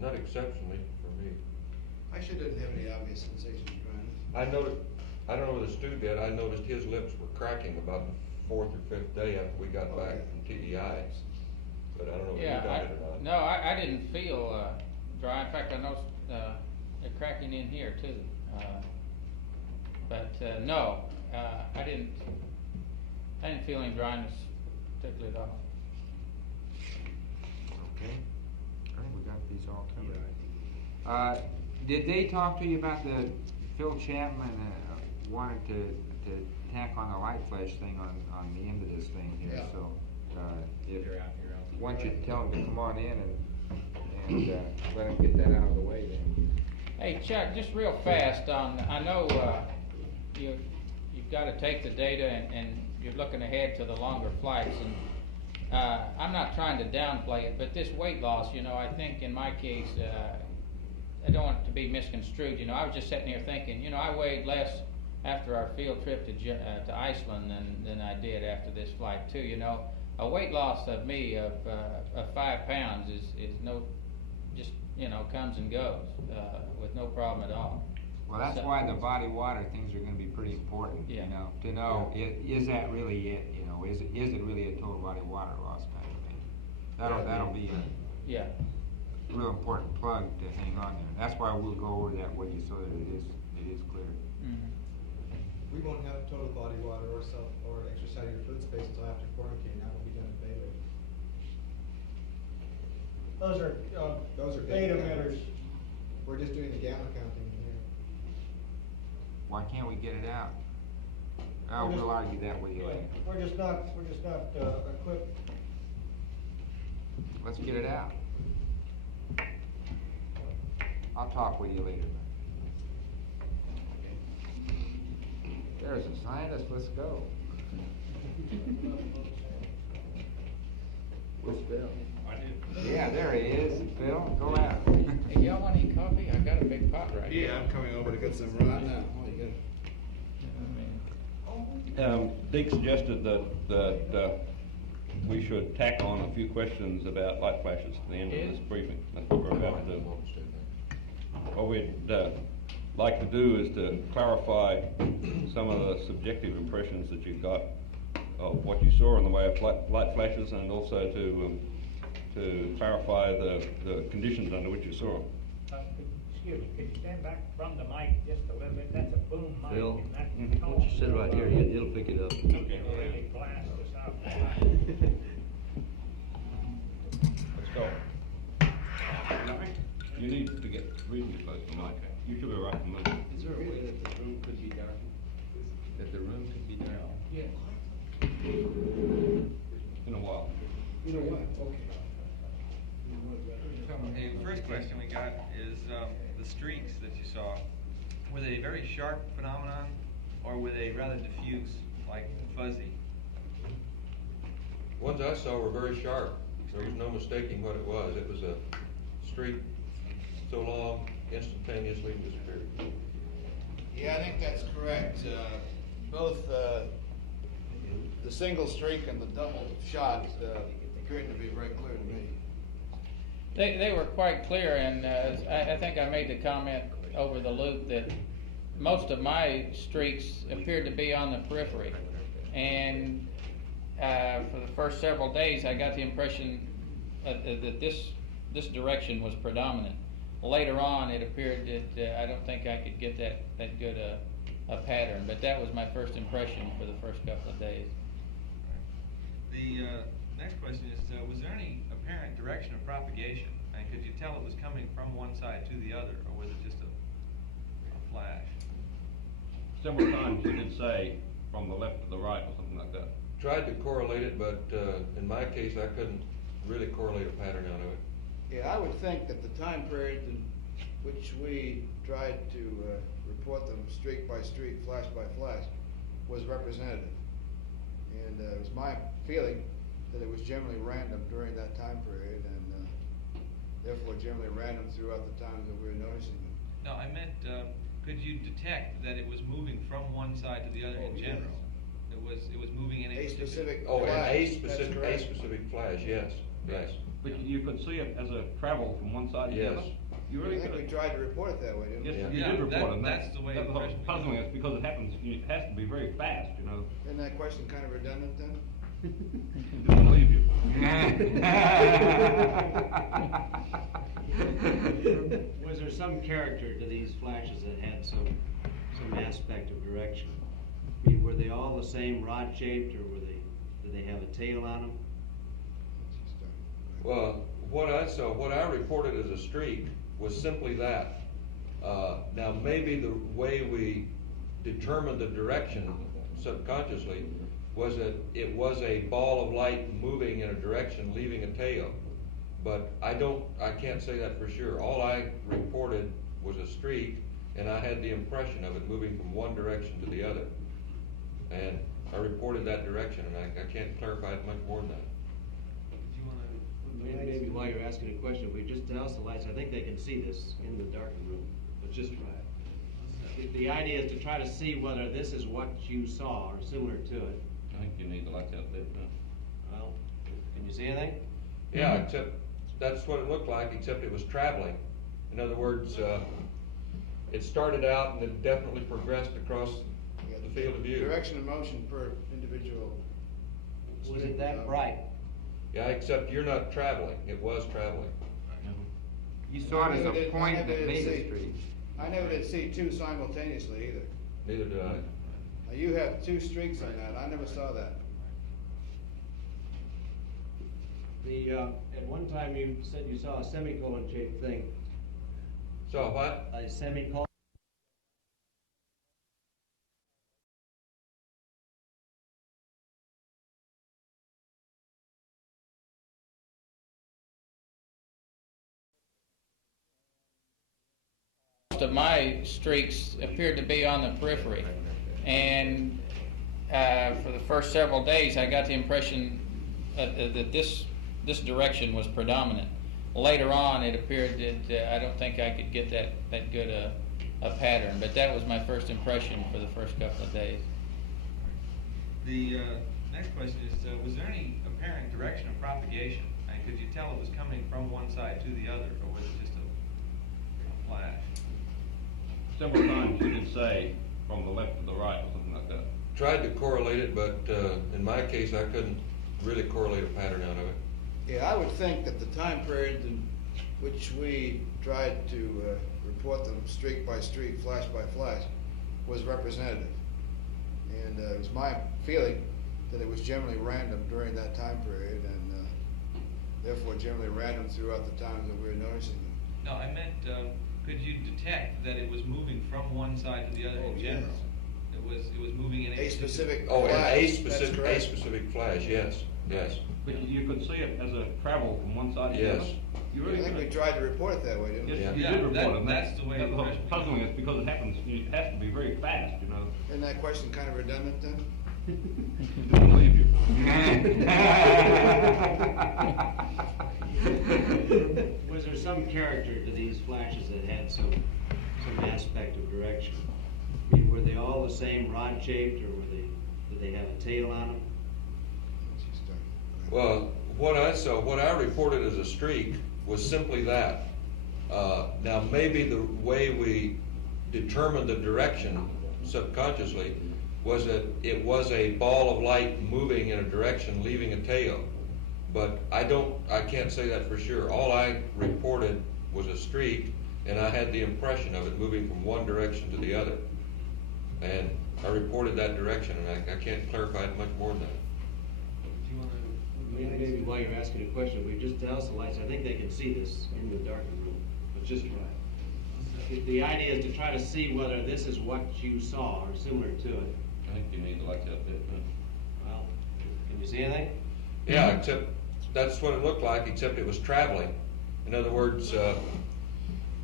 Not exceptionally for me. I sure didn't have any obvious sensation of dryness. I noticed, I don't know whether Stu did, I noticed his lips were cracking about the fourth or fifth day after we got back from TEI. But I don't know if you got it or not. No, I didn't feel dry. In fact, I noticed it cracking in here too. No, I didn't feel any dryness particularly at all. Okay. I think we got these all covered. Did they talk to you about the Phil Chapman wanted to tack on the light flash thing on the end of this thing here, Yeah. so if once you tell him to come on in and let him get that out of the way then. Hey Chuck, just real fast on, I know you've got to take the data and you're looking ahead to the longer flights, and I'm not trying to downplay it, but this weight loss, I think in my case, I don't want it to be misconstrued. I was just sitting here thinking, I weighed less after our field trip to Iceland than I did after this flight too. A weight loss of me of 5 pounds is no, just comes and goes with no problem at all. Well, that's why the body water things are going to be pretty important. Yeah. To know is that really it? Is it really a total body water loss kind of thing? That'll be Yeah. a real important plug to hang on there. That's why we'll go over that with you so that it is clear. Mm-hmm. We won't have total body water or extracellular fluid space until after quarantine. That will be done at Baylor. Those are beta beta emitters. emitters. We're just doing the gamma counting here. Why can't we get it out? We'll argue that with you later. We're just not equipped. Let's get it out. I'll talk with you later. There's a scientist, let's go. Where's Phil? Yeah, there he is. Phil, go out. Hey, y'all want any coffee? I got a big pot right here. Yeah, I'm coming over to get some right now. Oh, you Dick suggested that we should tack on a few questions about light flashes at the end of this briefing. That's what we're about to do. What we'd like to do is to clarify some of the subjective impressions that you got of what you saw in the way of light flashes, and also to clarify the conditions under which you saw them. Excuse me, could you stand back from the mic just a little bit? That's a boom mic. Phil, and that why don't you sit right here, it'll pick it up. It'll really blast us out. Let's go. You need to get reasonably close to the mic. You should be right in the middle. Is there a way that the room could be dark? That the room could be dark? Yeah. In a while. You know what? Okay. The first question we got is the streaks that you saw. Were they a very sharp phenomenon, or were they rather diffuse, like fuzzy? Ones I saw were very sharp. There was no mistaking what it was. It was a streak so long, instantaneously disappeared. Yeah, I think that's correct. Both the single streak and the double shot appeared to be very clear to me. They were quite clear, and I think I made the comment over the loop that most of my streaks appeared to be on the periphery. And for the first several days, I got the impression that this direction was predominant. Later on, it appeared that I don't think I could get that good a pattern, but that was my first impression for the first couple of days. The next question is, was there any apparent direction of propagation? And could you tell it was coming from one side to the other, or was it just a flash? Several times you did say from the left to the right or something like that. Tried to correlate it, but in my case, I couldn't really correlate a pattern out of it. Yeah, I would think that the time period in which we tried to report them streak by streak, flash by flash, was representative. And it was my feeling that it was generally random during that time period, and therefore generally random throughout the times that we were noticing them. No, I meant, could you detect that it was moving from one side to the other in general? It was moving in a specific Oh, flash. a specific flash, yes, yes. But you could see it as a travel from one side to the Yes. other? You really I think could. we tried to report it that way, didn't we? Yes, Yeah. you did report it. That's the way That's the what's impression we puzzling got. us, because it has to be very fast, Isn't that question kind of redundant then? Didn't believe you. Was there some character to these flashes that had some aspect of direction? I mean, were they all the same rod shaped, or did they have a tail on them? Well, what I saw, what I reported as a streak was simply that. Now, maybe the way we determined the direction subconsciously was that it was a ball of light moving in a direction, leaving a tail. But I can't say that for sure. All I reported was a streak, and I had the impression of it moving from one direction to the other. And I reported that direction, and I can't clarify it much more than that. Maybe while you're asking a question, if we just douse the lights, I think they can see this in the darkened room, but just try it. The idea is to try to see whether this is what you saw or similar to it. I think you need the lights out there. Well, can you see anything? Yeah, except that's what it looked like, except it was traveling. In other words, it started out and it definitely progressed across the field of view. Direction of motion per individual. Was it that bright? Yeah, except you're not traveling. It was traveling. You saw it as a point that made a streak. I never did see two simultaneously either. Neither did I. Now, you have two streaks on that. I never saw that. At one time you said you saw a semicolon shaped thing. Saw what? A semicolon. Most of my streaks appeared to be on the periphery, and for the first several days I got the impression that this direction was predominant. Later on it appeared that I don't think I could get that good a pattern, but that was my first impression for the first couple of days. The next question is, was there any apparent direction of propagation? And could you tell it was coming from one side to the other, or was it just a flash? Several times you did say from the left to the right or something like that. Tried to correlate it, but in my case, I couldn't really correlate a pattern out of it. Yeah, I would think that the time period in which we tried to report them streak by streak, flash by flash, was representative. And it was my feeling that it was generally random during that time period, and therefore generally random throughout the times that we were noticing them. No, I meant, could you detect that it was moving from one side to the other in general? Yes. It was moving in a specific Oh, flash. a specific flash, yes, yes. But you could see it as a travel from one side to the Yes. other? You I really think we could. tried to report it that way, didn't we? Yes, you Yeah, did report it. that's the way That's it what's was. puzzling is because it happens, it has to be very fast, you know. Isn't that question kind of redundant then? Don't believe you. Was there some character to these flashes that had some aspect of direction? I mean, were they all the same rod shaped, or did they have a tail on them? Well, what I saw, what I reported as a streak was simply that. Now, maybe the way we determined the direction subconsciously was that it was a ball of light moving in a direction, leaving a tail. But I can't say that for sure. All I reported was a streak, and I had the impression of it moving from one direction to the other. And I reported that direction, and I can't clarify it much more than that. Maybe while you're asking a question, we just douse the lights. I think they can see this in the darkened room, but just try it. The idea is to try to see whether this is what you saw or similar to it. I think you need the lights out there. Well, can you see anything? Yeah, except that's what it looked like, except it was traveling. In other words,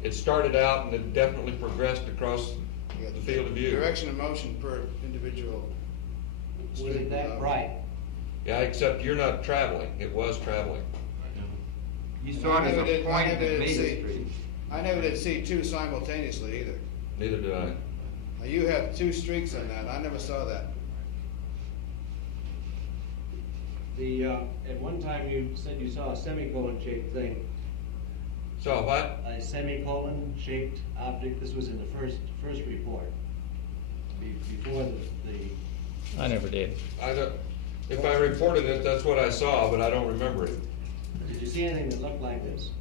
it started out and it definitely progressed across the field of view. Direction of motion per individual. Was it that bright? Yeah, except you're not traveling. It was traveling. You saw it as a point that made a streak. I never did see two simultaneously either. Neither did I. Now, you have two streaks on that. I never saw that. At one time you said you saw a semicolon shaped thing. Saw what? A semicolon shaped object. This was in the first report. Before the I never did. If I reported it, that's what I saw, but I don't remember it. Did you see anything that looked like this?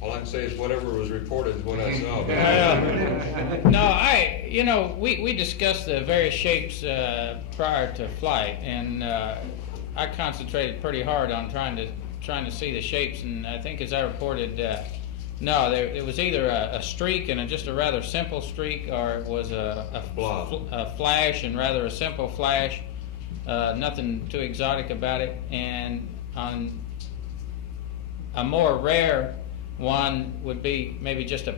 All I can say is whatever was reported is what I saw. No, we discussed the various shapes prior to flight, and I concentrated pretty hard on trying to see the shapes, and I think as I reported, No, it was either a streak and just a rather simple streak, or it was a flash and rather a simple flash. Nothing too exotic about it. And on a more rare one would be maybe just a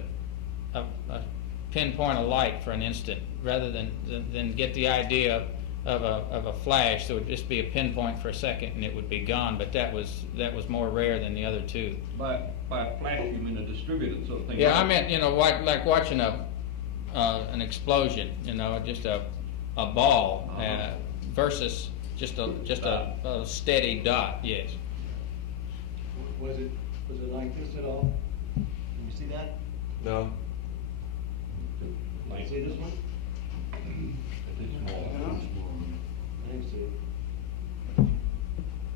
pinpoint of light for an instant, rather than get the idea of a flash. So it would just be a pinpoint for a second and it would be gone. But that was more rare than the other two. By a flash, you mean a distributed sort of thing? Yeah, I meant, like watching an explosion. Just a ball versus just a steady dot. Yes. Was it like this at all? Can you see that? No. Can you see this one? I didn't see it.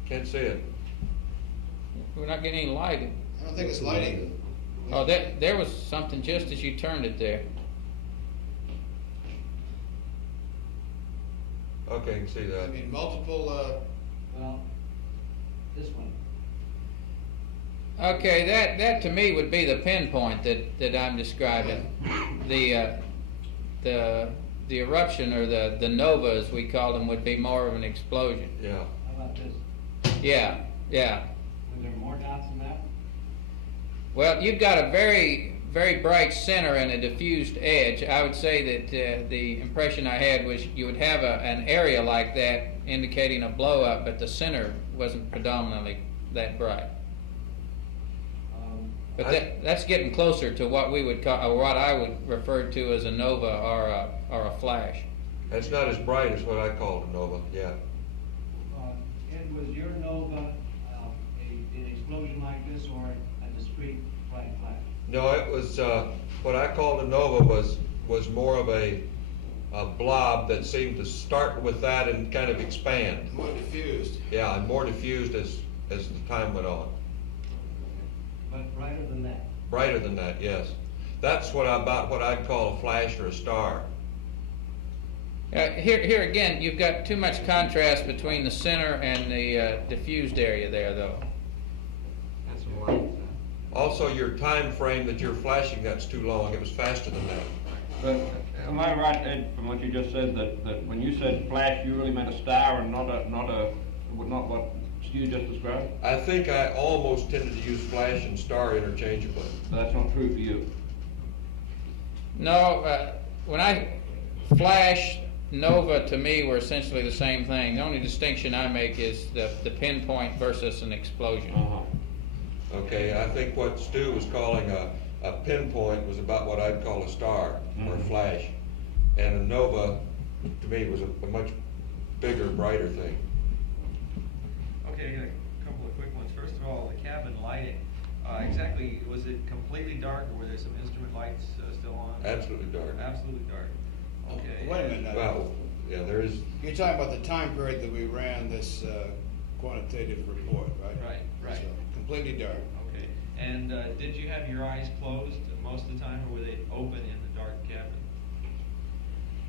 Can't see it. We're not getting any light. I don't think it's lighting. Oh, there was something just as you turned it there. Okay, I can see that. I mean, multiple, Well, this one. Okay, that to me would be the pinpoint that I'm describing. The eruption, or the nova as we call them, would be more of an explosion. Yeah. How about this? Yeah. Were there more dots than that? Well, you've got a very, very bright center and a diffused edge. I would say that the impression I had was you would have an area like that indicating a blow up, but the center wasn't predominantly that bright. But that's getting closer to what we would call, or what I would refer to as a nova or a flash. That's not as bright as what I call a nova, yeah. Ed, was your nova an explosion like this, or a discrete white flash? No, it was, what I called a nova was more of a blob that seemed to start with that and kind of expand. more diffused. Yeah, and more diffused as the time went on. But brighter than that? Brighter than that, yes. That's what I'd call a flash or a star. Here again, you've got too much contrast between the center and the diffused area there, though. That's some light. Also, your time frame that you're flashing, that's too long. It was faster than that. But am I right, Ed, from what you just said, that when you said flash, you really meant a star and not what you just described? I think I almost tended to use flash and star interchangeably. That's not true for you. No, when I flash, nova to me were essentially the same thing. The only distinction I make is the pinpoint versus an explosion. Okay, I think what Stu was calling a pinpoint was about what I'd call a star or a flash. And a nova, to me, was a much bigger, brighter thing. Okay, a couple of quick ones. First of all, the cabin lighting. Exactly, was it completely dark, or were there some instrument lights still on? Absolutely dark. Absolutely dark. Okay. Wait a minute. Well, yeah, there is. You're talking about the time period that we ran this quantitative report, right? Right. So, completely dark. Okay. And did you have your eyes closed most of the time, or were they open in the dark cabin?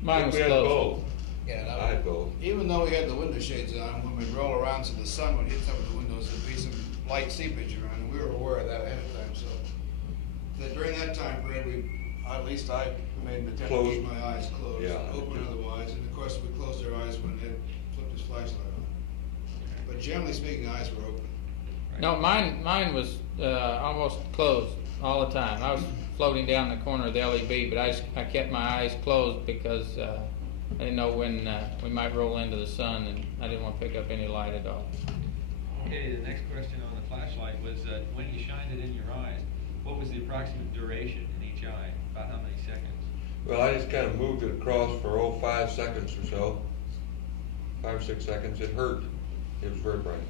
Mine was we had closed. both. Yeah, I had both. Even though we had the window shades on, when we roll around so the sun would hit some of the windows, there'd be some light seepage around, and we were aware of that ahead of time. So during that time period, at least I made an attempt to keep my eyes closed, open otherwise, and of course we closed our eyes when Ed flipped his flashlight on. But generally speaking, eyes were open. No, mine was almost closed all the time. I was floating down the corner of the LEB, but I kept my eyes closed because I didn't know when we might roll into the sun, and I didn't want to pick up any light at all. Okay, the next question on the flashlight was when you shined it in your eyes, what was the approximate duration in each eye? About how many seconds? Well, I just kind of moved it across for 5 seconds or so. 5 or 6 seconds. It hurt. It was very bright.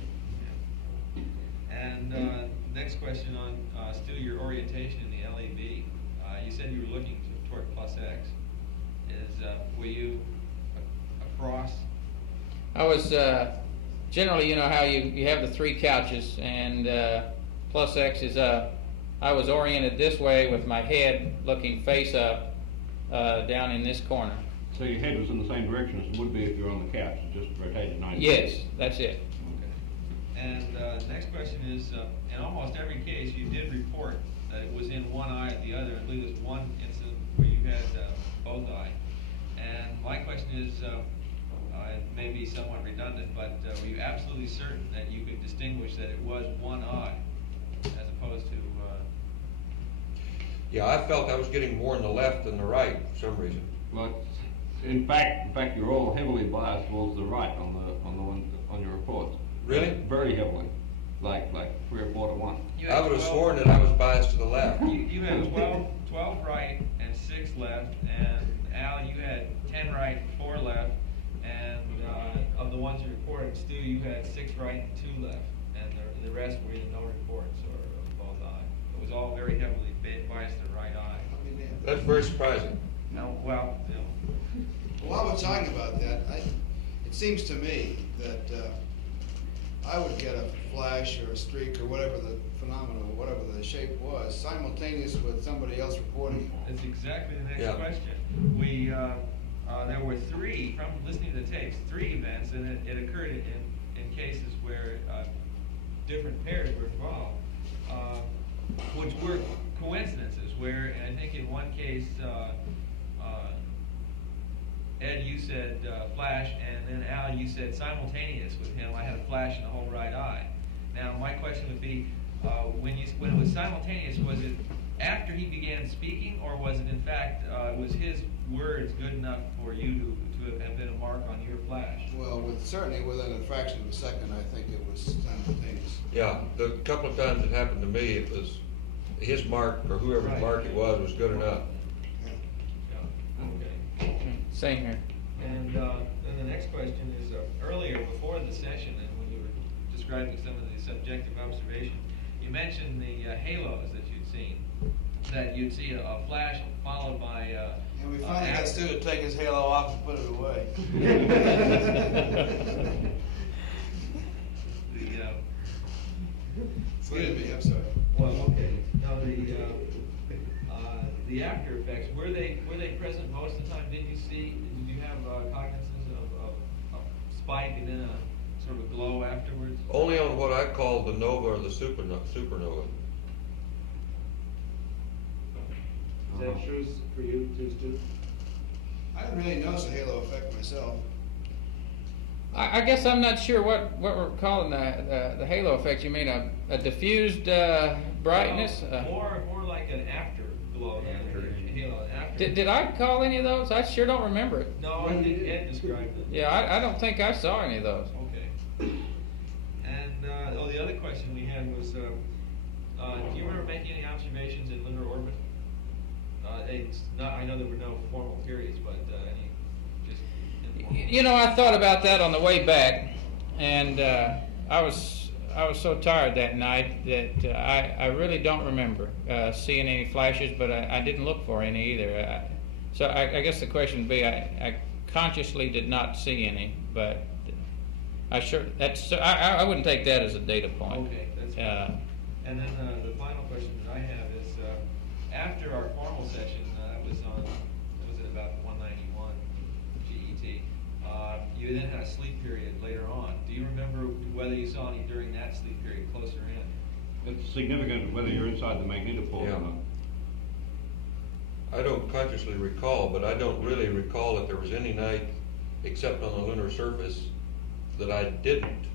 And next question on still your orientation in the LAB. You said you were looking toward plus X. Were you across? I was generally, you know how you have the three couches, and plus X is up. I was oriented this way with my head looking face up down in this corner. So your head was in the same direction as it would be if you're on the couch, it just rotated 90 Yes, that's it. Okay. And next question is, in almost every case, you did report that it was in one eye at the other. I believe there's one incident where you had both eyes. And my question is, it may be somewhat redundant, but were you absolutely certain that you could distinguish that it was one eye as opposed to? Yeah, I felt I was getting more in the left than the right for some reason. Well, in fact, you're all heavily biased towards the right on the one on your reports. Really? Very heavily, like 3 or 4 to 1. I would have sworn that I was biased to the left. You had 12 right and 6 left, and Al, you had 10 right, 4 left, and of the ones you reported, Stu, you had 6 right and 2 left, and the rest were either no reports or both eyes. It was all very heavily biased to the right eye. That's very surprising. No, well, you know. While we're talking about that, it seems to me that I would get a flash or a streak or whatever the phenomenon, or whatever the shape was, simultaneous with somebody else reporting it. That's exactly the next question. We there were 3, from listening to the tapes, 3 events, and it occurred in cases where different pairs were involved, which were coincidences. Where, and I think in one case, Ed, you said flash, and then Al, you said simultaneous with him. I had a flash in the whole right eye. Now, my question would be, when it was simultaneous, was it after he began speaking, or was it in fact was his words good enough for you to have been a mark on your flash? Well, certainly within a fraction of a second, I think it was simultaneous. Yeah, the couple of times it happened to me, it was his mark or whoever's mark it was good enough. Okay. Same here. And then the next question is, earlier, before the session, and when you were describing some of the subjective observation, you mentioned the halos that you'd seen, that you'd see a flash followed by and we finally got Stu to take his halo off and put it away. Excuse me, I'm sorry. Well, okay. Now the after effects, were they present most of the time? Did you have cognizance of a spike and then a sort of a glow afterwards? Only on what I call the nova or the supernova. Is that true for you too, Stu? I didn't really notice a halo effect myself. I guess I'm not sure what we're calling the halo effect. You mean a diffused brightness? More like an afterglow than a halo. Did I call any of those? I sure don't remember it. No, I think Ed described it. Yeah, I don't think I saw any of those. Okay. And the other question we had was, do you remember making any observations in lunar orbit? It's not. I know there were no formal periods, but any just. You know, I thought about that on the way back, and I was so tired that night that I really don't remember seeing any flashes, but I didn't look for any either. So I guess the question would be, I consciously did not see any, but I wouldn't take that as a data point. Okay, that's fine. And then the final question that I have is, after our formal session, that was at about 191 GET. You then had a sleep period later on. Do you remember whether you saw any during that sleep period closer in? It's significant whether you're inside the magnetopole or not. I don't consciously recall, but I don't really recall that there was any night, except on the lunar surface, that I didn't,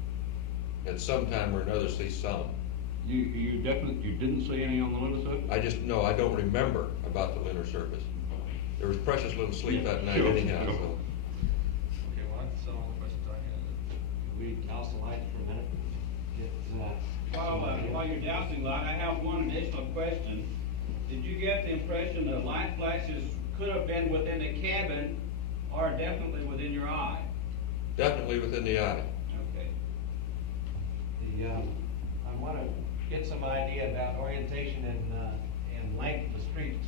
at some time or another, see some. You didn't see any on the lunar surface? I don't remember about the lunar surface. There was precious little sleep that night anyhow. Okay, well, that's all the questions I had. We douse the light for a minute. While you're dousing light, I have one additional question. Did you get the impression that light flashes could have been within the cabin or definitely within your eye? Definitely within the eye. Okay. I want to get some idea about orientation and length of the streets.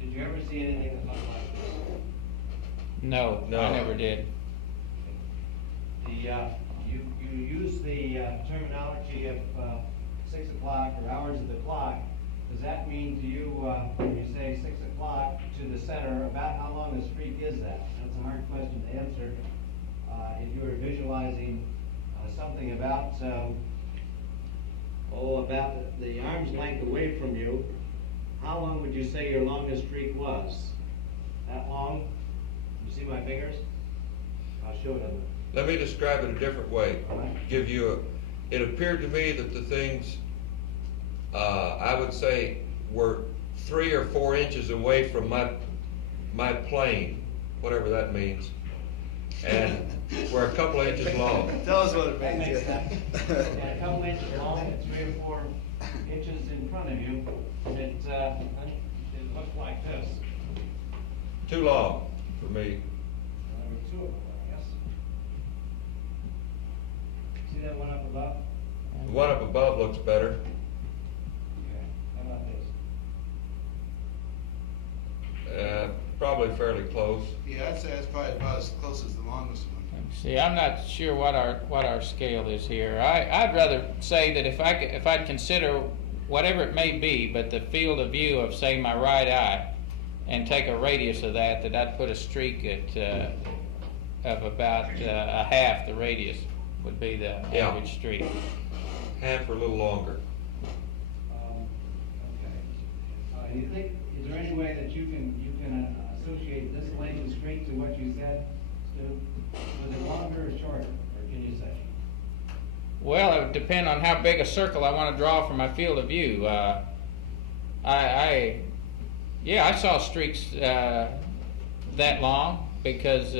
Did you ever see anything that looked like this? No, I never did. You use the terminology of 6 o'clock or hours of the clock. Does that mean to you, when you say 6 o'clock to the center, about how long a streak is that? That's a hard question to answer. If you were visualizing something about the arm's length away from you, how long would you say your longest streak was? That long? You see my fingers? I'll show it on the... Let me describe it a different way. All right. It appeared to me that the things, I would say, were 3 or 4 inches away from my plane, whatever that means, and were a couple of inches long. Tell us what it That means. makes sense. Yeah, a couple inches long and 3 or 4 inches in front of you. It looked like this. Too long for me. There were 2 of them, I guess. See that one up above? The one up above looks better. Okay, how about this? Probably fairly close. Yeah, I'd say that's probably about as close as the longest one. See, I'm not sure what our scale is here. I'd rather say that if I'd consider whatever it may be, but the field of view of, say, my right eye, and take a radius of that I'd put a streak at of about a half the radius would be the average streak. Half or a little longer. Okay. You think, is there any way that you can associate this length of streak to what you said, Stu? Was it longer or shorter, or can you say? Well, it would depend on how big a circle I want to draw from my field of view. I saw streaks that long because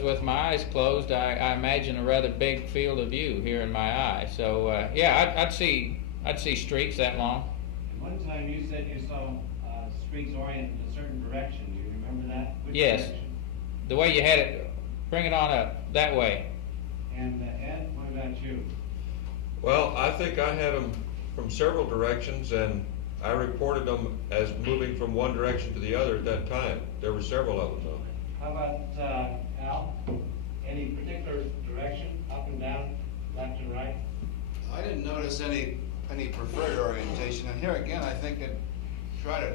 with my eyes closed, I imagine a rather big field of view here in my eye. So I'd see streaks that long. One time you said you saw streaks oriented in a certain direction. Do you remember that? Which Yes. direction? The way you had it, bring it on up that way. And Ed, what about you? Well, I think I had them from several directions, and I reported them as moving from one direction to the other at that time. There were several of them, though. How about Al? Any particular direction, up and down, left and right? I didn't notice any preferred orientation, and here again, I think that try to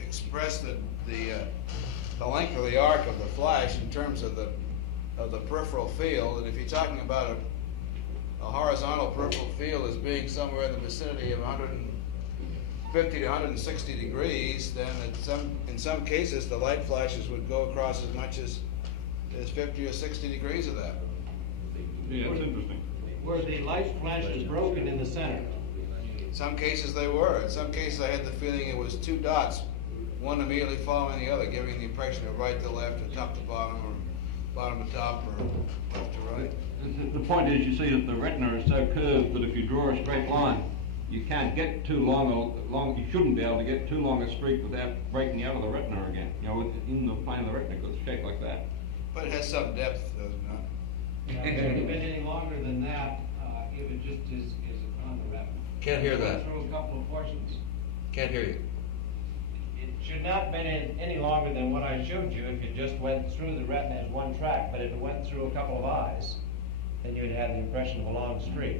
express the length of the arc of the flash in terms of the peripheral field, and if you're talking about a horizontal peripheral field as being somewhere in the vicinity of 150 to 160 degrees, then in some cases the light flashes would go across as much as 50 or 60 degrees of that. Yeah, it's interesting. Were the light flashes broken in the center? In some cases they were. In some cases I had the feeling it was 2 dots, one immediately following the other, giving the impression of right to left, or top to bottom, or bottom to top, or left to right. The point is, you see that the retina is so curved that if you draw a straight line, you can't get too long. You shouldn't be able to get too long a streak without breaking out of the retina again. You know, in the plane of the retina, it's shaped like that. But it has some depth, does it not? If it had been any longer than that, it would just is on the retina. Can't hear that. Through a couple of portions. Can't hear you. It should not have been any longer than what I showed you if it just went through the retina as one track. But if it went through a couple of eyes, then you'd have the impression of a long streak.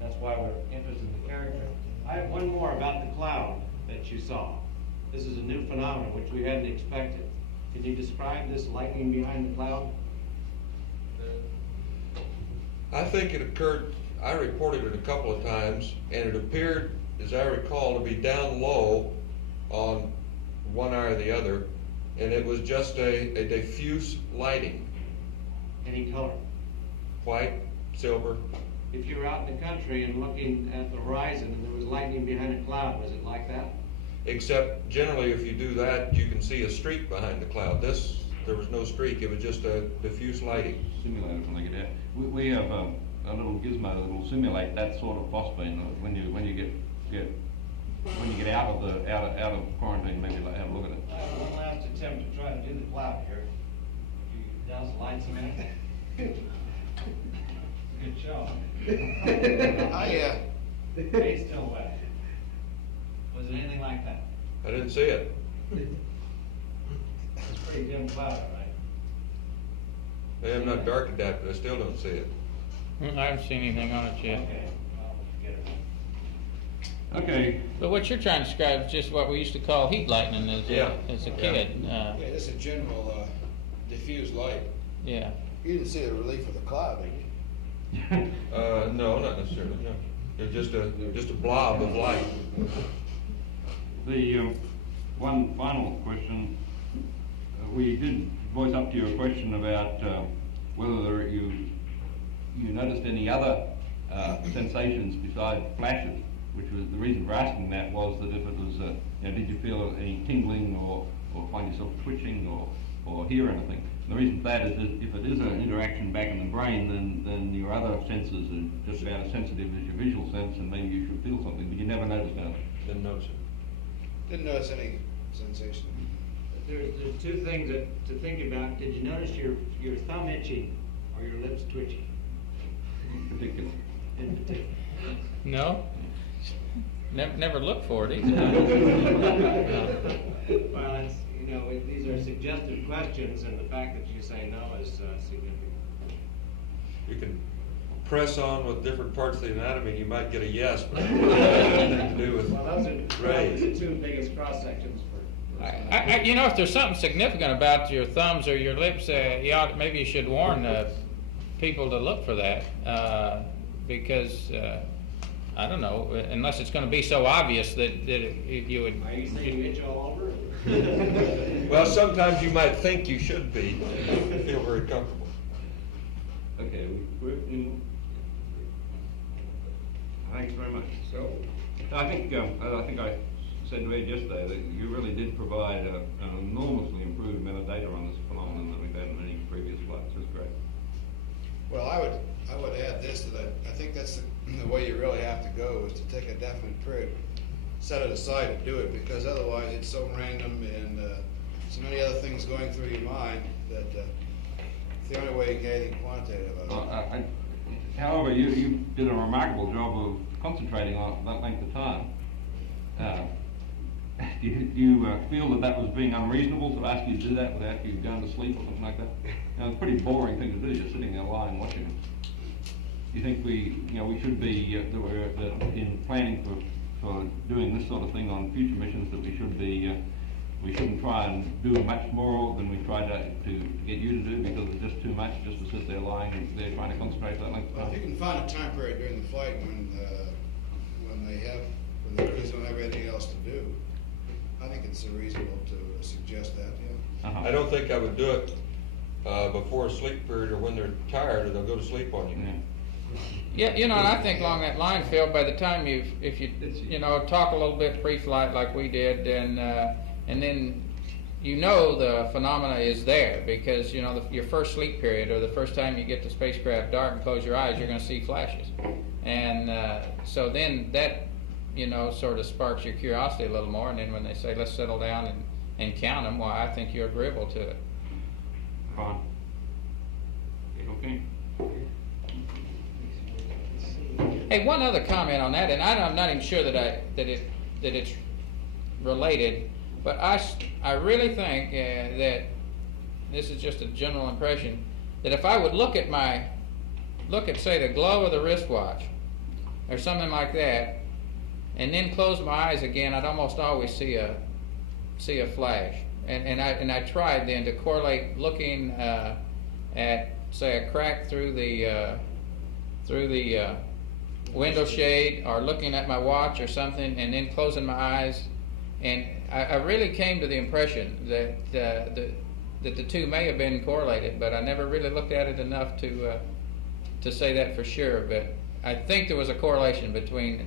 That's why we're interested in the character. I have one more about the cloud that you saw. This is a new phenomenon which we hadn't expected. Can you describe this lightning behind the cloud? I think it occurred, I reported it a couple of times, and it appeared, as I recall, to be down low on one eye or the other, and it was just a diffuse lighting. Any color? White, silver. If you were out in the country and looking at the horizon and there was lightning behind a cloud, was it like that? Except generally if you do that, you can see a streak behind the cloud. There was no streak, it was just a diffuse lighting. Simulate it when they get out. We have a little gizmo that will simulate that sort of phosphene when you get out of quarantine. Maybe have a look at it. I have one last attempt to try to do the cloud here. You douse the lights a minute. Good show. Hey, still wet. Was it anything like that? I didn't see it. It's pretty dim cloud, right? Hey, I'm not dark adapted, I still don't see it. I haven't seen anything on it yet. Okay, well, forget it. Okay. But what you're trying to describe is just what we used to call heat lightning as a kid. Yeah, this is a general diffuse light. Yeah. You didn't see the relief of the cloud, did you? No, not necessarily, no. It's just a blob of light. The one final question, we did voice up to your question about whether you noticed any other sensations besides flashes, which was the reason for asking that was that if it was, did you feel any tingling or find yourself twitching or hear anything? And the reason for that is that if it is an interaction back in the brain, then your other senses are just about as sensitive as your visual sense, and maybe you should feel something, but you never noticed anything. Didn't notice it. Didn't notice any sensation. There's two things to think about. Did you notice your thumb itching or your lips twitching? Particular. In particular. No? Never look for it either. Well, it's, these are suggestive questions, and the fact that you say no is significant. You can press on with different parts of the anatomy, you might get a yes, but it has nothing to do with Well, those are rays. the two biggest cross sections for. If there's something significant about your thumbs or your lips, maybe you should warn people to look for that, because I don't know, unless it's going to be so obvious that you would. Are you saying itch all over? Well, sometimes you might think you should be, feel very comfortable. Okay, thanks very much. So, I think I said to Ed yesterday that you really did provide an enormously improved amount of data on this phenomenon that we've had in any previous flights. It's great. Well, I would add this, that I think that's the way you really have to go, is to take a definite period, set it aside and do it, because otherwise it's so random and so many other things going through your mind that it's the only way you get anything quantitative out of it. However, you did a remarkable job of concentrating on that length of time. Do you feel that was being unreasonable to ask you to do that without you going to sleep or something like that? It's a pretty boring thing to do, just sitting there lying watching it. Do you think we should be, in planning for doing this sort of thing on future missions, that we should be, we shouldn't try and do much more than we tried to get you to do, because it's just too much just to sit there lying there trying to concentrate that length of Well, time? if you can find a time period during the flight when the crews don't have anything else to do, I think it's reasonable to suggest that, yeah. I don't think I would do it before a sleep period or when they're tired or they'll go to sleep on you. Yeah, and I think along that line, Phil, by the time if you talk a little bit pre-flight like we did, and then the phenomena is there, because your first sleep period, or the first time you get the spacecraft dark and close your eyes, you're going to see flashes, and so then that sort of sparks your curiosity a little more, and then when they say let's settle down and count them, well, I think you're agreeable to it. Fine. Okay. Hey, one other comment on that, and I'm not even sure that it's related, but I really think that this is just a general impression, that if I would look at say the glow of the wristwatch or something like that, and then close my eyes again, I'd almost always see a flash. And I tried then to correlate looking at, say, a crack through the window shade, or looking at my watch or something, and then closing my eyes, and I really came to the impression that the two may have been correlated, but I never really looked at it enough to say that for sure. But I think there was a correlation between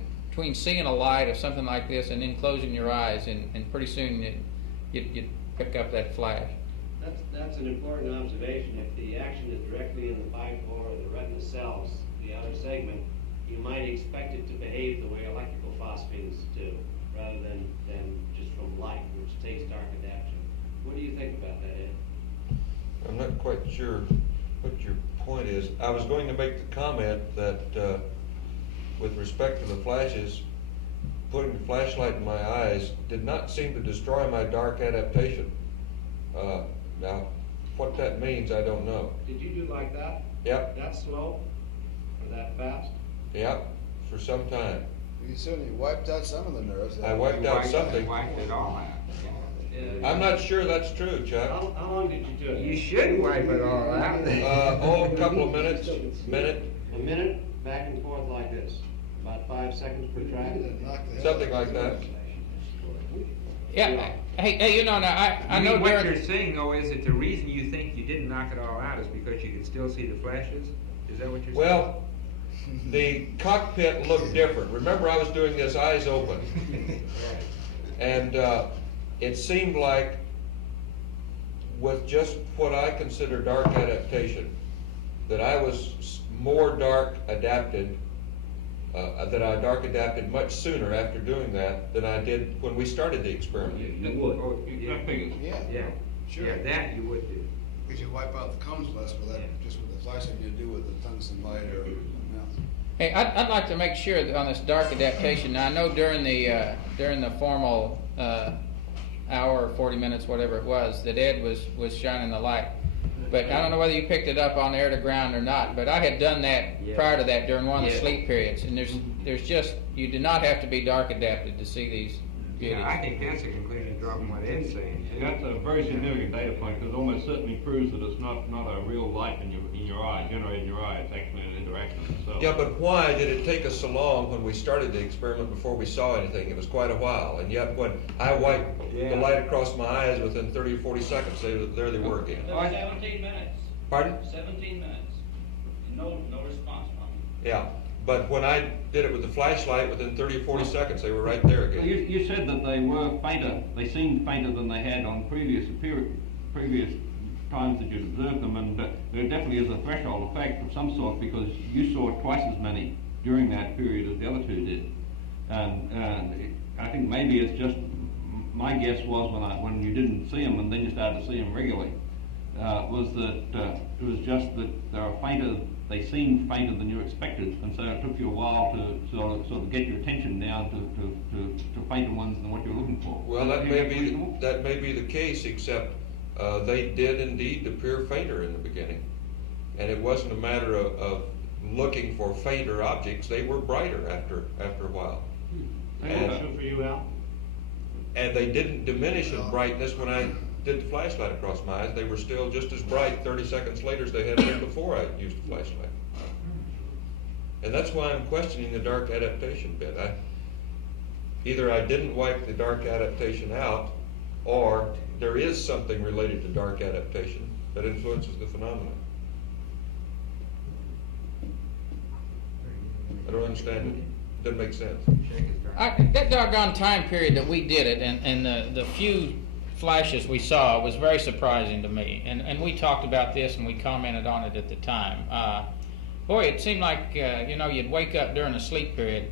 seeing a light of something like this and then closing your eyes, and pretty soon you'd pick up that flash. That's an important observation. If the action is directly in the bipolar or the retina cells, the outer segment, you might expect it to behave the way electrical phosphines do, rather than just from light, which takes dark adaptation. What do you think about that, Ed? I'm not quite sure what your point is. I was going to make the comment that with respect to the flashes, putting the flashlight in my eyes did not seem to destroy my dark adaptation. Now, what that means, I don't know. Did you do like that? Yep. That slow? Or that fast? Yep, for some time. You certainly wiped out some of the nerves. I wiped out something. Wiped it all out. I'm not sure that's true, Chuck. How long did you do it? You should wipe it all out. A couple of minutes, minute. A minute, back and forth like this. About 5 seconds per track. Something like that. Yeah, hey, you know, now, I know what there. you're saying, though, is that the reason you think you didn't knock it all out is because you could still see the flashes? Is that what you're saying? Well, the cockpit looked different. Remember, I was doing this eyes open. And it seemed like, with just what I consider dark adaptation, that I was more dark adapted, that I dark adapted much sooner after doing that than I did when we started the experiment. You would. Oh, that figures. Yeah. Sure. Yeah, that you would do. Because you wipe out the comes less with that, just with the flashlight you do with the tungsten light or something else. Hey, I'd like to make sure that on this dark adaptation. Now, I know during the formal hour, 40 minutes, whatever it was, that Ed was shining the light. But I don't know whether you picked it up on air to ground or not. But I had done that prior to that during one of the sleep periods, and there's just, you do not have to be dark adapted to see these beauties. Yeah, I think that's a conclusion drawn from what Ed's saying. That's a very significant data point, because it almost certainly proves that it's not a real light in your eye, generated in your eye. It's actually an interaction itself. Yeah, but why did it take us so long when we started the experiment before we saw anything? It was quite a while, and yet when I wiped the light across my eyes within 30 or 40 seconds, there they were again. 17 minutes. Pardon? 17 minutes. No response from you. Yeah, but when I did it with the flashlight, within 30 or 40 seconds, they were right there again. You said that they were fainter. They seemed fainter than they had on previous times that you'd observed them, and there definitely is a threshold effect of some sort, because you saw twice as many during that period as the other two did. And I think maybe it's just, my guess was when you didn't see them and then you started to see them regularly, was that it was just that they were fainter. They seemed fainter than you expected, and so it took you a while to sort of get your attention down to fainter ones than what you were looking for. Well, that may be the case, except they did indeed appear fainter in the beginning, and it wasn't a matter of looking for fainter objects. They were brighter after a while. Question for you, Al. And they didn't diminish in brightness when I did the flashlight across my eyes. They were still just as bright 30 seconds later as they had been before I used the flashlight. And that's why I'm questioning the dark adaptation bit. Either I didn't wipe the dark adaptation out, or there is something related to dark adaptation that influences the phenomenon. I don't understand it. It doesn't make sense. That doggone time period that we did it, and the few flashes we saw was very surprising to me. And we talked about this and we commented on it at the time. Boy, it seemed like you'd wake up during a sleep period,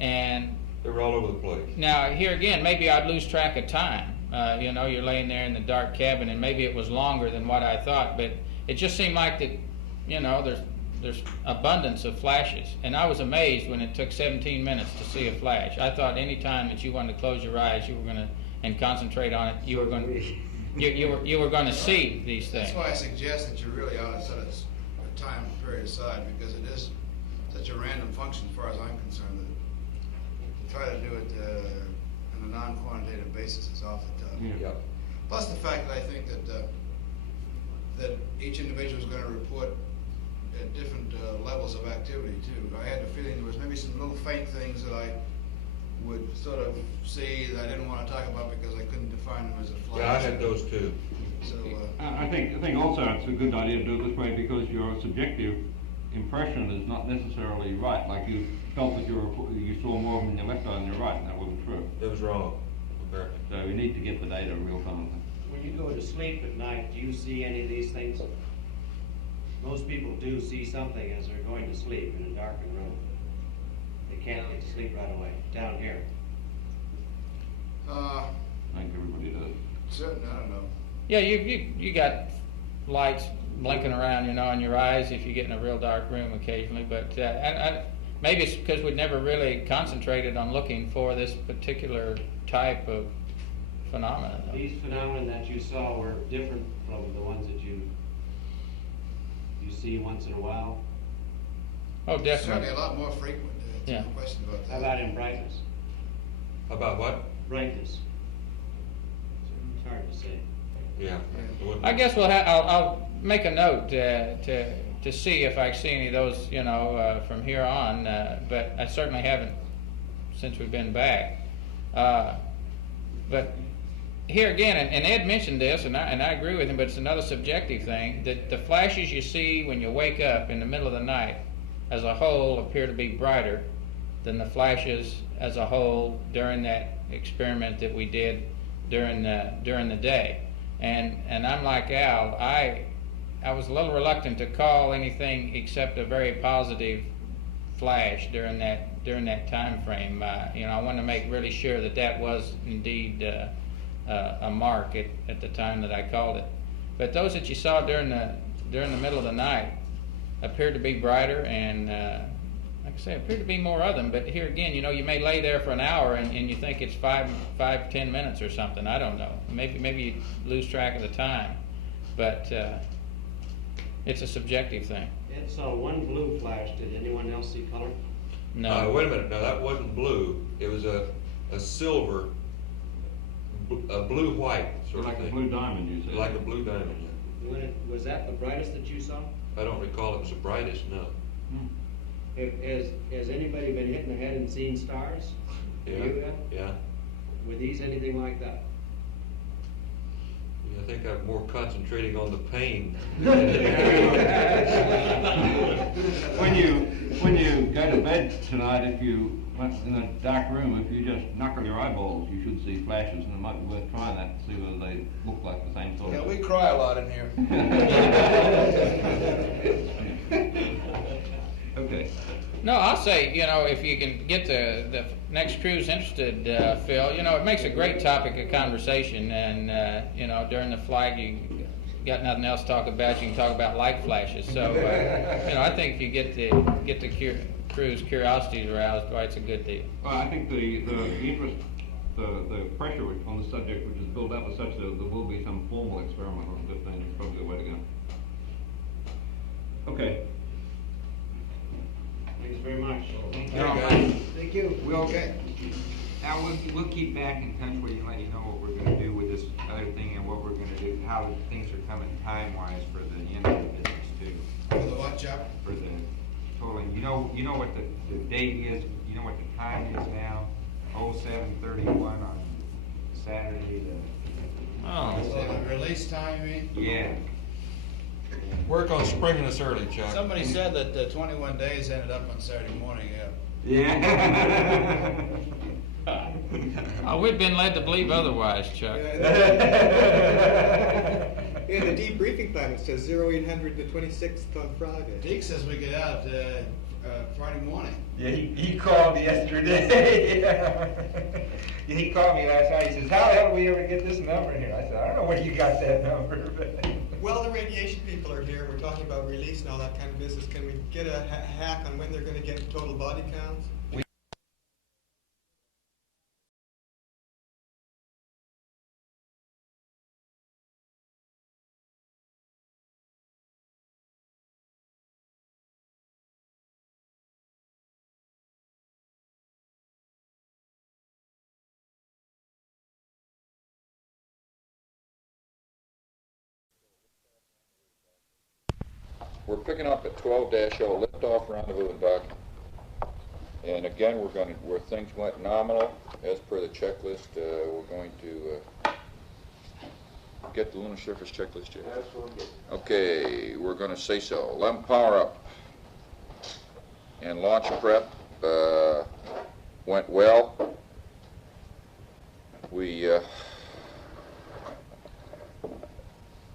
and they were all over the place. Now here again, maybe I'd lose track of time. You're laying there in the dark cabin, and maybe it was longer than what I thought, but it just seemed like that. There's abundance of flashes, and I was amazed when it took 17 minutes to see a flash. I thought any time that you wanted to close your eyes, you were going to and concentrate on it, you were going to see these things. That's why I suggest that you really ought to set a time period aside, because it is such a random function as far as I'm concerned, that to try to do it on a non-quantitative basis is awfully tough. Yeah. Plus the fact that I think that each individual is going to report at different levels of activity too. I had the feeling there was maybe some little faint things that I would sort of see that I didn't want to talk about because I couldn't define them as a flash. Yeah, I had those too. So I think also it's a good idea to do it this way, because your subjective impression is not necessarily right. Like you felt that you saw more of them in your left eye than your right, and that wasn't true. That was wrong. So we need to get the data real time. When you go to sleep at night, do you see any of these things? Most people do see something as they're going to sleep in a darkened room. They can't get to sleep right away. Down here. I think everybody does. Certainly, I don't know. Yeah, you got lights blinking around, in your eyes if you get in a real dark room occasionally. But maybe it's because we'd never really concentrated on looking for this particular type of phenomenon. These phenomena that you saw were different from the ones that you see once in a while. Oh, definitely. Certainly a lot more frequent. Yeah. No question about that. How about in brightness? About what? Brightness. It's hard to say. Yeah. I guess I'll make a note to see if I see any of those, from here on. But I certainly haven't since we've been back. But here again, and Ed mentioned this, and I agree with him, but it's another subjective thing, that the flashes you see when you wake up in the middle of the night as a whole appear to be brighter than the flashes as a whole during that experiment that we did during the day. And I'm like Al, I was a little reluctant to call anything except a very positive flash during that time frame. I wanted to make really sure that was indeed a mark at the time that I called it. But those that you saw during the middle of the night appeared to be brighter, and like I say, appeared to be more of them. But here again, you may lay there for an hour and you think it's 10 minutes or something. I don't know. Maybe you lose track of the time, but it's a subjective thing. Ed saw one blue flash. Did anyone else see color? No. Wait a minute. No, that wasn't blue. It was a silver, a blue-white sort Like of a thing. blue diamond, you said. Like a blue diamond. Yeah. Was that the brightest that you saw? I don't recall it was the brightest. No. Has anybody been hit in the head and seen stars? Yeah. You have? Yeah. Were these anything like that? I think I'm more concentrating on the pain. When you go to bed tonight, if you in a dark room, if you just knuckle your eyeballs, you should see flashes, and it might be worth trying that to see whether they look like the same sort Yeah, of. we cry a lot in here. Okay. No, I'll say, if you can get the next cruise interested, Phil, it makes a great topic of conversation, and, during the flight, you got nothing else to talk about, you can talk about light flashes. So, I think if you get the crew's curiosity aroused, well, it's a good deal. Well, I think the interest, the pressure on the subject which is built up is such that there will be some formal experiment on 15 is probably the way to go. Okay. Thanks very much. Thank you. Now we'll keep back in touch with you and let you know what we're going to do with this other thing and what we're going to do, how things are coming time-wise for the end of the business too. For the what, Chuck? For the totally, you know what the date is, you know what the time is now, 07:31 on Saturday. The release time, you mean? Yeah. Work on springing us early, Chuck. Somebody said that 21 days ended up on Saturday morning, Yeah. We've been led to believe otherwise, Chuck. In the debriefing plan, it says 0800 the 26th on Friday. Deke says we get out Friday morning. Yeah, he called me yesterday. Yeah, he called me last night. He says, "How the hell did we ever get this number here?" I said, "I don't know where you got that number." Well, the radiation people are here. We're talking about release and all that kind of business. Can we get a hack on when they're going to get total body counts? We're picking up at 12-0 liftoff rendezvous and docking. And again, where things went nominal, as per the checklist, we're going to get the lunar surface checklist yet? Absolutely. Okay, we're going to say so. 11 power up. And launch prep went well. We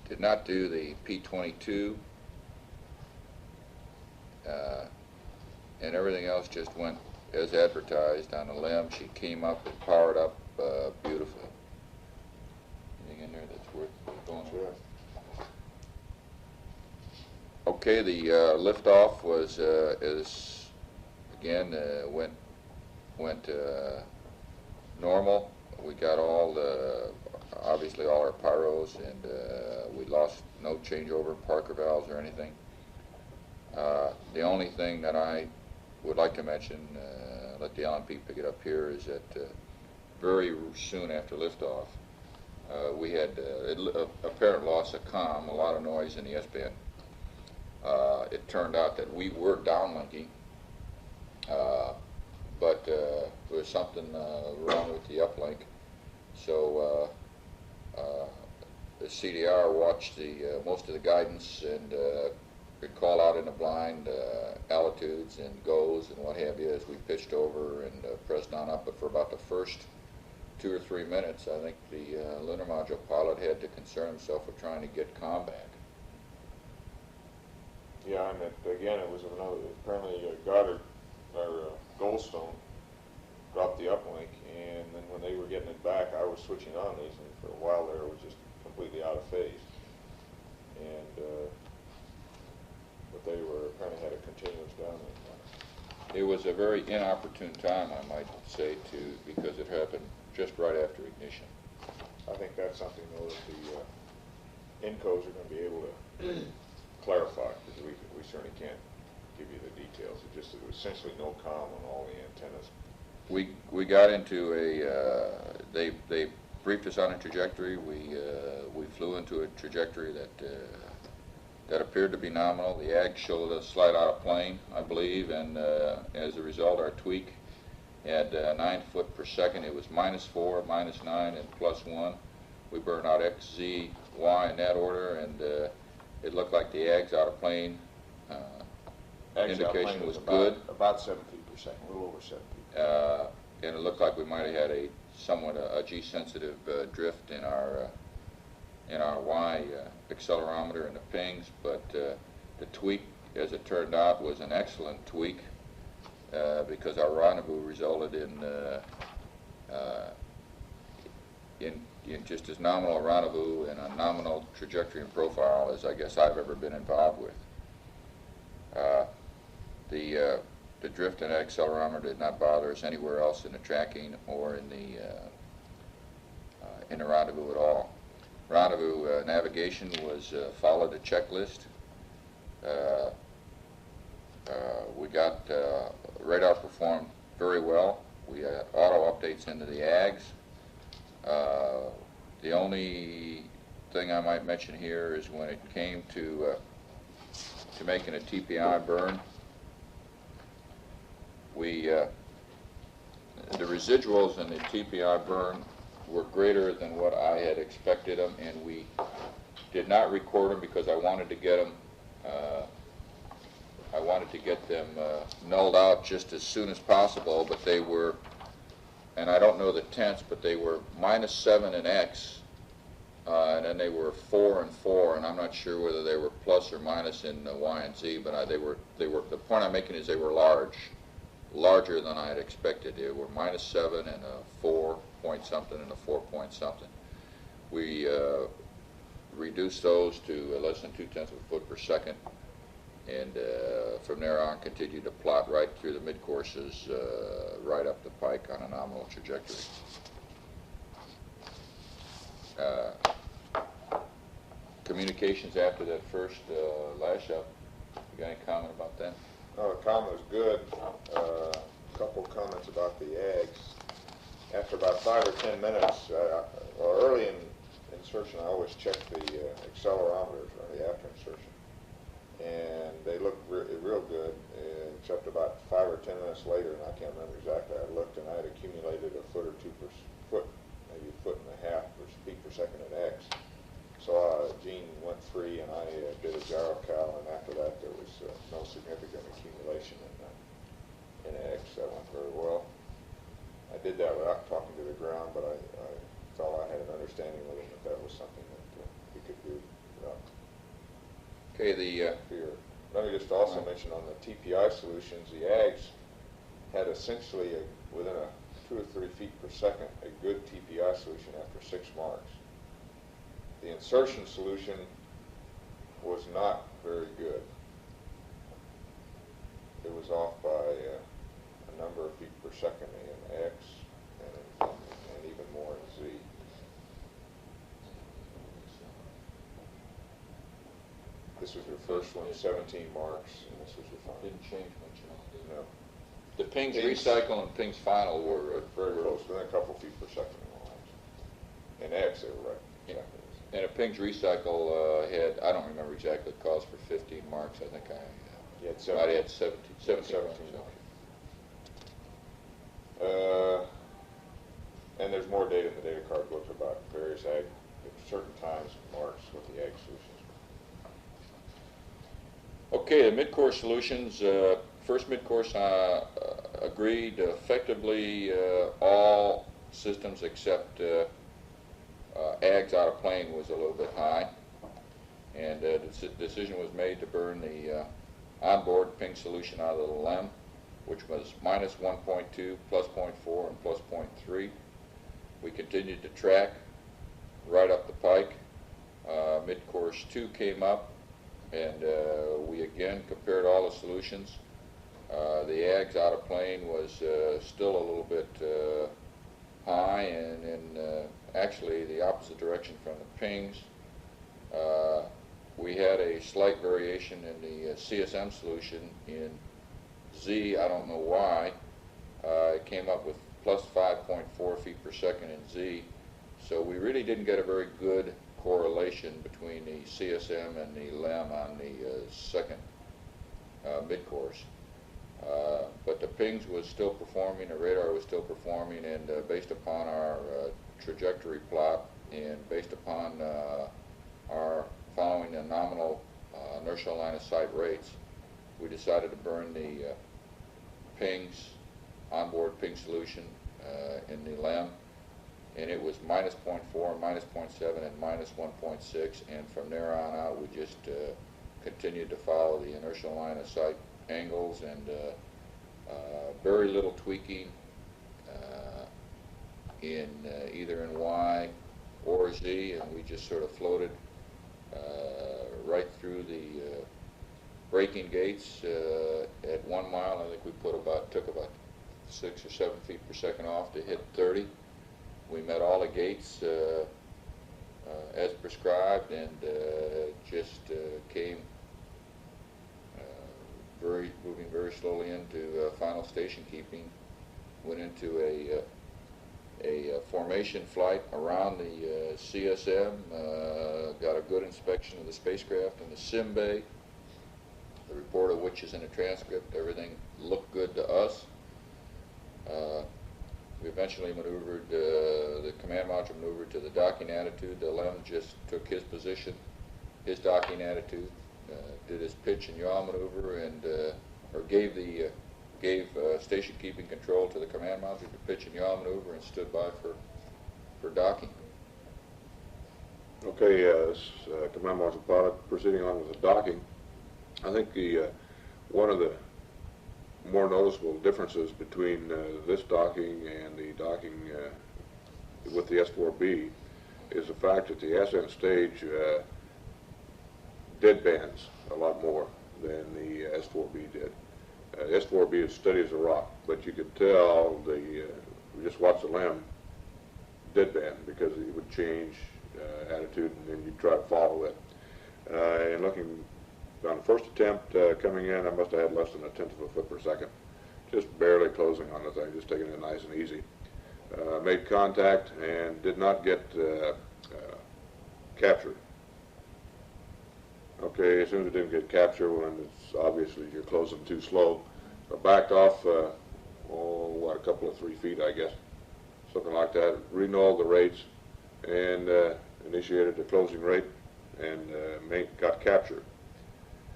did not do the P-22. And everything else just went as advertised on the limb. She came up and powered up beautifully. Anything in there that's worth going through? Okay, the liftoff was went normal. We got obviously all our pyros, and we lost no changeover Parker valves or anything. The only thing that I would like to mention, let the LMP pick it up here, is that very soon after liftoff, we had apparent loss of comm, a lot of noise in the S-band. It turned out that we were downlinking, but there was something wrong with the uplink. So the CDR watched most of the guidance and could call out in the blind altitudes and goes and what have you as we pitched over and pressed on up. But for about the first 2 or 3 minutes, I think the lunar module pilot had to concern himself with trying to get comm back. Yeah, and again, it was another, apparently Goddard, or Goldstone, dropped the uplink, and then when they were getting it back, I was switching on these, and for a while there, it was just completely out of phase. And, but they were, apparently had a continuous downlink. It was a very inopportune time, I might say, because it happened just right after ignition. I think that's something, though, that the INCOs are going to be able to clarify, because we certainly can't give you the details. It just, there was essentially no comm on all the antennas. We got into they briefed us on a trajectory. We flew into a trajectory that appeared to be nominal. The ag showed us slide out of plane, I believe, and as a result, our tweak had 9 foot per second. It was -4, -9, and +1. We burned out X, Z, Y in that order, and it looked like the ag's out of plane indication was good. About 7 feet per second, a little over 7 feet. And it looked like we might have had a somewhat a G-sensitive drift in our Y accelerometer and the pings, but the tweak, as it turned out, was an excellent tweak because our rendezvous resulted in just as nominal a rendezvous and a nominal trajectory and profile as I guess I've ever been involved with. The drift and accelerometer did not bother us anywhere else in the tracking or in the rendezvous at all. Rendezvous navigation was followed a checklist. We got radar performed very well. We had auto updates into the ags. The only thing I might mention here is when it came to making a TPI burn, the residuals in the TPI burn were greater than what I had expected them, and we did not record them because I wanted to get them nulled out just as soon as possible. But they were, and I don't know the tenths, but they were -7 in X, and then they were 4 and 4, and I'm not sure whether they were plus or minus in Y and Z, but they were. The point I'm making is they were larger than I had expected. They were -7 and a 4 point something and a 4 point something. We reduced those to less than 0.2 of a foot per second, and from there on continued to plot right through the mid-courses, right up the pike on a nominal trajectory. Communications after that first lash up, you got any comment about that? No, the comment was good. A couple comments about the ags. After about 5 or 10 minutes, or early in insertion, I always check the accelerometers or the after insertion, and they looked real good. Except about 5 or 10 minutes later, and I can't remember exactly. I looked, and I had accumulated a foot or 2 per foot, maybe a foot and a half per feet per second at X. So Gene went free, and I did a gyro cal, and after that there was no significant accumulation in X. That went very well. I did that without talking to the ground, but I felt I had an understanding with him that was something that we could do without fear. Let me just also mention on the TPI solutions, the AGs had essentially, within a 2 or 3 feet per second, a good TPI solution after 6 marks. The insertion solution was not very good. It was off by a number of feet per second in X and even more in Z. This was your first one, 17 marks, and this was your final. Didn't change much at all. No. The pings recycle and pings final were very close, within a couple feet per second in X, they were right. Yeah. And a pings recycle had, I don't remember exactly, the cost for 15 marks. I think I had 17 marks. And there's more data in the data card book. various ag, at certain times, marks what the ag solutions were. Okay, the mid-course solutions. First mid-course agreed effectively all systems except ags out of plane was a little bit high, and the decision was made to burn the onboard ping solution out of the LEM, which was minus 1.2, plus 0.4, and plus 0.3. We continued to track right up the pike. Mid-course 2 came up, and we again compared all the solutions. The ags out of plane was still a little bit high, and in actually the opposite direction from the pings. We had a slight variation in the CSM solution in Z. I don't know why. It came up with plus 5.4 feet per second in Z. So we really didn't get a very good correlation between the CSM and the LEM on the second mid-course. But the pings was still performing, the radar was still performing, and based upon our trajectory plot and based upon our following the nominal inertial line of sight rates, we decided to burn the pings, onboard ping solution in the LEM, and it was minus 0.4, minus 0.7, and minus 1.6, and from there on out we just continued to follow the inertial line of sight angles, and very little tweaking in either in Y or Z, and we just sort of floated right through the braking gates at 1 mile. I think we took about 6 or 7 feet per second off to hit 30. We met all the gates as prescribed, and just came moving very slowly into final station keeping. Went into a formation flight around the CSM, got a good inspection of the spacecraft in the sim bay, the report of which is in a transcript. Everything looked good to us. We eventually maneuvered, the command module maneuvered to the docking attitude. The LEM just took his position, his docking attitude, did his pitch and yaw maneuver, and or gave station keeping control to the command module to pitch and yaw maneuver, and stood by for docking. Okay, command module pilot proceeding on with the docking. I think one of the more noticeable differences between this docking and the docking with the S4B is the fact that the ascent stage deadbands a lot more than the S4B did. S4B is steady as a rock, but you could tell we just watched the LEM deadband because it would change attitude, and then you'd try to follow it. And looking on the first attempt coming in, I must have had less than 1/10 of a foot per second, just barely closing on the thing, just taking it nice and easy. Made contact and did not get captured. Okay, as soon as it didn't get captured, when it's obviously you're closing too slow, so backed off, a couple of 3 feet, I guess, something like that. Renulled the rates and initiated the closing rate, and got captured.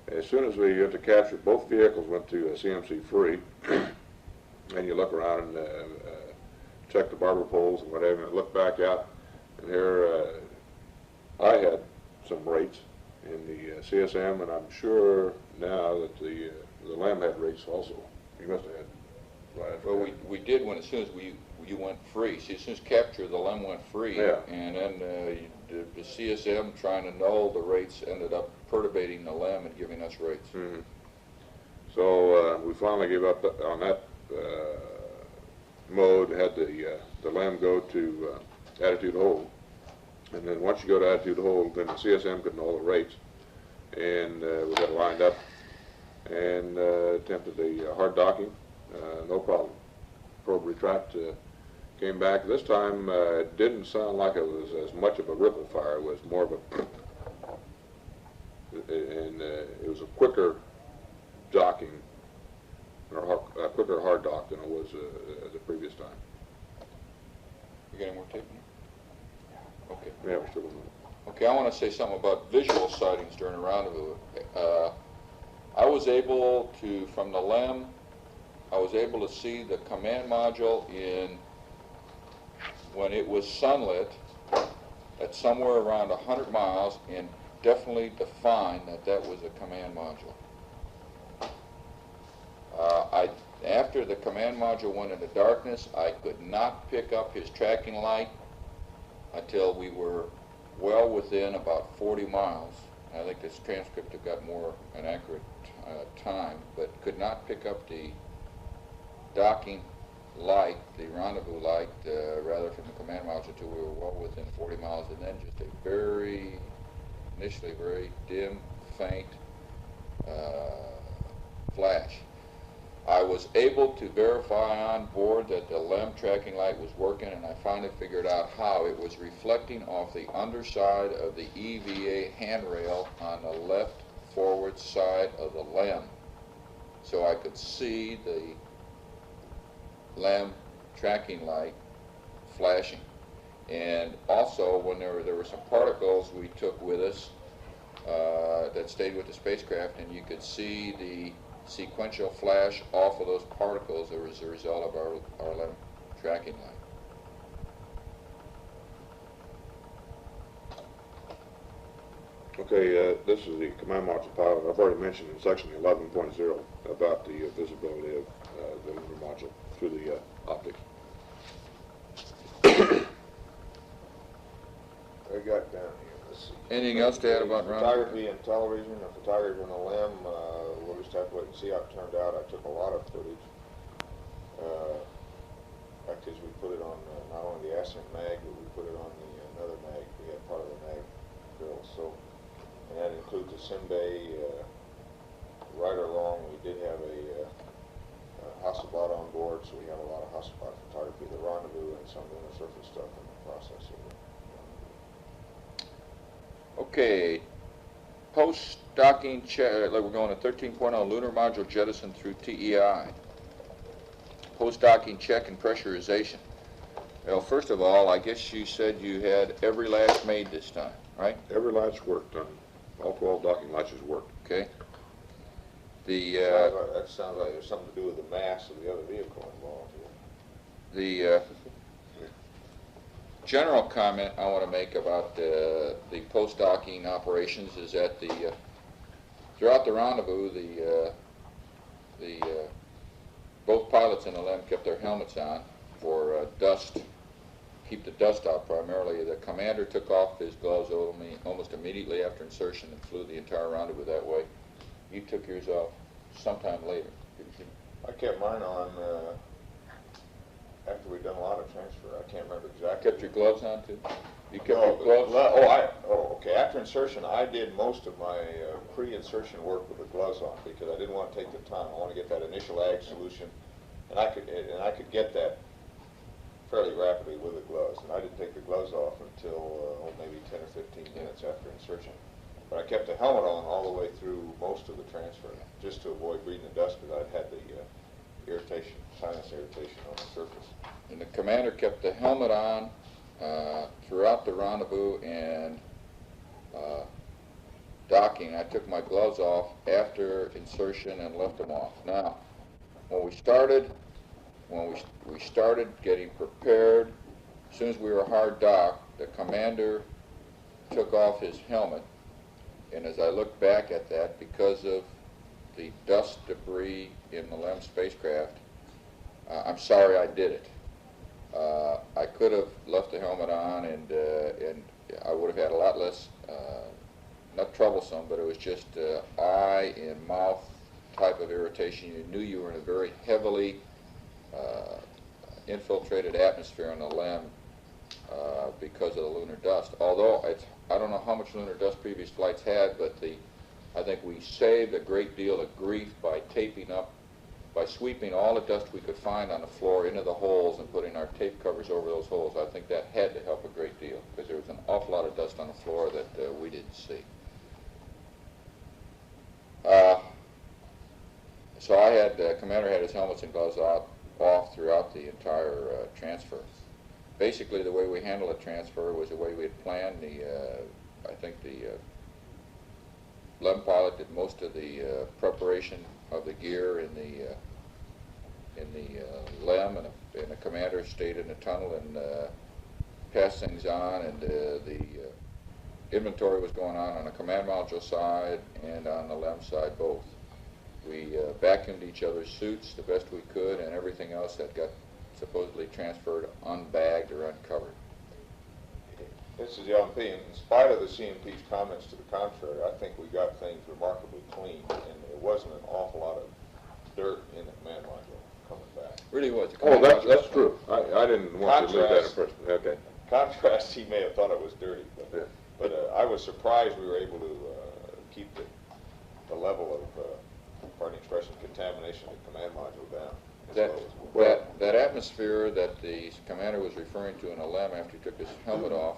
As soon as we got to capture, both vehicles went to CMC free, and you look around and check the barber poles and whatever, and look back out, and here I had some rates in the CSM, and I'm sure now that the LEM had rates also. You must have had. Well, we did as soon as you went free. See, as soon as capture, the LEM went free, yeah. And then the CSM trying to null the rates ended up perturbating the LEM and giving us rates. Mm-hmm. So we finally gave up on that mode, had the LEM go to attitude hold. And then once you go to attitude hold, then the CSM could null the rates. And we got lined up and attempted the hard docking, no problem. Probe retract came back. This time it didn't sound like it was as much of a ripple fire. It was more of a, and it was a quicker docking, or a quicker hard dock than it was the previous time. You got any more tape? Okay. Yeah, we're still going. Okay, I want to say something about visual sightings during a rendezvous. I was able to, from the LEM, I was able to see the command module when it was sunlit at somewhere around 100 miles and definitely define that was a command module. After the command module went into darkness, I could not pick up his tracking light until we were well within about 40 miles. I think this transcript have got more an accurate time, but could not pick up the docking light, the rendezvous light, rather from the command module until we were well within 40 miles, and then just a initially very dim, faint flash. I was able to verify on board that the LEM tracking light was working, and I finally figured out how. It was reflecting off the underside of the EVA handrail on the left forward side of the LEM. So I could see the LEM tracking light flashing. And also, when there were some particles we took with us that stayed with the spacecraft, and you could see the sequential flash off of those particles as a result of our LEM tracking light. Okay, this is the command module pilot. I've already mentioned in section 11.0 about the visibility of the lunar module through the optics. I got down here. Let's see. Anything else to add about photography and television? The photography on the LEM, we'll just have to wait and see how it turned out. I took a lot of footage. Actually, we put it on not only the Ascent mag, but we put it on another mag. We had part of the mag bill. So, and that includes a Simbay. Right along, we did have a Hasselblad on board, so we have a lot of Hasselblad photography, the rendezvous, and some lunar surface stuff in the process of it. Okay, post-docking check, we're going to 13.0, lunar module jettisoned through TEI. Post-docking check and pressurization. Well, first of all, I guess you said you had every latch made this time, right? Every latch worked on all 12 docking latches worked. Okay. That sounds like there's something to do with the mass of the other vehicle involved here. The general comment I want to make about the post-docking operations is that throughout the rendezvous, both pilots in the LEM kept their helmets on for dust, keep the dust out primarily. The commander took off his gloves almost immediately after insertion and flew the entire rendezvous that way. You took yours off sometime later. I kept mine on after we'd done a lot of transfer. I can't remember exactly. Kept your gloves on too? You kept your gloves? Okay. After insertion, I did most of my pre-insertion work with the gloves on because I didn't want to take the time. I want to get that initial ag solution, and I could get that fairly rapidly with the gloves. And I didn't take the gloves off until maybe 10 or 15 minutes after insertion. But I kept the helmet on all the way through most of the transfer, just to avoid breathing the dust because I'd had the irritation, sinus irritation on the surface. And the commander kept the helmet on throughout the rendezvous and docking. I took my gloves off after insertion and left them off. Now, when we started getting prepared, as soon as we were hard docked, the commander took off his helmet. And as I look back at that, because of the dust debris in the LEM spacecraft, I'm sorry I did it. I could have left the helmet on, and I would have had a lot less, not troublesome, but it was just eye and mouth type of irritation. You knew you were in a very heavily infiltrated atmosphere in the LEM because of the lunar dust. Although I don't know how much lunar dust previous flights had, but I think we saved a great deal of grief by taping up, by sweeping all the dust we could find on the floor into the holes and putting our tape covers over those holes. I think that had to help a great deal because there was an awful lot of dust on the floor that we didn't see. So Commander had his helmets and gloves off throughout the entire transfer. basically the way we handled the transfer was the way we had planned. I think the LEM pilot did most of the preparation of the gear in the LEM, and the commander stayed in the tunnel and passed things on, and the inventory was going on the command module side and on the LEM side both. We vacuumed each other's suits the best we could, and everything else that got supposedly transferred unbagged or uncovered. This is the LMP. In spite of the CMP's comments to the contrary, I think we got things remarkably clean, and there wasn't an awful lot of dirt in the command module coming back. Really was. Oh, that's true. I didn't want to leave that impression. Okay. Contrast, he may have thought it was dirty, but I was surprised we were able to keep the level of, pardon the expression, contamination of the command module down. That atmosphere that the commander was referring to in a LEM after he took his helmet off,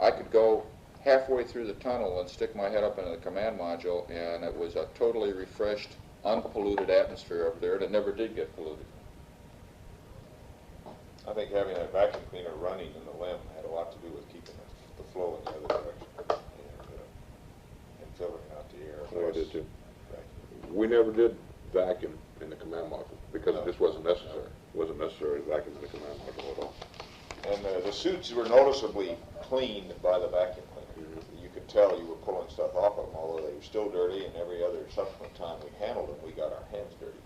I could go halfway through the tunnel and stick my head up into the command module, and it was a totally refreshed, unpolluted atmosphere up there that never did get polluted. I think having that vacuum cleaner running in the LEM had a lot to do with keeping the flow in the other direction and filtering out the air. Oh, I did too. We never did vacuum in the command module because it just wasn't necessary. It wasn't necessary to vacuum in the command module at all. And the suits were noticeably cleaned by the vacuum cleaner. You could tell you were pulling stuff off of them, although they were still dirty, and every other subsequent time we handled them, we got our hands dirty.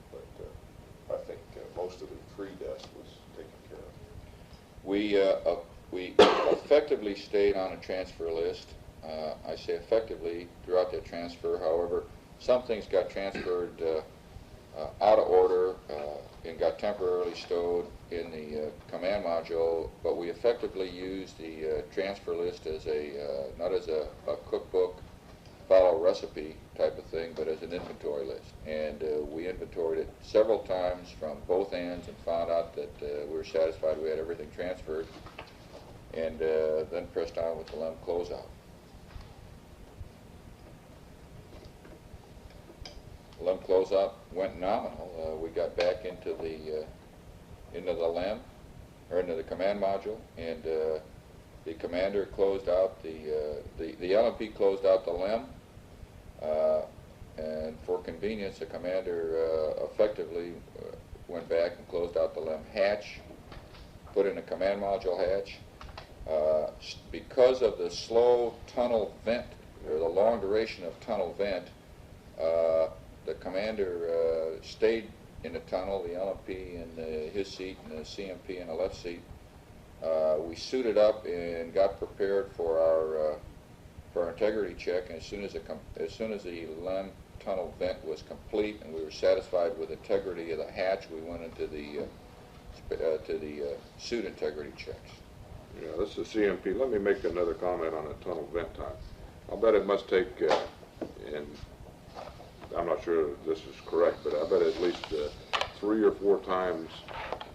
But I think most of the free dust was taken care of. We effectively stayed on a transfer list. I say effectively throughout that transfer. However, some things got transferred out of order and got temporarily stowed in the command module, but we effectively used the transfer list as not as a cookbook, follow recipe type of thing, but as an inventory list. And we inventoried it several times from both ends and found out that we were satisfied we had everything transferred, and then pressed on with the LEM closeout. LEM closeout went nominal. We got back into the LEM, or into the command module, and the commander closed out the LMP closed out the LEM, and for convenience, the commander effectively went back and closed out the LEM hatch, put in a command module hatch. Because of the slow tunnel vent, or the long duration of tunnel vent, the commander stayed in the tunnel, the LMP in his seat and the CMP in the left seat. We suited up and got prepared for our integrity check, and as soon as the LEM tunnel vent was complete and we were satisfied with the integrity of the hatch, we went into the suit integrity checks. Yeah, this is CMP. Let me make another comment on the tunnel vent time. I'll bet it must take, and I'm not sure this is correct, but I bet at least 3 or 4 times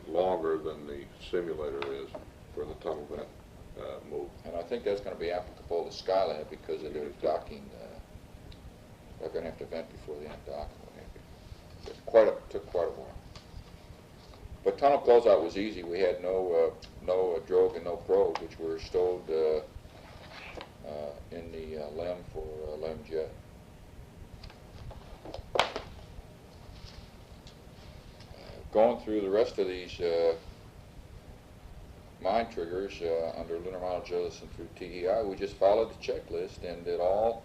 longer than the simulator is for the tunnel vent move. And I think that's going to be applicable to Skylab because of their docking. They're going to have to vent before the end dock. It took quite a while. But tunnel closeout was easy. We had no drogue and no probe, which were stowed in the LEM for LEM jet. Going through the rest of these mine triggers under lunar monogenesis and through TEI, we just followed the checklist, and it all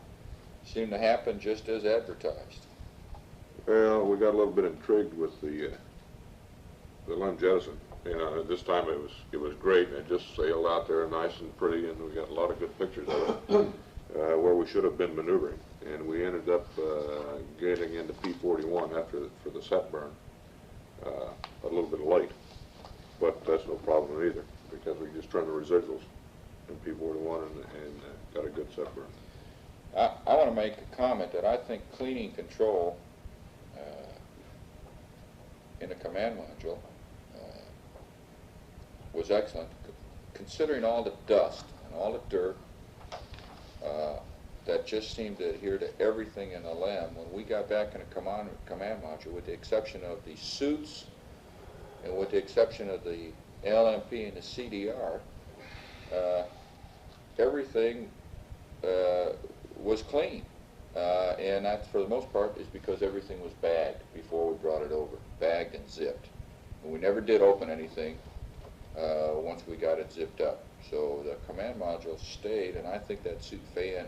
seemed to happen just as advertised. Well, we got a little bit intrigued with the LEM jettison. You know, this time it was great, and it just sailed out there nice and pretty, and we got a lot of good pictures of it where we should have been maneuvering, and we ended up getting into P41 for the set burn a little bit late, but that's no problem either because we just turned the residuals in P41 and got a good set burn. I want to make a comment that I think cleaning control in the command module was excellent, considering all the dust and all the dirt that just seemed to adhere to everything in the LEM. When we got back in the command module, with the exception of the suits and with the exception of the LMP and the CDR, everything was clean. And that, for the most part, is because everything was bagged before we brought it over, bagged and zipped. And we never did open anything once we got it zipped up. So the command module stayed, and I think that suit fan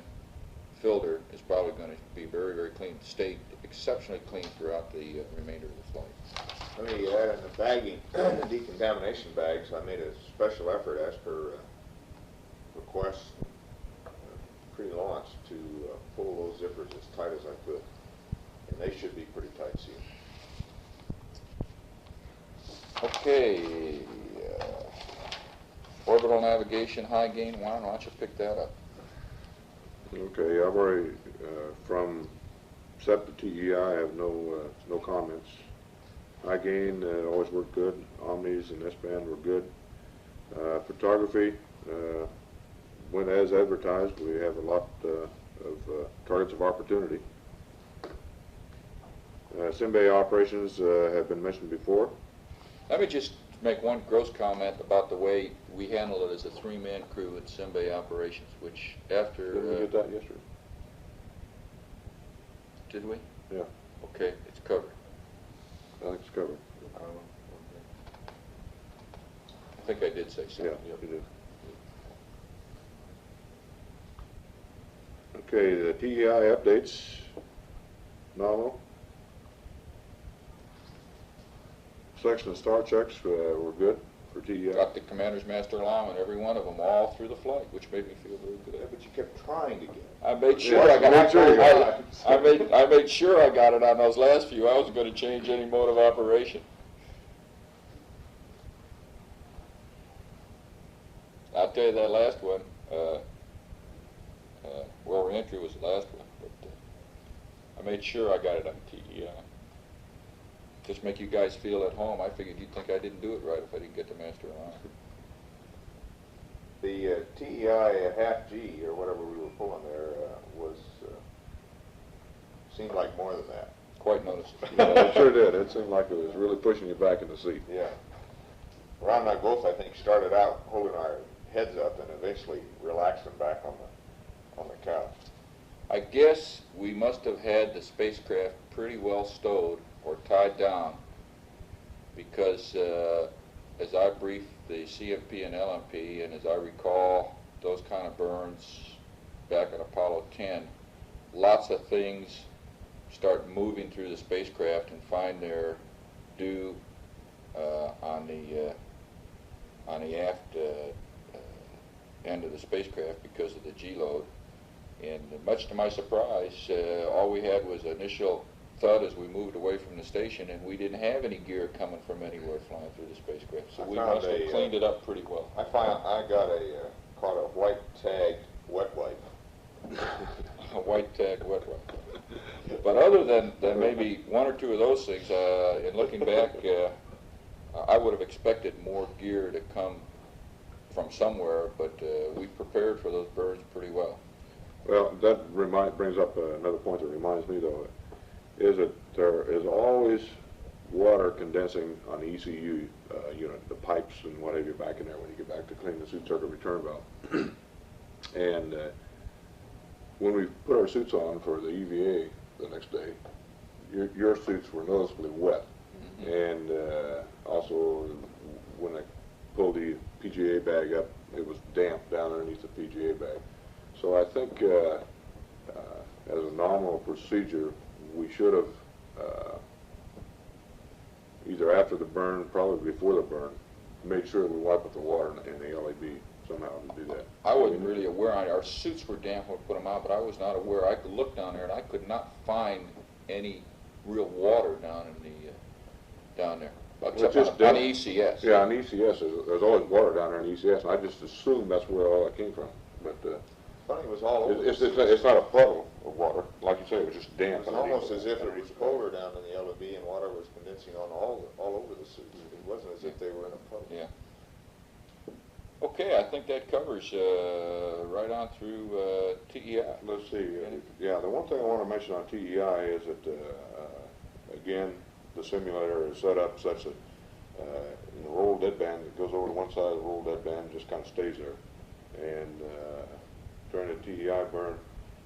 filter is probably going to be very, very clean, stay exceptionally clean throughout the remainder of the flight. Let me add in the bagging, the decontamination bags, I made a special effort as per request pre-launch to pull those zippers as tight as I could, and they should be pretty tight sealed. Okay, orbital navigation, high gain, why don't you pick that up? Okay, I've already, from SEP to TEI, I have no comments. High gain always worked good. Omnis and S-band were good. Photography went as advertised. We have a lot of targets of opportunity. SimBay operations have been mentioned before. Let me just make one gross comment about the way we handle it as a three-man crew at SimBay operations, which after... Didn't we get that yesterday? Did we? Yeah. Okay, it's covered. I think it's covered. I think I did say so. Yeah, you did. Okay, the TEI updates, nominal. Selection and star checks were good for TEI. Got the commander's master alignment, every one of them, all through the flight, which made me feel very good. Yeah, but you kept trying to get it. I made sure Yeah, I got made sure you got it. I made sure I got it on those last few. I wasn't going to change any mode of operation. I'll tell you that last one. Well, reentry was the last one, but I made sure I got it on TEI. Just make you guys feel at home. I figured you'd think I didn't do it right if I didn't get the master alignment. The TEI half G, or whatever we were pulling there, seemed like more than that. Quite noticeable. Yeah, it sure did. It seemed like it was really pushing you back in the seat. Yeah. Ron and I both, I think, started out holding our heads up and eventually relaxed them back on the couch. I guess we must have had the spacecraft pretty well stowed or tied down, because as I briefed the CFP and LMP, and as I recall those kind of burns back in Apollo 10, lots of things start moving through the spacecraft and find their due on the aft end of the spacecraft because of the G load. And much to my surprise, all we had was initial thud as we moved away from the station, and we didn't have any gear coming from anywhere flying through the spacecraft. So we must have cleaned it up pretty well. I caught a white tagged wet wipe. A white tagged wet wipe. But other than maybe one or two of those things, in looking back, I would have expected more gear to come from somewhere, but we prepared for those burns pretty well. Well, that brings up another point that reminds me, though, is that there is always water condensing on the ECU unit, the pipes and what have you back in there when you get back to clean the suit circuit return valve. And when we put our suits on for the EVA the next day, your suits were noticeably wet. Mm-hmm. And also, when I pulled the PGA bag up, it was damp down underneath the PGA bag. So I think as a normal procedure, we should have, either after the burn, probably before the burn, made sure we wipe up the water in the LAB somehow to do that. I wasn't really aware. Our suits were damp when we put them on, but I was not aware. I could look down there, and I could not find any real water down there. Except on ECS. Yeah, on ECS, there's always water down there in ECS, and I just assumed that's where all that came from. But funny, it was all over. It's not a puddle of water, like you say. It was just damp. It was almost as if it was colder down in the LB and water was condensing on all over the suits. It wasn't as if they were in a puddle. Yeah. Okay, I think that covers right on through TEI. Let's see. Yeah, the one thing I want to mention on TEI is that again, the simulator is set up such that the roll deadband, it goes over to one side of the roll deadband and just kind of stays there. And during the TDI burn,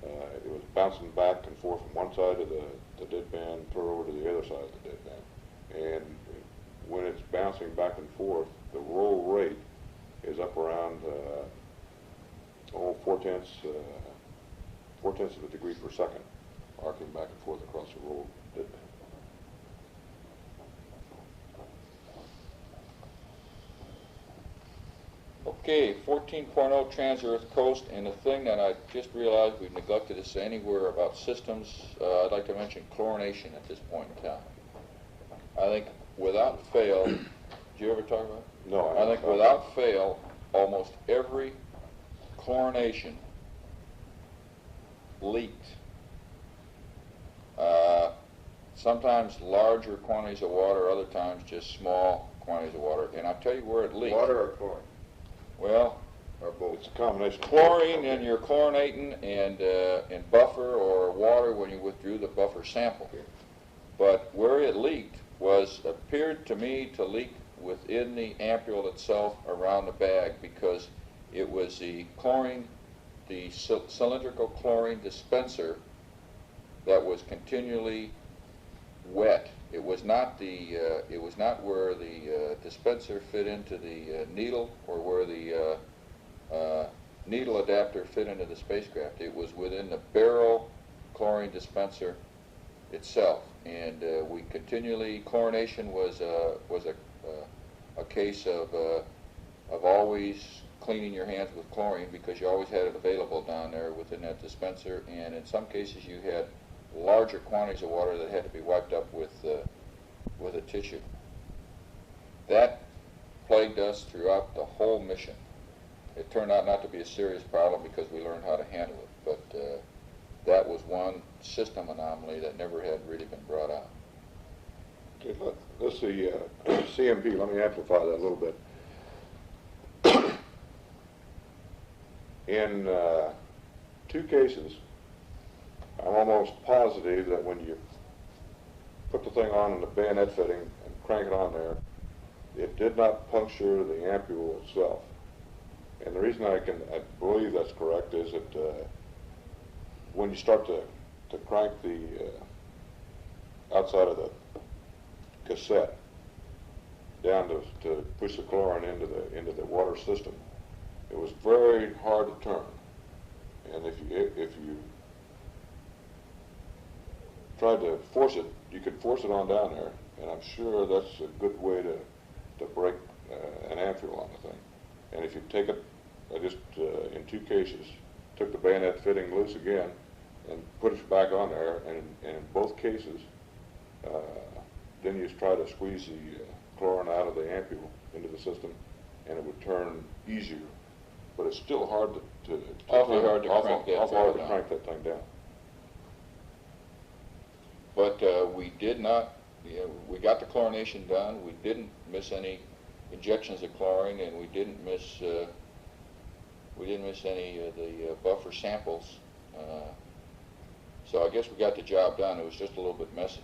it was bouncing back and forth from one side of the deadband, throw over to the other side of the deadband. And when it's bouncing back and forth, the roll rate is up around 4/10 of a degree per second, arcing back and forth across the roll deadband. Okay, 14.0 Trans-Earth Coast, and the thing that I just realized we've neglected to say anywhere about systems, I'd like to mention chlorination at this point in time. I think without fail, did you ever talk about it? No. I think without fail, almost every chlorination leaked. Sometimes larger quantities of water, other times just small quantities of water. And I'll tell you where it leaked. Water or chlorine? Well, or both. It's a combination. Chlorine in your chlorinating and buffer, or water when you withdrew the buffer sample. But where it leaked appeared to me to leak within the ampule itself around the bag, because it was the chlorine, the cylindrical chlorine dispenser that was continually wet. It was not where the dispenser fit into the needle, or where the needle adapter fit into the spacecraft. It was within the barrel chlorine dispenser itself, and we continually, chlorination was a case of always cleaning your hands with chlorine, because you always had it available down there within that dispenser, and in some cases you had larger quantities of water that had to be wiped up with a tissue. That plagued us throughout the whole mission. It turned out not to be a serious problem because we learned how to handle it, but that was one system anomaly that never had really been brought out. Okay, let's see, CMP, let me amplify that a little bit. In 2 cases, I'm almost positive that when you put the thing on in the bayonet fitting and crank it on there, it did not puncture the ampule itself. And the reason I believe that's correct is that when you start to crank the outside of the cassette down to push the chlorine into the water system, it was very hard to turn. And if you tried to force it, you could force it on down there, and I'm sure that's a good way to break an ampule on the thing. And if you take it, I just, in 2 cases, took the bayonet fitting loose again and put it back on there, and in both cases, then you try to squeeze the chlorine out of the ampule into the system, and it would turn easier. But it's still hard Awfully hard to crank that thing down. But we did not, we got the chlorination done. We didn't miss any injections of chlorine, and we didn't miss any of the buffer samples. So I guess we got the job done. It was just a little bit messy.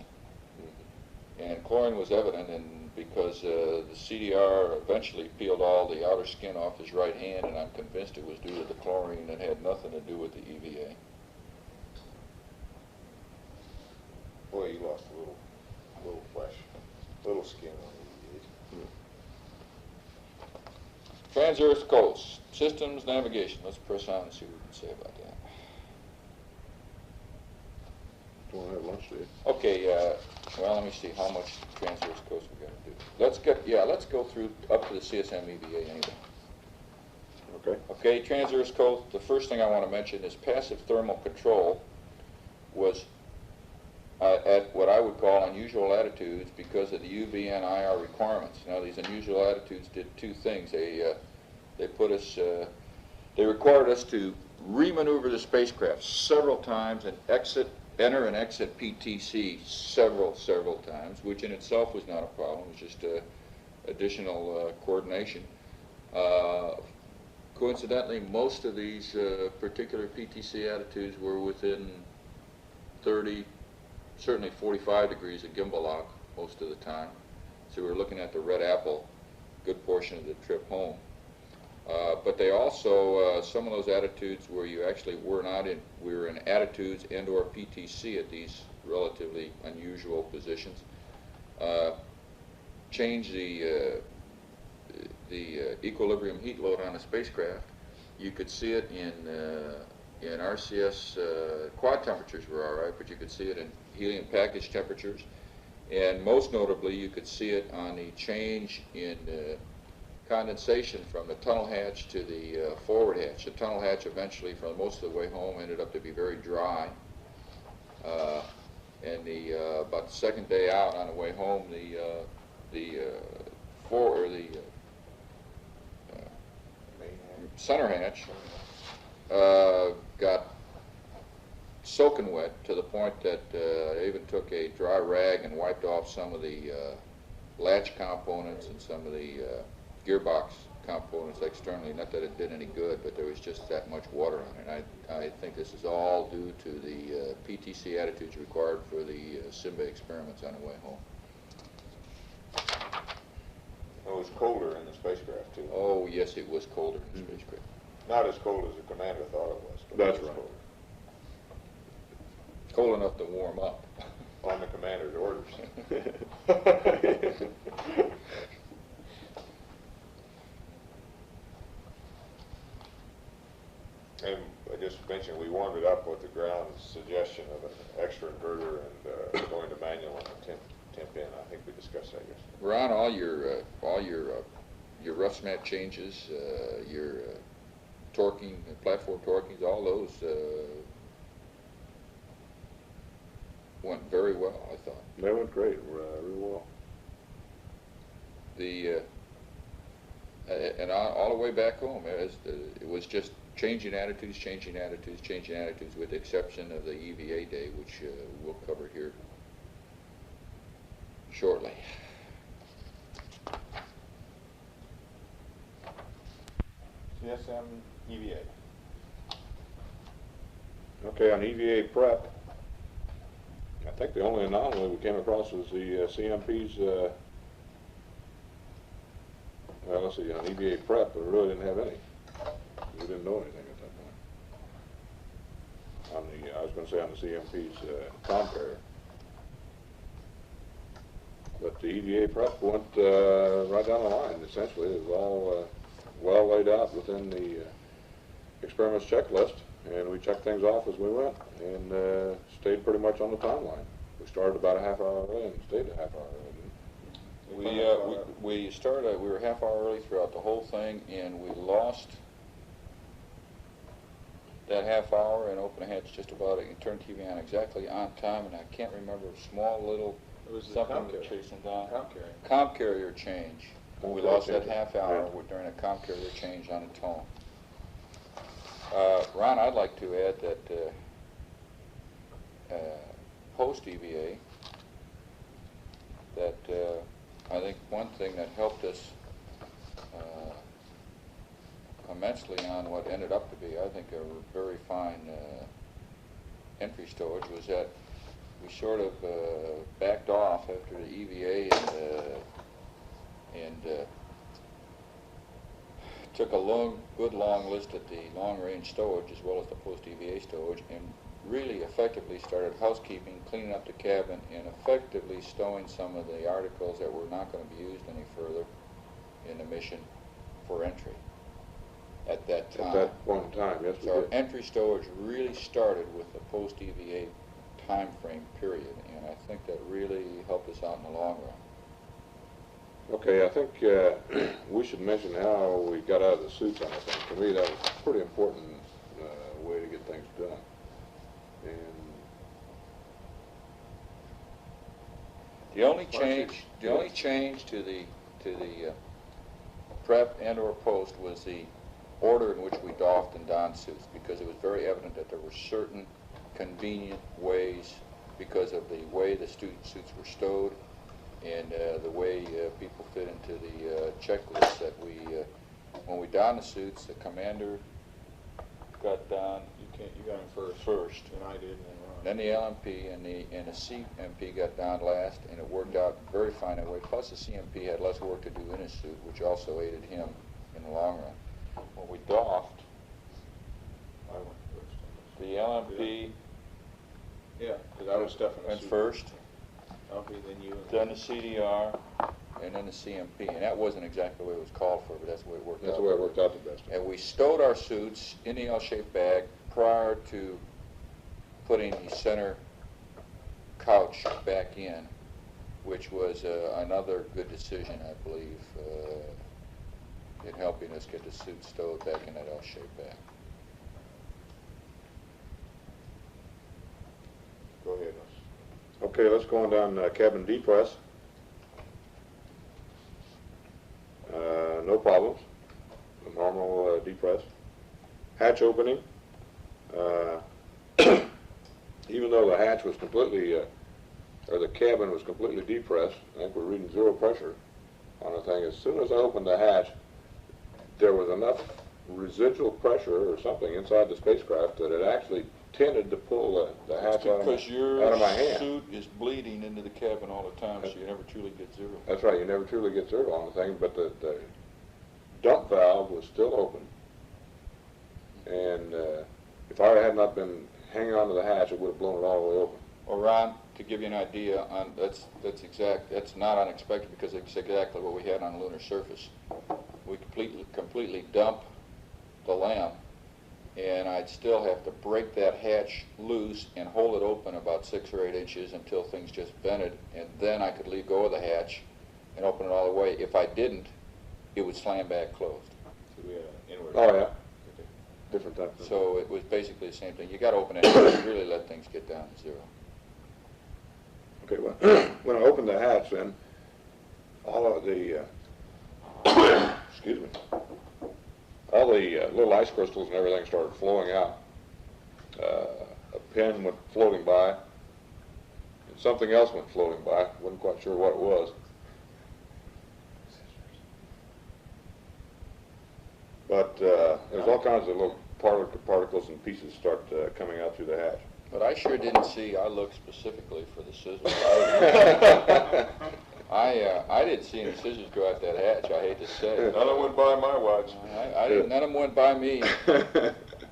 And chlorine was evident, and because the CDR eventually peeled all the outer skin off his right hand, and I'm convinced it was due to the chlorine and had nothing to do with the EVA. Boy, you lost a little flesh, little skin on the Trans-Earth Coast, systems navigation. Let's press on and see what we can say about that. Don't want to have lunch, do you? Okay, well, let me see how much Trans-Earth Coast we got to do. Let's go through up to the CSM EVA anyway. Okay. Okay, Trans-Earth Coast, the first thing I want to mention is passive thermal control was at what I would call unusual latitudes because of the UV and IR requirements. Now, these unusual latitudes did 2 things. They put us, they required us to remaneuver the spacecraft several times and enter and exit PTC several times, which in itself was not a problem. It was just additional coordination. Coincidentally, most of these particular PTC attitudes were within 30, certainly 45 degrees of gimbal lock most of the time. So we were looking at the red apple good portion of the trip home. But they also, some of those attitudes where you actually were in attitudes and or PTC at these relatively unusual positions, change the equilibrium heat load on a spacecraft. You could see it in RCS, quad temperatures were all right, but you could see it in helium package temperatures. And most notably, you could see it on the change in condensation from the tunnel hatch to the forward hatch. The tunnel hatch eventually, for most of the way home, ended up to be very dry. And about the second day out on the way home, the center hatch got soaking wet to the point that I even took a dry rag and wiped off some of the latch components and some of the gearbox components externally. Not that it did any good, but there was just that much water on it. I think this is all due to the PTC attitudes required for the Simba experiments on the way home. It was colder in the spacecraft, too. Oh, yes, it was colder in the spacecraft. Not as cold as the commander thought it was. But That's it was right. colder. Cold enough to warm up. On the commander's orders. And I just mentioned we warmed it up with the ground's suggestion of an extra inverter and going to manual on a temp in. I think we discussed that yesterday. Ron, all your rough snap changes, your torquing, platform torquings, all those went very well, I thought. They went great, really well. And all the way back home, it was just changing attitudes, with the exception of the EVA day, which we'll cover here shortly. CSM EVA. Okay, on EVA prep, I think the only anomaly we came across was the CMP's, well, let's see, on EVA prep, but we really didn't have any. We didn't know anything at that point. On the, I was going to say on the CMP's compare. But the EVA prep went right down the line, essentially. It was all well laid out within the experiments checklist, and we checked things off as we went, and stayed pretty much on the timeline. We started about a half hour early and stayed a half hour early. We started, we were half hour early throughout the whole thing, and we lost that half hour and opened the hatch just about and turned TV on exactly on time, and I can't remember a small little something chasing down. Comp carrier change. We lost that half hour during a comp carrier change on a tone. Ron, I'd like to add that post-EVA, that I think one thing that helped us immensely on what ended up to be, I think, a very fine entry stowage was that we sort of backed off after the EVA and took a good long list at the long-range stowage as well as the post-EVA stowage, and really effectively started housekeeping, cleaning up the cabin, and effectively stowing some of the articles that were not going to be used any further in the mission for entry at that time. At that point in time, yes, so our entry stowage really started with the post-EVA time frame period, and I think that really helped us out in the long run. Okay, I think we should mention how we got out of the suits on this thing. To me, that was a pretty important way to get things done. And the only change to the prep and or post was the order in which we doffed and donned suits, because it was very evident that there were certain convenient ways, because of the way the suits were stowed and the way people fit into the checklist, that we, when we donned the suits, the commander got donned. You got him first. And I did, and then Ron. Then the LMP and the CMP got down last, and it worked out very fine that way. Plus the CMP had less work to do in his suit, which also aided him in the long run. When we doffed, the LMP Yeah, because I was definitely went first, Okay, then you. then the CDR, and then the CMP. And that wasn't exactly the way it was called for, but that's the way it worked out. That's the way it worked out the best. And we stowed our suits in the L-shaped bag prior to putting the center couch back in, which was another good decision, I believe, in helping us get the suit stowed back in that L-shaped bag. Go ahead. Okay, let's go on down cabin depress. No problems. A normal depress. Hatch opening. Even though the hatch was completely, or the cabin was completely depressed, I think we're reading zero pressure on the thing. As soon as I opened the hatch, there was enough residual pressure or something inside the spacecraft that it actually tended to pull the hatch out of my hand. Suit is bleeding into the cabin all the time, so you never truly get zero. That's right, you never truly get zero on the thing, but the dump valve was still open. And if I had not been hanging onto the hatch, it would have blown it all the way open. Well, Ron, to give you an idea, that's not unexpected because it's exactly what we had on the lunar surface. We completely dump the lamp, and I'd still have to break that hatch loose and hold it open about 6 or 8 inches until things just vented, and then I could leave go of the hatch and open it all the way. If I didn't, it would slam back closed. Oh yeah, different type. So it was basically the same thing. You got to open it and really let things get down to zero. Okay, well, when I opened the hatch, then all of the excuse me, all the little ice crystals and everything started flowing out. A pin went floating by, and something else went floating by. Wasn't quite sure what it was. But there's all kinds of little particles and pieces start coming out through the hatch. But I sure didn't see. I looked specifically for the scissors. I didn't see any scissors go out that hatch. I hate to say. None of them went by my watch. None of them went by me.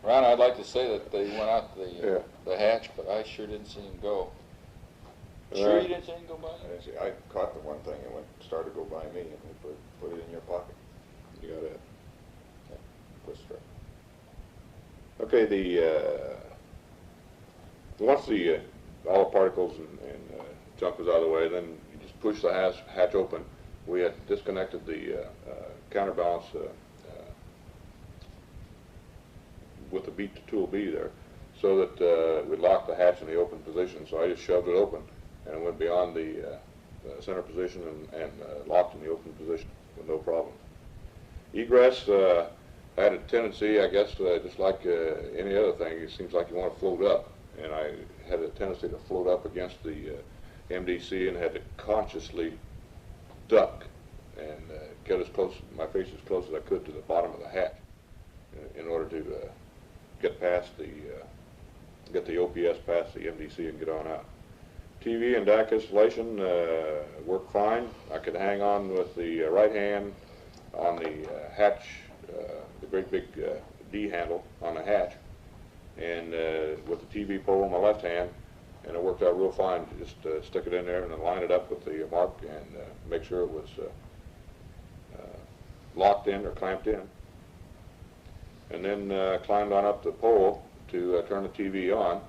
Ron, I'd like to say that they went out the hatch, but I sure didn't see them go. Sure you didn't see them go by? I caught the one thing and started to go by me, and we put it in your pocket. You got it. Twist strap. Okay, once all the particles and junk was out of the way, then you just push the hatch open. We had disconnected the counterbalance with the tool B there, so that we locked the hatch in the open position. So I just shoved it open, and it went beyond the center position and locked in the open position with no problem. Egress had a tendency, I guess, just like any other thing, it seems like you want to float up. And I had a tendency to float up against the MDC and had to consciously duck and get as close, my face as close as I could to the bottom of the hatch in order to get past get the OPS past the MDC and get on out. TV and DAC installation worked fine. I could hang on with the right hand on the hatch, the great big D handle on the hatch, and with the TV pole in my left hand, and it worked out real fine. Just stick it in there and then line it up with the mark and make sure it was locked in or clamped in. And then climbed on up the pole to turn the TV on,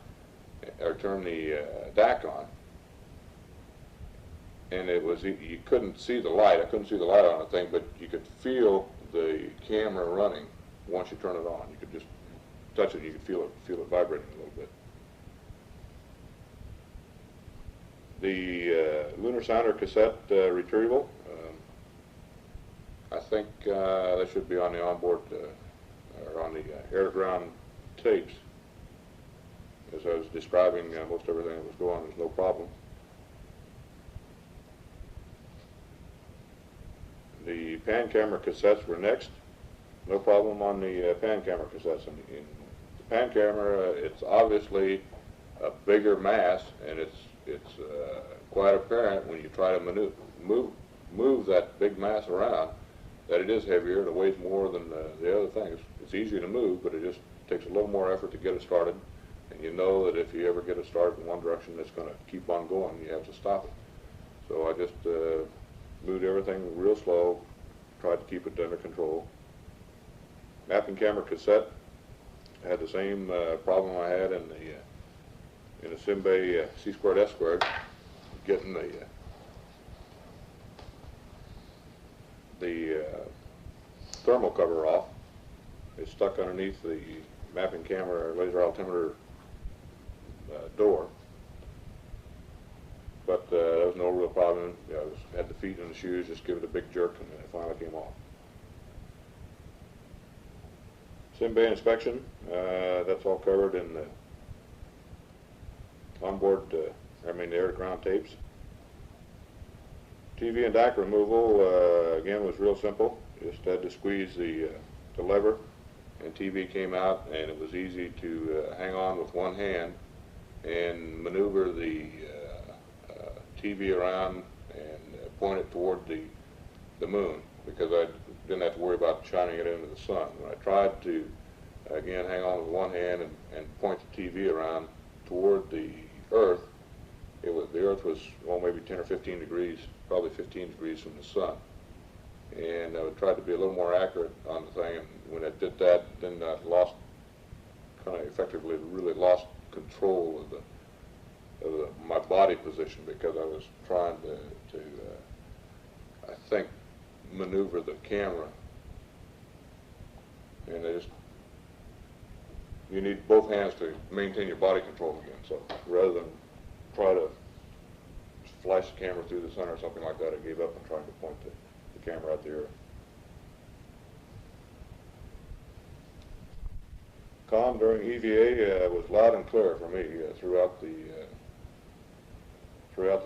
or turn the DAC on. And it was, you couldn't see the light. I couldn't see the light on the thing, but you could feel the camera running once you turn it on. You could just touch it and you could feel it vibrating a little bit. The lunar sounder cassette retrieval, I think that should be on the onboard, or on the air-to-ground tapes. As I was describing most everything that was going on, there's no problem. The pan camera cassettes were next. No problem on the pan camera cassettes. In the pan camera, it's obviously a bigger mass, and it's quite apparent when you try to move that big mass around that it is heavier and it weighs more than the other things. It's easy to move, but it just takes a little more effort to get it started. And you know that if you ever get it started in one direction, it's going to keep on going. You have to stop it. So I just moved everything real slow, tried to keep it under control. Mapping camera cassette had the same problem I had in the Simbay C² S², getting the thermal cover off. It's stuck underneath the mapping camera laser altimeter door, but there was no real problem. I had the feet in the shoes, just give it a big jerk, and it finally came off. Simbay inspection, that's all covered in the onboard, the air-to-ground tapes. TV and DAC removal, again, was real simple. Just had to squeeze the lever, and TV came out, and it was easy to hang on with one hand and maneuver the TV around and point it toward the moon, because I didn't have to worry about shining it into the sun. When I tried to, again, hang on with one hand and point the TV around toward the Earth, the Earth was, maybe 10 or 15 degrees, probably 15 degrees from the sun. And I tried to be a little more accurate on the thing, and when I did that, then I effectively really lost control of my body position, because I was trying to I think, maneuver the camera. And you need both hands to maintain your body control again. So rather than try to flash the camera through the sun or something like that, I gave up and tried to point the camera out the Earth. Comm during EVA was loud and clear for me throughout the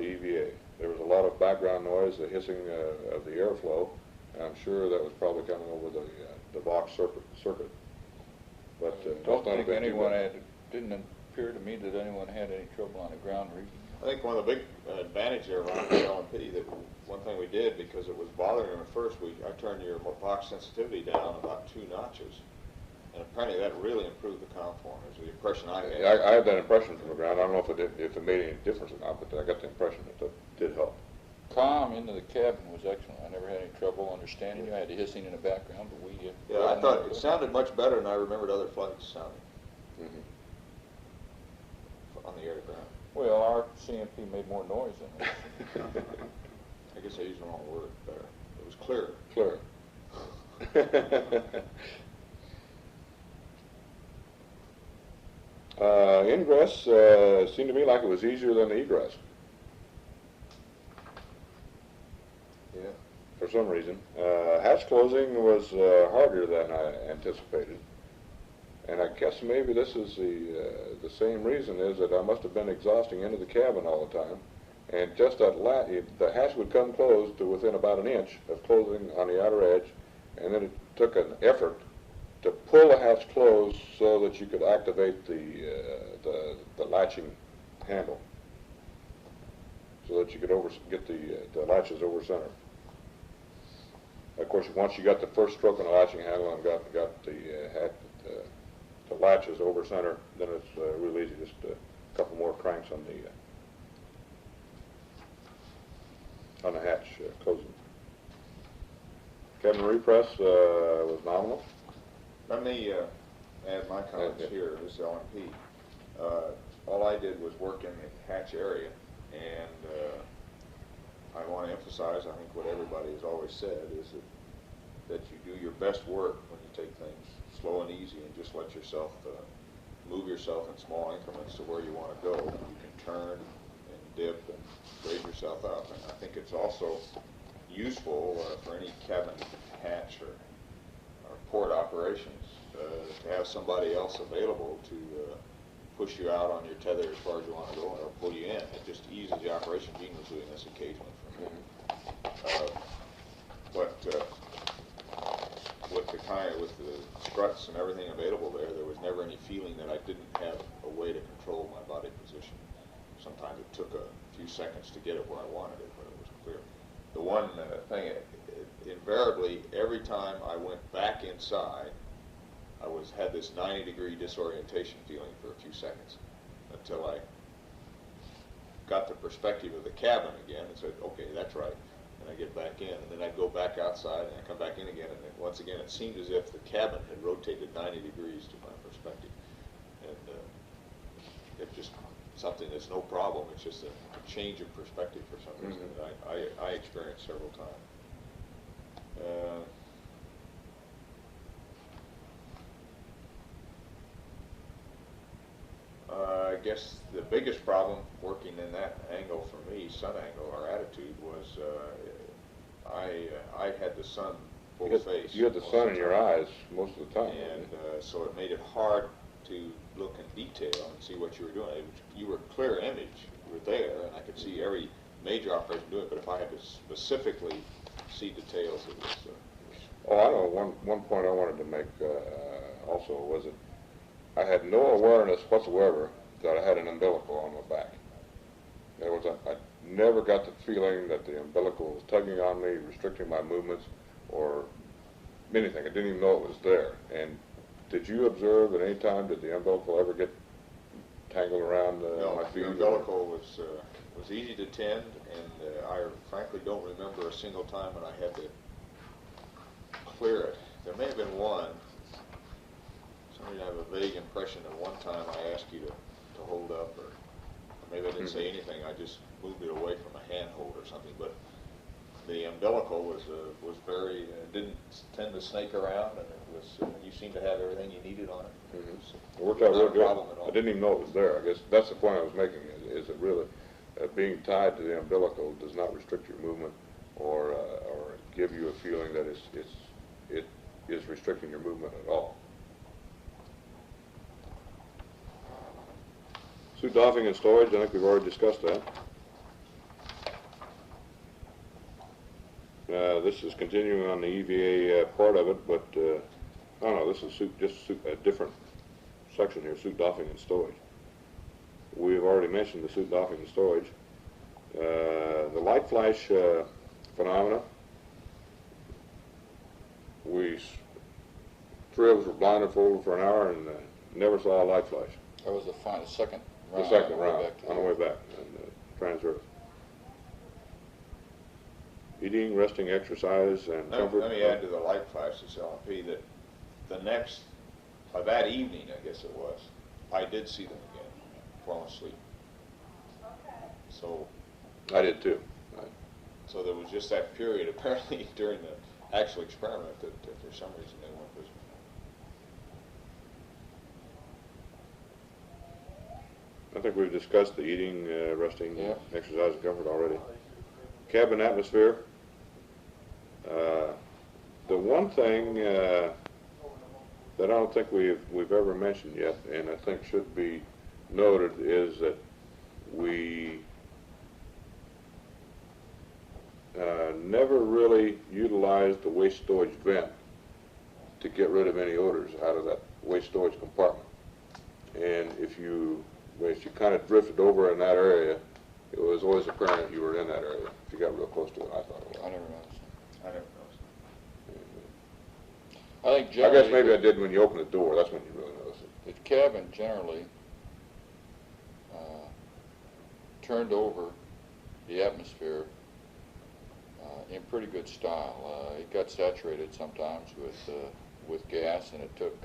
EVA. There was a lot of background noise, the hissing of the airflow, and I'm sure that was probably coming over the box circuit. But don't think anyone didn't appear to me that anyone had any trouble on the ground reading. I think one of the big advantages there around the LMP, that one thing we did, because it was bothering him at first, I turned your box sensitivity down about 2 notches. And apparently that really improved the conform, is the impression I had. I had that impression from the ground. I don't know if it made any difference or not, but I got the impression that did help. Comm into the cabin was excellent. I never had any trouble understanding you. I had the hissing in the background, but we... yeah, I thought it sounded much better than I remembered other flights sounding. On the air-to-ground. Well, our CMP made more noise than this. I guess I used the wrong word there. It was clear. Clear. Ingress seemed to me like it was easier than the egress. Yeah. For some reason. Hatch closing was harder than I anticipated. And I guess maybe this is the same reason, is that I must have been exhausting into the cabin all the time. And just the hatch would come closed to within about an inch of closing on the outer edge, and then it took an effort to pull the hatch closed so that you could activate the latching handle, so that you could get the latches over center. Of course, once you got the first stroke on the latching handle and got the latches over center, then it's real easy. Just a couple more cranks on the hatch closing. Cabin repress was nominal. Let me add my comments here. This is LMP. All I did was work in the hatch area, and I want to emphasize, I think what everybody has always said is that you do your best work when you take things slow and easy and just let yourself move yourself in small increments to where you want to go. You can turn and dip and raise yourself up, and I think it's also useful for any cabin hatch or port operations to have somebody else available to push you out on your tether as far as you want to go, or pull you in. It just eases the operation. Gene was doing this occasionally for me. But with the struts and everything available there was never any feeling that I didn't have a way to control my body position. Sometimes it took a few seconds to get it where I wanted it, but it was clear. The one thing, invariably, every time I went back inside, I had this 90-degree disorientation feeling for a few seconds until I got the perspective of the cabin again and said, okay, that's right. And I get back in, and then I'd go back outside, and I come back in again, and then once again it seemed as if the cabin had rotated 90 degrees to my perspective. And it's just something that's no problem. It's just a change of perspective for some reason that I experienced several times. I guess the biggest problem working in that angle for me, sun angle, or attitude, was I had the sun full face. You had the sun in your eyes most of the time. And so it made it hard to look in detail and see what you were doing. You were a clear image. You were there, and I could see every major operation doing it, but if I had to specifically see details, it was... Oh, I know. One point I wanted to make also was that I had no awareness whatsoever that I had an umbilical on my back. I never got the feeling that the umbilical was tugging on me, restricting my movements, or anything. I didn't even know it was there. And did you observe at any time, did the umbilical ever get tangled around my feet? The umbilical was easy to tend, and I frankly don't remember a single time when I had to clear it. There may have been one. I have a vague impression that one time I asked you to hold up, or maybe I didn't say anything. I just moved it away from a handhold or something. But the umbilical was very didn't tend to snake around, and it was you seemed to have everything you needed on it. It worked out real good. Problem at all. I didn't even know it was there. I guess that's the point I was making. Is it really being tied to the umbilical does not restrict your movement, or give you a feeling that it is restricting your movement at all. Suit doffing and storage, I think we've already discussed that. This is continuing on the EVA part of it, but this is a different section here, suit doffing and storage. We've already mentioned the suit doffing and storage. The light flash phenomena, three of us were blindfolded for an hour and never saw a light flash. That was the second round. The second round, on the way back, and Trans-Earth. Eating, resting, exercise, and comfort. Let me add to the light flashes, LP, that that evening, I guess it was, I did see them again, falling asleep. So. I did too. So there was just that period, apparently, during the actual experiment that for some reason they weren't visible. I think we've discussed the eating, resting, exercise, and comfort already. Cabin atmosphere. The one thing that I don't think we've ever mentioned yet, and I think should be noted, is that we never really utilized the waste storage vent to get rid of any odors out of that waste storage compartment. And if you kind of drifted over in that area, it was always apparent you were in that area if you got real close to it. I thought it was. I never noticed it. I never noticed it. I think I generally... guess maybe I did when you opened the door. That's when you really noticed it. The cabin generally turned over the atmosphere in pretty good style. It got saturated sometimes with gas, and it took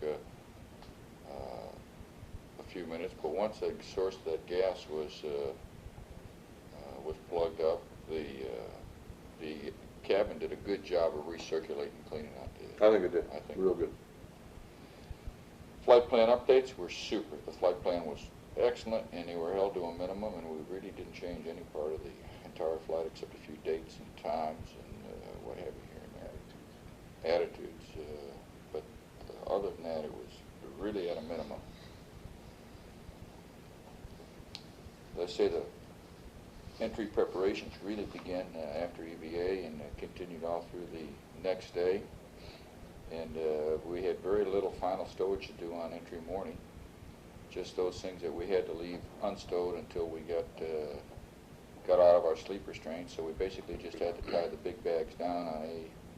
a few minutes. But once the source of that gas was plugged up, the cabin did a good job of recirculating, cleaning out the. I think it did. I think real good. Flight plan updates were super. The flight plan was excellent, and they were held to a minimum, and we really didn't change any part of the entire flight except a few dates and times and what have you here and there. Attitudes. But other than that, it was really at a minimum. Let's say the entry preparations really began after EVA and continued all through the next day. And we had very little final stowage to do on entry morning. Just those things that we had to leave unstowed until we got out of our sleep restraints. So we basically just had to tie the big bags down on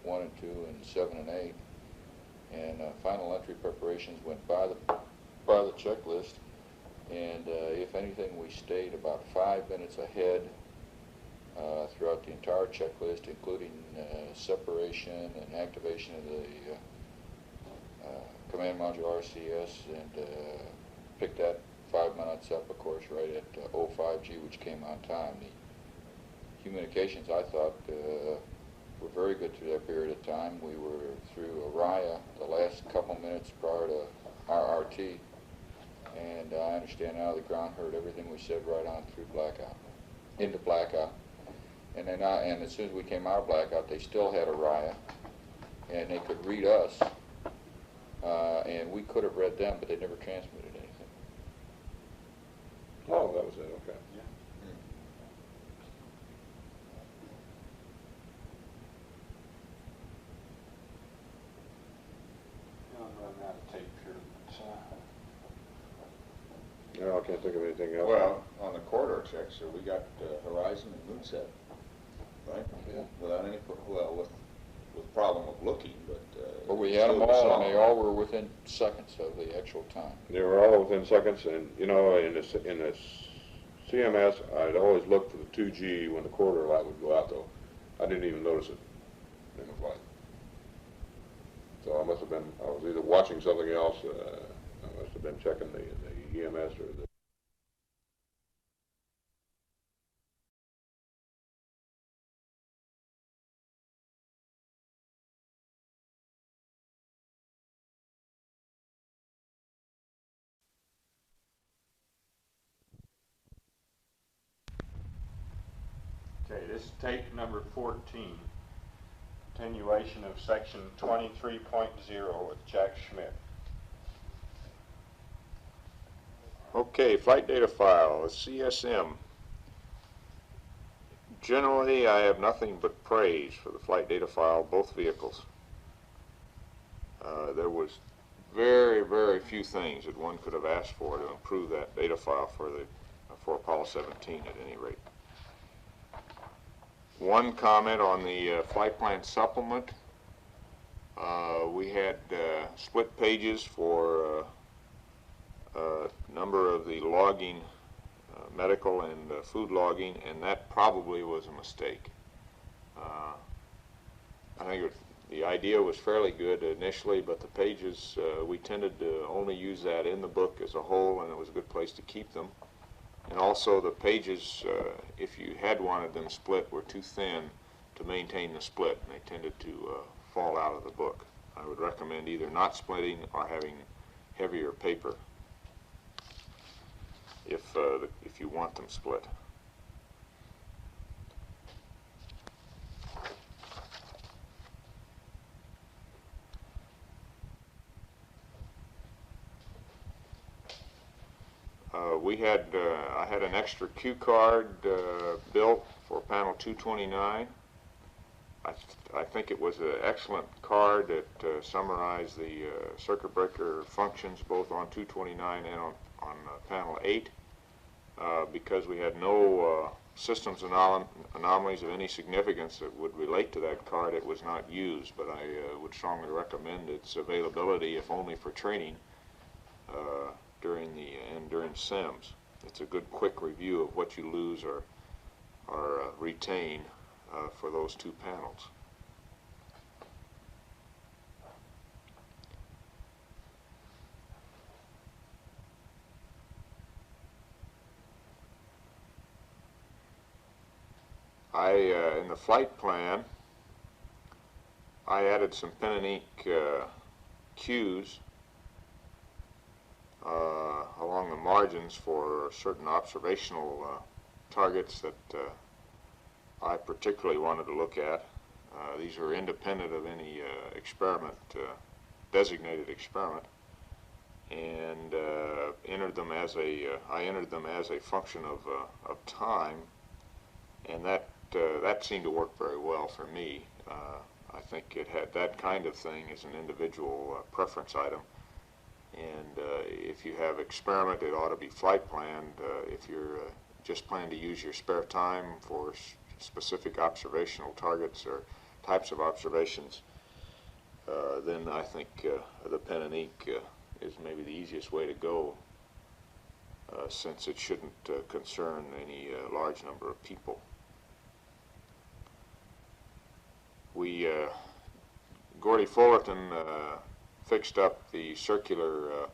A1 and 2 and 7 and 8. And final entry preparations went by the checklist. And if anything, we stayed about 5 minutes ahead throughout the entire checklist, including separation and activation of the command module RCS, and picked that 5 minutes up, of course, right at 05G, which came on time. The communications, I thought, were very good through that period of time. We were through Araya the last couple minutes prior to RRT, and I understand now the ground heard everything we said right on through blackout, into blackout. And then and as soon as we came out of blackout, they still had Araya, and they could read us, and we could have read them, but they never transmitted anything. Oh, that was it, okay. Yeah. I'm running out of tape here. No, I can't think of anything else. Well, on the corridor checks, so we got Horizon and Moonset, right? Yeah. Without any, well, with problem of looking, but. But we had them all, and they all were within seconds of the actual time. They were all within seconds, and in the CMS, I'd always look for the 2G when the corridor light would go out, though. I didn't even notice it in the flight. So I must have been, I was either watching something else, I must have been checking the EMS or the Okay, this is tape number 14, continuation of section 23.0 with Jack Schmidt. Okay, flight data file, CSM. Generally, I have nothing but praise for the flight data file, both vehicles. There was very, very few things that one could have asked for to improve that data file for Apollo 17 at any rate. One comment on the flight plan supplement. We had split pages for a number of the logging, medical and food logging, and that probably was a mistake. I think the idea was fairly good initially, but the pages, we tended to only use that in the book as a whole, and it was a good place to keep them. And also the pages, if you had wanted them split, were too thin to maintain the split, and they tended to fall out of the book. I would recommend either not splitting or having heavier paper if you want them split. I had an extra cue card built for panel 229. I think it was an excellent card that summarized the circuit breaker functions both on 229 and on panel 8. Because we had no systems anomalies of any significance that would relate to that card, it was not used, but I would strongly recommend its availability, if only for training, during SIMS. It's a good quick review of what you lose or retain for those two panels. In the flight plan, I added some pen and ink cues along the margins for certain observational targets that I particularly wanted to look at. These are independent of any experiment, designated experiment, and I entered them as a function of time, and that seemed to work very well for me. I think it had that kind of thing as an individual preference item. And if you have experiment, it ought to be flight planned. If you're just planning to use your spare time for specific observational targets or types of observations, then I think the pen and ink is maybe the easiest way to go, since it shouldn't concern any large number of people. Gordy Fullerton fixed up the circular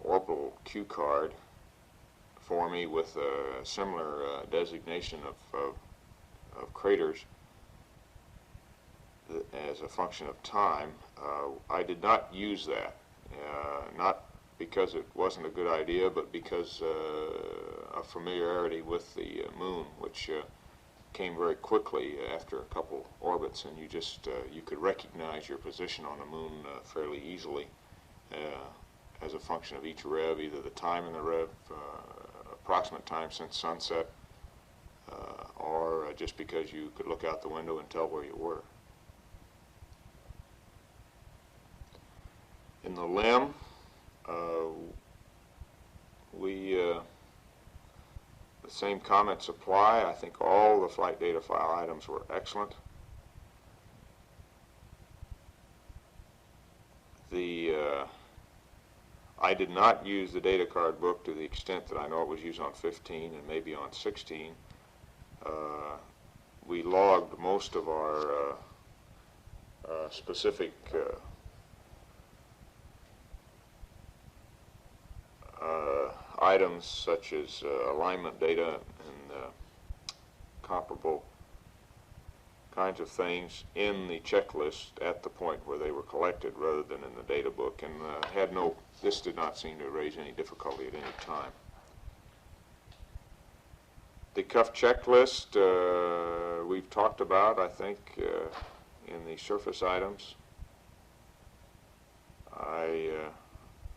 orbital cue card for me with a similar designation of craters as a function of time. I did not use that, not because it wasn't a good idea, but because of familiarity with the moon, which came very quickly after a couple orbits, and you could recognize your position on the moon fairly easily as a function of each rev, either the time in the rev, approximate time since sunset, or just because you could look out the window and tell where you were. In the LIM, the same comments apply. I think all the flight data file items were excellent. I did not use the data card book to the extent that I know it was used on 15 and maybe on 16. We logged most of our specific items, such as alignment data and comparable kinds of things, in the checklist at the point where they were collected rather than in the data book, and this did not seem to raise any difficulty at any time. The cuff checklist we've talked about, I think, in the surface items.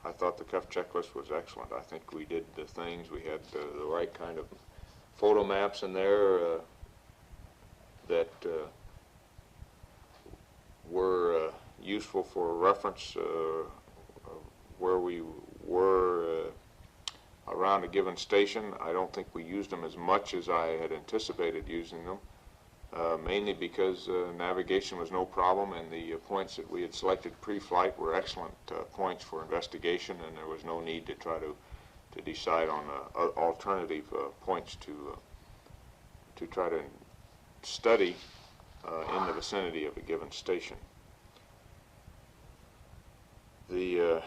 I thought the cuff checklist was excellent. I think we did the things. We had the right kind of photo maps in there that were useful for reference where we were around a given station. I don't think we used them as much as I had anticipated using them, mainly because navigation was no problem, and the points that we had selected pre-flight were excellent points for investigation, and there was no need to try to decide on alternative points to try to study in the vicinity of a given station. The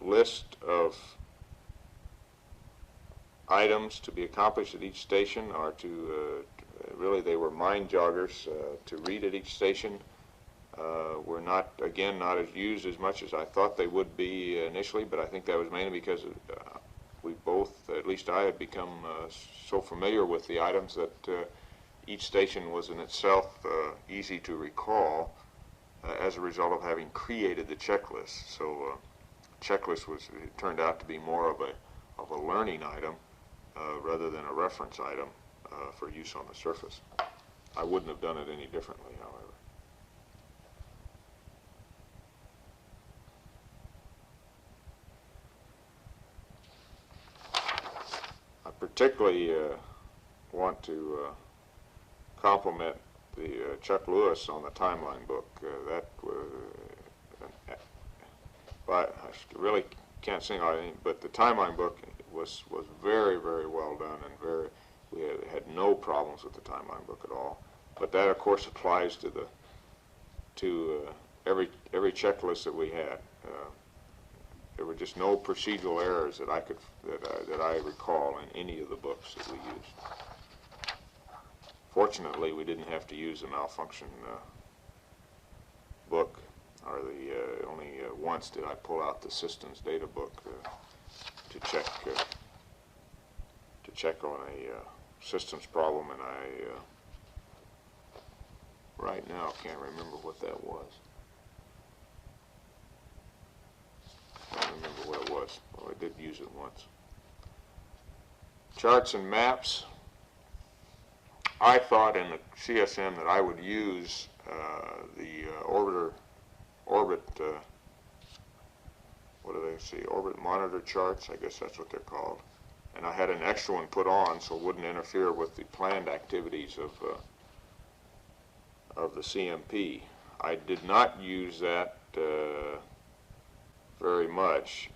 list of items to be accomplished at each station are really, they were mind joggers to read at each station. Were not as used as much as I thought they would be initially, but I think that was mainly because we both, at least I, had become so familiar with the items that each station was in itself easy to recall as a result of having created the checklist. So checklist turned out to be more of a learning item rather than a reference item for use on the surface. I wouldn't have done it any differently, however. I particularly want to compliment Chuck Lewis on the timeline book. I really can't sing out anything, but the timeline book was very, very well done, and we had no problems with the timeline book at all. But that, of course, applies to every checklist that we had. There were just no procedural errors that I recall in any of the books that we used. Fortunately, we didn't have to use the malfunction book, or only once did I pull out the systems data book to check on a systems problem, and I right now can't remember what that was. I don't remember what it was. Well, I did use it once. Charts and maps. I thought in the CSM that I would use the orbit monitor charts, I guess that's what they're called. And I had an extra one put on so it wouldn't interfere with the planned activities of the CMP. I did not use that very much.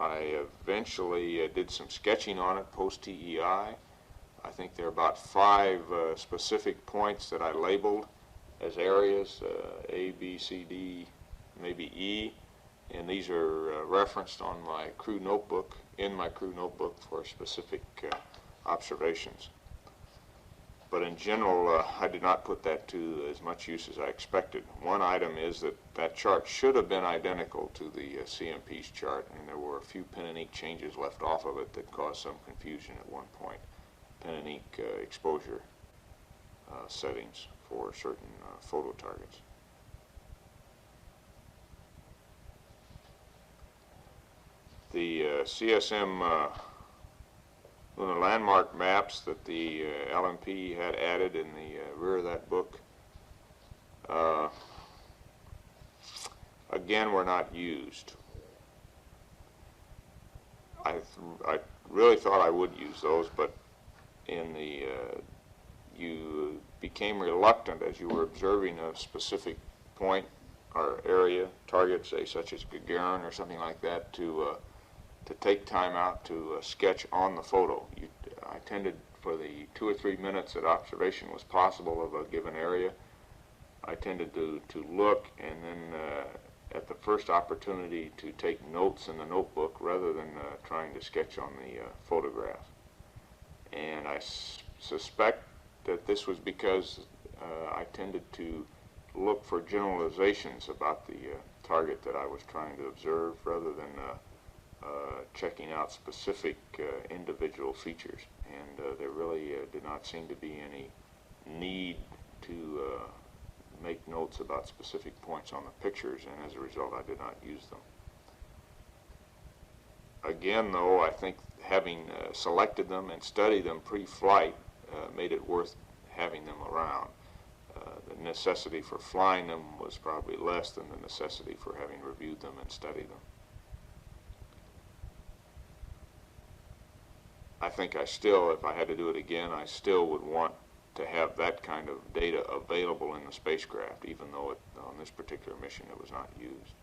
I eventually did some sketching on it post-TEI. I think there are about 5 specific points that I labeled as areas, A, B, C, D, maybe E, and these are referenced on my crew notebook, in my crew notebook for specific observations. But in general, I did not put that to as much use as I expected. One item is that that chart should have been identical to the CMP's chart, and there were a few pen and ink changes left off of it that caused some confusion at one point. Pen and ink exposure settings for certain photo targets. The CSM lunar landmark maps that the LMP had added in the rear of that book, again, were not used. I really thought I would use those, but in the you became reluctant as you were observing a specific point or area, target, say such as Gagarin or something like that, to take time out to sketch on the photo. I tended, for the 2 or 3 minutes that observation was possible of a given area, I tended to look and then at the first opportunity to take notes in the notebook rather than trying to sketch on the photograph. And I suspect that this was because I tended to look for generalizations about the target that I was trying to observe rather than checking out specific individual features. And there really did not seem to be any need to make notes about specific points on the pictures, and as a result I did not use them. Again, though, I think having selected them and studied them pre-flight made it worth having them around. The necessity for flying them was probably less than the necessity for having reviewed them and studied them. I think I still, if I had to do it again, I still would want to have that kind of data available in the spacecraft, even though on this particular mission it was not used.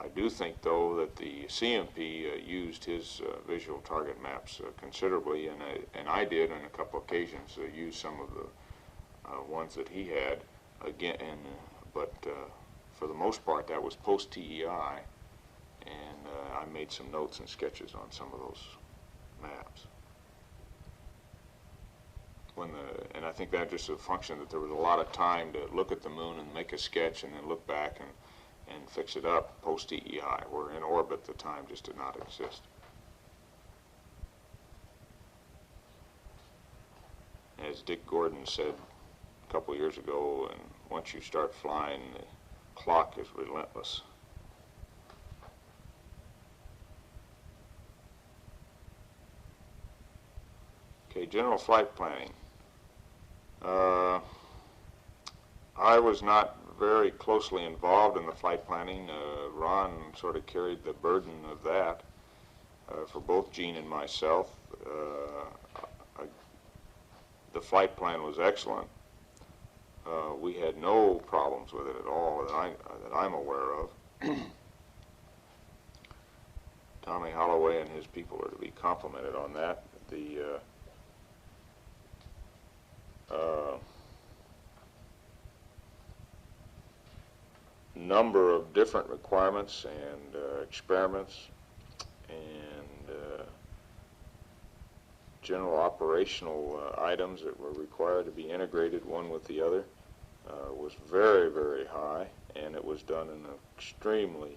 I do think, though, that the CMP used his visual target maps considerably, and I did on a couple occasions use some of the ones that he had. Again, but for the most part, that was post-TEI, and I made some notes and sketches on some of those maps. And I think that just a function that there was a lot of time to look at the moon and make a sketch and then look back and fix it up post-TEI, where in orbit the time just did not exist. As Dick Gordon said a couple years ago, and once you start flying, the clock is relentless. Okay, general flight planning. I was not very closely involved in the flight planning. Ron sort of carried the burden of that for both Gene and myself. The flight plan was excellent. We had no problems with it at all that I'm aware of. Tommy Holloway and his people are to be complimented on that. The number of different requirements and experiments and general operational items that were required to be integrated one with the other was very, very high, and it was done in an extremely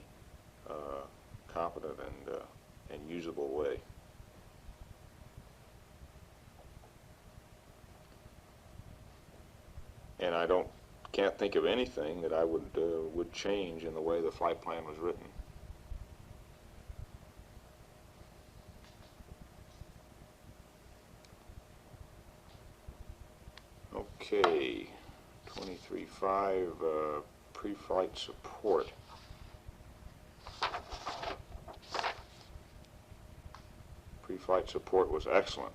competent and usable way. And I can't think of anything that I would change in the way the flight plan was written. Okay, 23.5, pre-flight support. Pre-flight support was excellent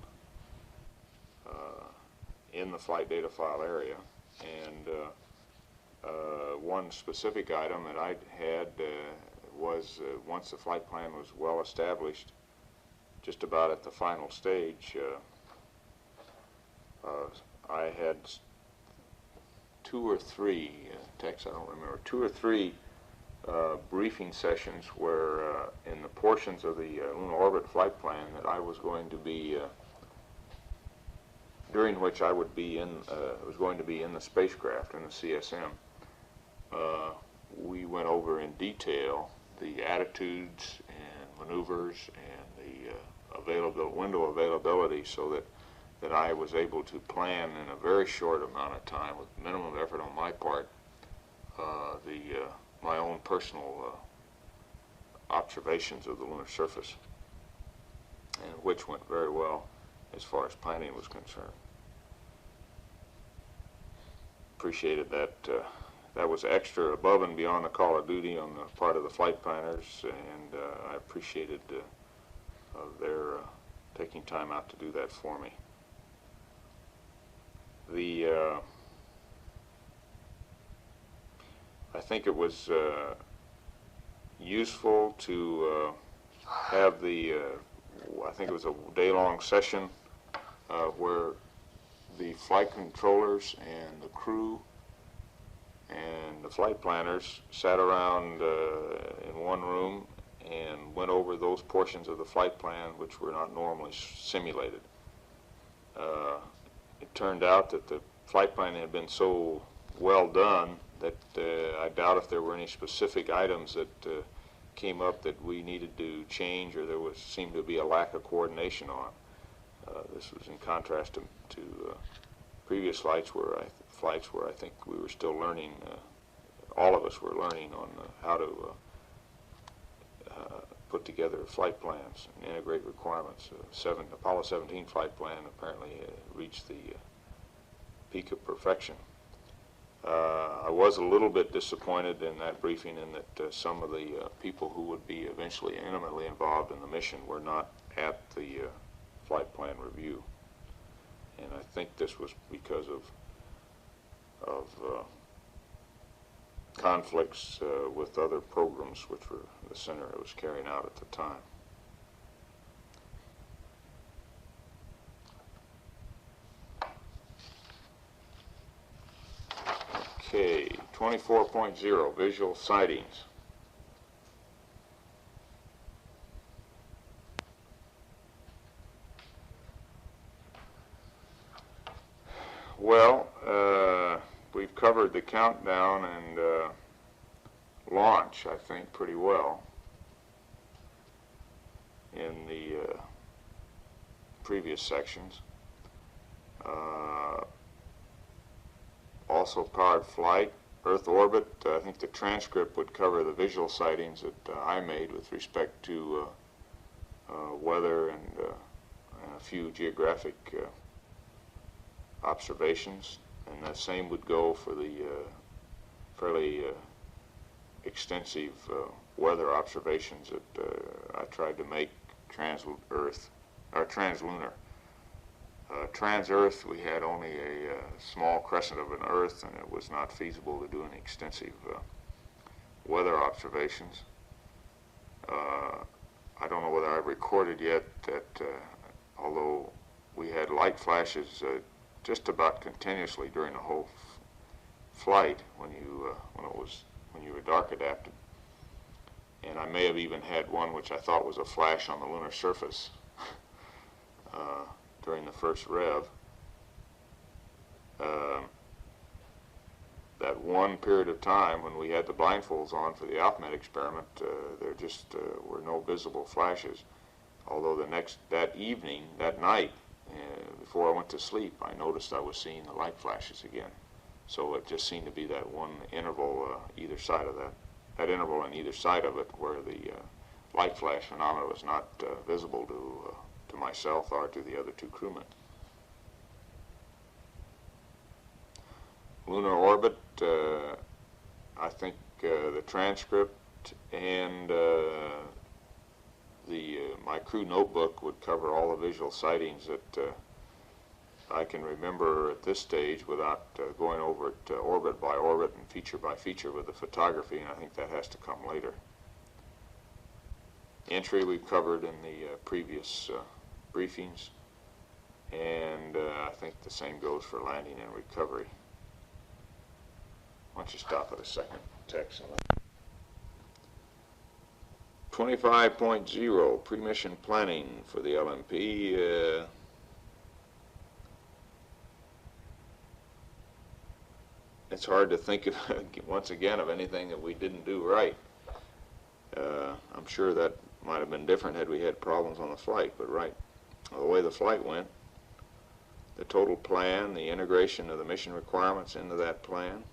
in the flight data file area, and one specific item that I had was once the flight plan was well established, just about at the final stage, I had two or three texts, I don't remember, two or three briefing sessions where in the portions of the lunar orbit flight plan that I was going to be during which I would be in was going to be in the spacecraft in the CSM. We went over in detail the attitudes and maneuvers and the window availability, so that I was able to plan in a very short amount of time with minimum effort on my part my own personal observations of the lunar surface, and which went very well as far as planning was concerned. Appreciated that. That was extra above and beyond the call of duty on the part of the flight planners, and I appreciated their taking time out to do that for me. I think it was useful to have I think it was a day-long session where the flight controllers and the crew and the flight planners sat around in one room and went over those portions of the flight plan which were not normally simulated. It turned out that the flight plan had been so well done that I doubt if there were any specific items that came up that we needed to change, or there seemed to be a lack of coordination on. This was in contrast to previous flights where I think we were still learning, all of us were learning on how to put together flight plans and integrate requirements. Apollo 17 flight plan apparently reached the peak of perfection. I was a little bit disappointed in that briefing in that some of the people who would be eventually intimately involved in the mission were not at the flight plan review. And I think this was because of conflicts with other programs which were the center was carrying out at the time. Okay, 24.0, visual sightings. Well, we've covered the countdown and launch, I think, pretty well in the previous sections. Also powered flight, Earth orbit. I think the transcript would cover the visual sightings that I made with respect to weather and a few geographic observations, and the same would go for the fairly extensive weather observations that I tried to make trans-Earth or trans-lunar. Trans-Earth, we had only a small crescent of an Earth, and it was not feasible to do any extensive weather observations. I don't know whether I've recorded yet that although we had light flashes just about continuously during the whole flight when you were dark adapted, and I may have even had one which I thought was a flash on the lunar surface during the first rev. That one period of time when we had the blindfolds on for the AlphaMet experiment, there just were no visible flashes. Although that night, before I went to sleep, I noticed I was seeing the light flashes again. So it just seemed to be that one interval either side of that interval on either side of it where the light flash phenomena was not visible to myself or to the other two crewmen. lunar orbit, I think the transcript and my crew notebook would cover all the visual sightings that I can remember at this stage without going over it orbit by orbit and feature by feature with the photography, and I think that has to come later. Entry we've covered in the previous briefings, and I think the same goes for landing and recovery. Why don't you stop at a second text? 25.0, pre-mission planning for the LMP. It's hard to think of, once again, of anything that we didn't do right. I'm sure that might have been different had we had problems on the flight, but right, the way the flight went, the total plan, the integration of the mission requirements into that plan,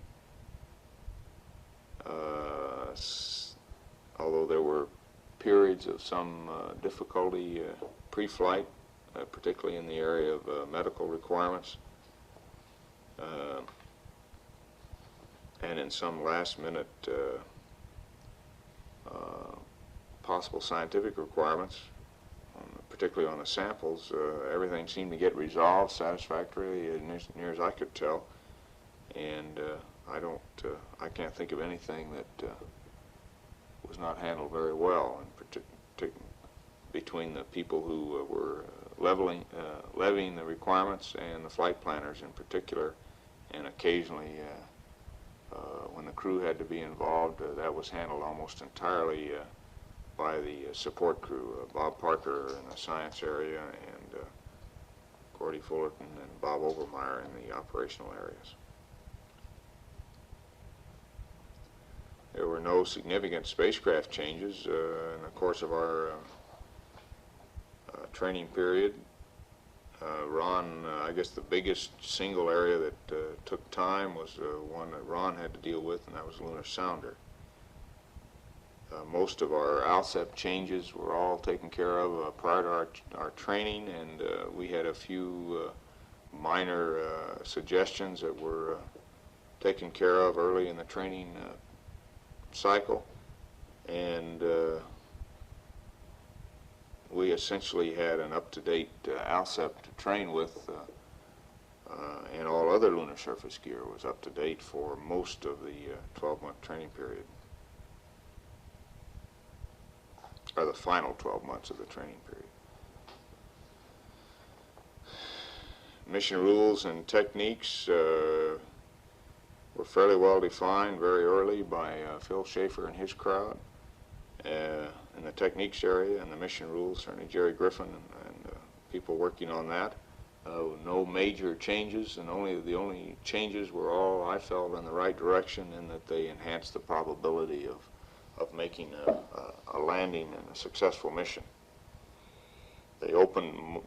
although there were periods of some difficulty pre-flight, particularly in the area of medical requirements, and in some last-minute possible scientific requirements, particularly on the samples, everything seemed to get resolved satisfactorily, as near as I could tell, and I can't think of anything that was not handled very well, and between the people who were levying the requirements and the flight planners in particular, and occasionally when the crew had to be involved, that was handled almost entirely by the support crew, Bob Parker in the science area and Gordy Fullerton and Bob Overmeyer in the operational areas. There were no significant spacecraft changes in the course of our training period. Ron, I guess the biggest single area that took time was one that Ron had to deal with, and that was Lunar Sounder. Most of our ALSEP changes were all taken care of prior to our training, and we had a few minor suggestions that were taken care of early in the training cycle, and we essentially had an up-to-date ALSEP to train with, and all other lunar surface gear was up to date for most of the 12-month training period, or the final 12 months of the training period. Mission rules and techniques were fairly well defined very early by Phil Schaefer and his crowd in the techniques area, and the mission rules, certainly Jerry Griffin and people working on that. No major changes, and the only changes were all, I felt, in the right direction, in that they enhanced the probability of making a landing and a successful mission. They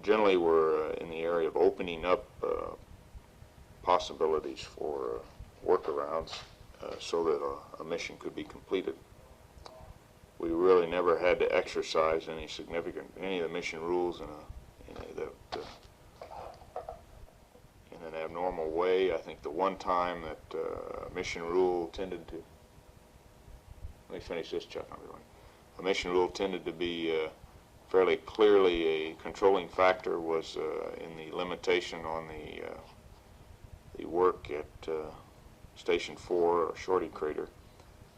generally were in the area of opening up possibilities for workarounds so that a mission could be completed. We really never had to exercise any of the mission rules in an abnormal way. I think the one time that a mission rule tended to, let me finish this, Chuck, everyone. A mission rule tended to be fairly clearly a controlling factor was in the limitation on the work at Station 4, or Shorty Crater,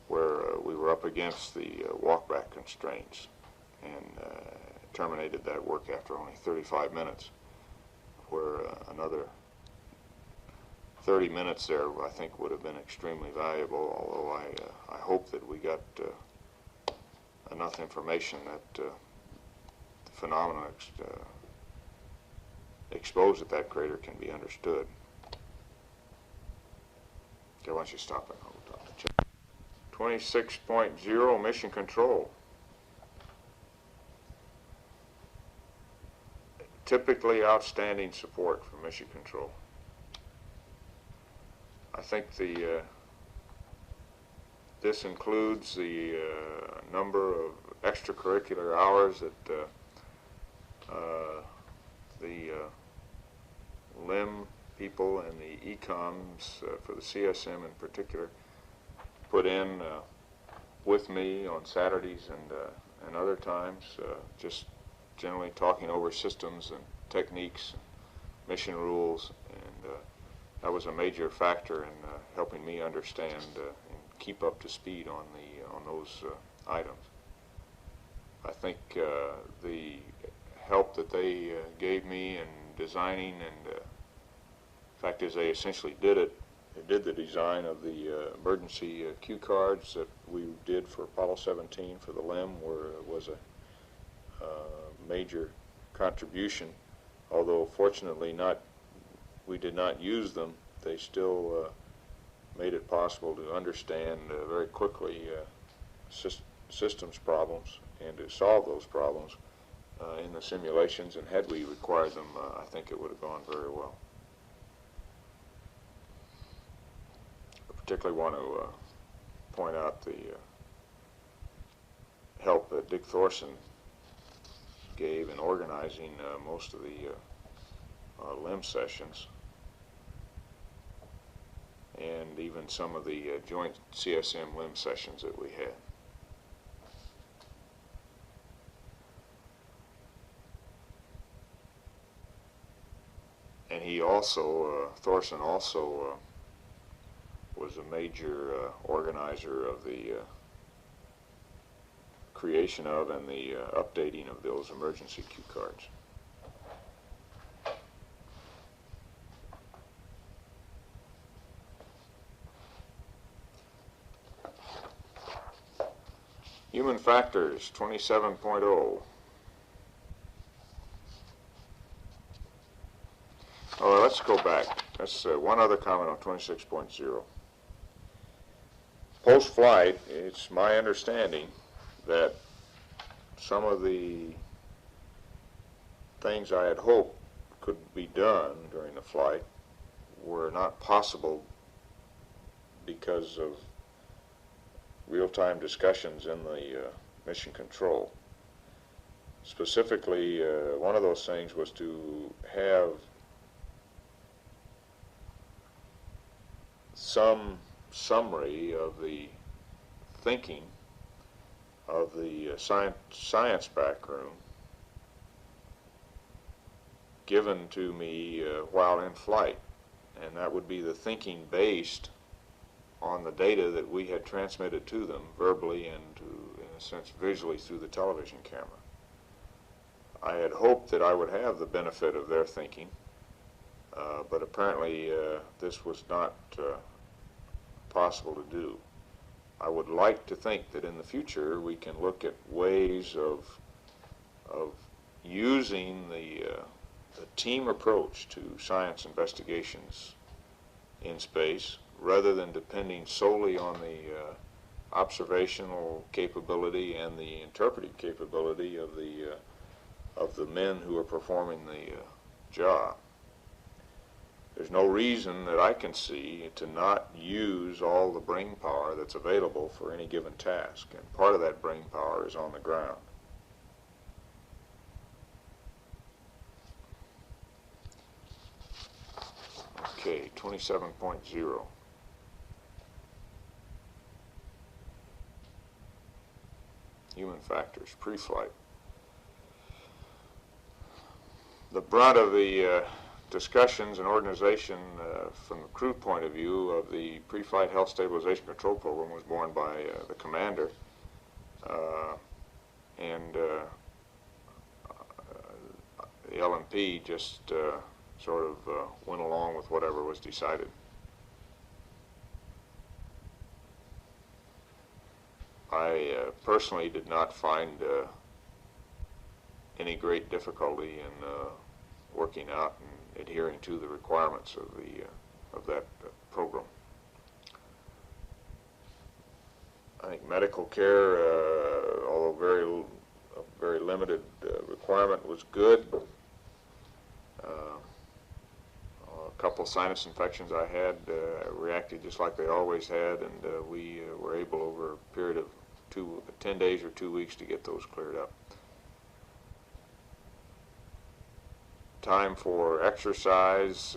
where we were up against the walkback constraints, and terminated that work after only 35 minutes, where another 30 minutes there I think would have been extremely valuable, although I hope that we got enough information that the phenomena exposed at that crater can be understood. Okay, why don't you stop it? I'll talk to Chuck. 26.0, mission control. Typically outstanding support for mission control. I think this includes the number of extracurricular hours that the LIM people and the ECOMs for the CSM in particular put in with me on Saturdays and other times, just generally talking over systems and techniques, and mission rules, and that was a major factor in helping me understand and keep up to speed on those items. I think the help that they gave me in designing, and fact is they essentially did the design of the emergency cue cards that we did for Apollo 17 for the LEM, was a major contribution. Although fortunately we did not use them, they still made it possible to understand very quickly systems problems and to solve those problems in the simulations, and had we required them, I think it would have gone very well. I particularly want to point out the help that Dick Thorson gave in organizing most of the LEM sessions, and even some of the joint CSM LEM sessions that we had. And he also, Thorson also was a major organizer of the creation of and the updating of those emergency cue cards. Human factors, 27.0. Oh, let's go back. That's one other comment on 26.0. Post-flight, it's my understanding that some of the things I had hoped could be done during the flight were not possible because of real-time discussions in the mission control. Specifically, one of those things was to have some summary of the thinking of the science backroom given to me while in flight, and that would be the thinking based on the data that we had transmitted to them verbally and in a sense visually through the television camera. I had hoped that I would have the benefit of their thinking, but apparently this was not possible to do. I would like to think that in the future we can look at ways of using the team approach to science investigations in space, rather than depending solely on the observational capability and the interpretive capability of the men who are performing the job. There's no reason that I can see to not use all the brain power that's available for any given task, and part of that brain power is on the ground. Okay, 27.0. Human factors, pre-flight. The brunt of the discussions and organization from the crew point of view of the pre-flight health stabilization control program was borne by the commander, and the LMP just sort of went along with whatever was decided. I personally did not find any great difficulty in working out and adhering to the requirements of that program. I think medical care, although very limited requirement, was good. A couple of sinus infections I had reacted just like they always had, and we were able over a period of 10 days or 2 weeks to get those cleared up. time for exercise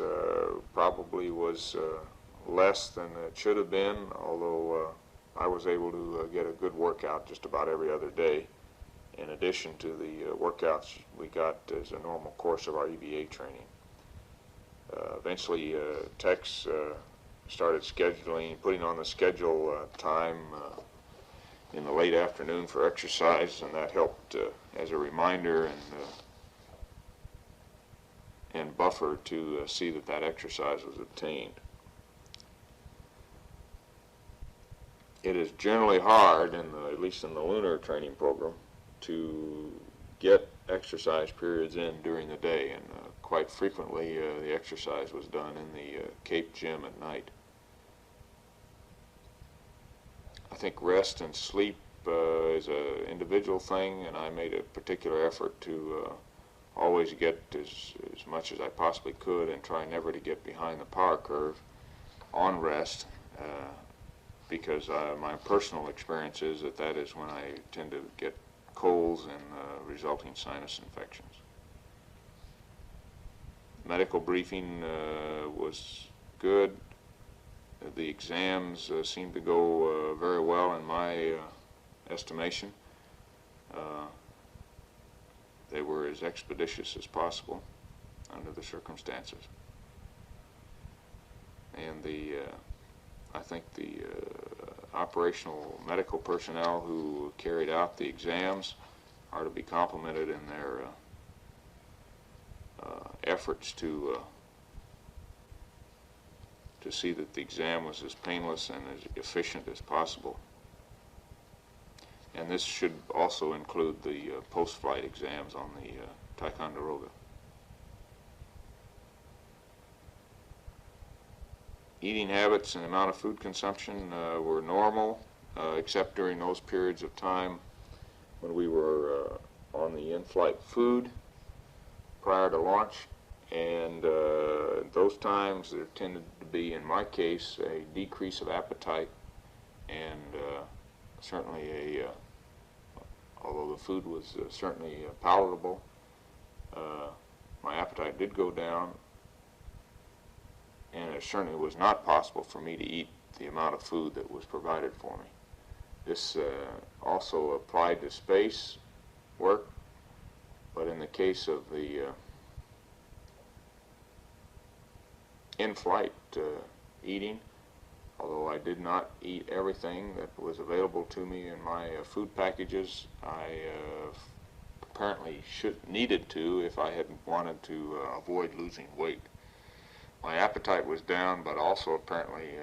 probably was less than it should have been, although I was able to get a good workout just about every other day, in addition to the workouts we got as a normal course of our EVA training. Eventually, techs started putting on the schedule time in the late afternoon for exercise, and that helped as a reminder and buffer to see that exercise was obtained. It is generally hard, at least in the lunar training program, to get exercise periods in during the day, and quite frequently the exercise was done in the Cape gym at night. I think rest and sleep is an individual thing, and I made a particular effort to always get as much as I possibly could and try never to get behind the power curve on rest, because my personal experience is that is when I tend to get colds and resulting sinus infections. Medical briefing was good. The exams seemed to go very well in my estimation. They were as expeditious as possible under the circumstances. And I think the operational medical personnel who carried out the exams are to be complimented in their efforts to see that the exam was as painless and as efficient as possible. And this should also include the post-flight exams on the Ticonderoga. Eating habits and amount of food consumption were normal, except during those periods of time when we were on the in-flight food prior to launch. And those times there tended to be, in my case, a decrease of appetite, and certainly although the food was certainly palatable, my appetite did go down, and it certainly was not possible for me to eat the amount of food that was provided for me. This also applied to space work, but in the case of the in-flight eating, although I did not eat everything that was available to me in my food packages, I apparently needed to if I had wanted to avoid losing weight. My appetite was down, but also apparently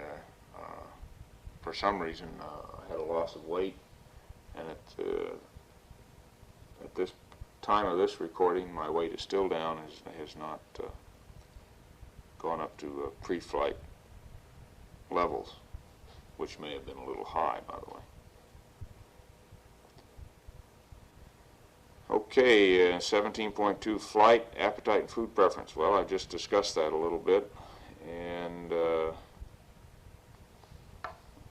for some reason I had a loss of weight, and at this time of this recording my weight is still down, has not gone up to pre-flight levels, which may have been a little high, by the way. Okay, 17.2, flight, appetite, and food preference. Well, I just discussed that a little bit, and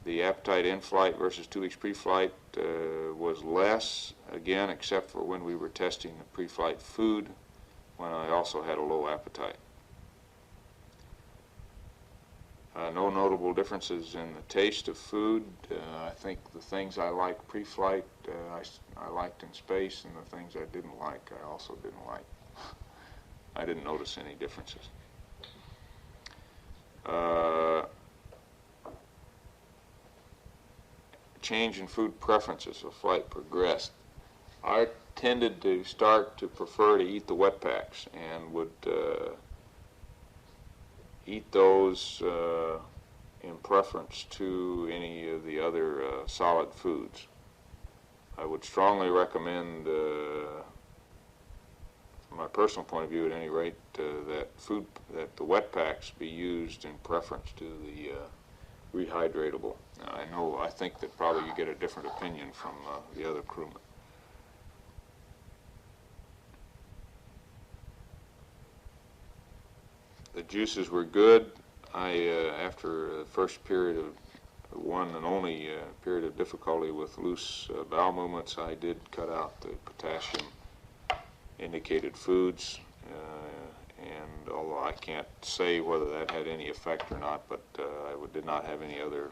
the appetite in flight versus 2 weeks pre-flight was less, again, except for when we were testing the pre-flight food, when I also had a low appetite. No notable differences in the taste of food. I think the things I liked pre-flight, I liked in space, and the things I didn't like, I also didn't like. I didn't notice any differences. Change in food preferences as flight progressed. I tended to start to prefer to eat the wet packs, and would eat those in preference to any of the other solid foods. I would strongly recommend, from my personal point of view at any rate, that the wet packs be used in preference to the rehydratable. Now, I think that probably you get a different opinion from the other crewmen. The juices were good. After the first period of one and only period of difficulty with loose bowel movements, I did cut out the potassium indicated foods although I can't say whether that had any effect or not, but did not have any other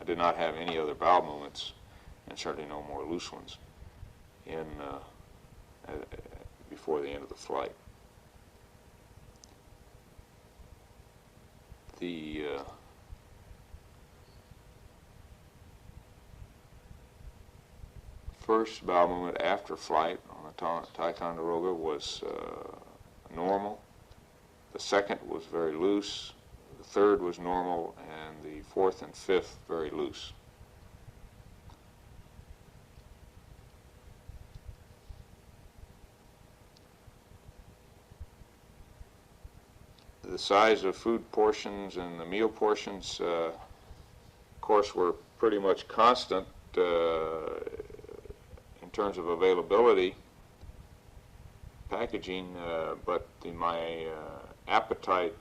I did not have any other bowel movements, and certainly no more loose ones before the end of the flight. The first bowel movement after flight on the Ticonderoga was normal. The second was very loose. The third was normal, and the fourth and fifth very loose. The size of food portions and the meal portions, of course, were pretty much constant in terms of availability, packaging, but my appetite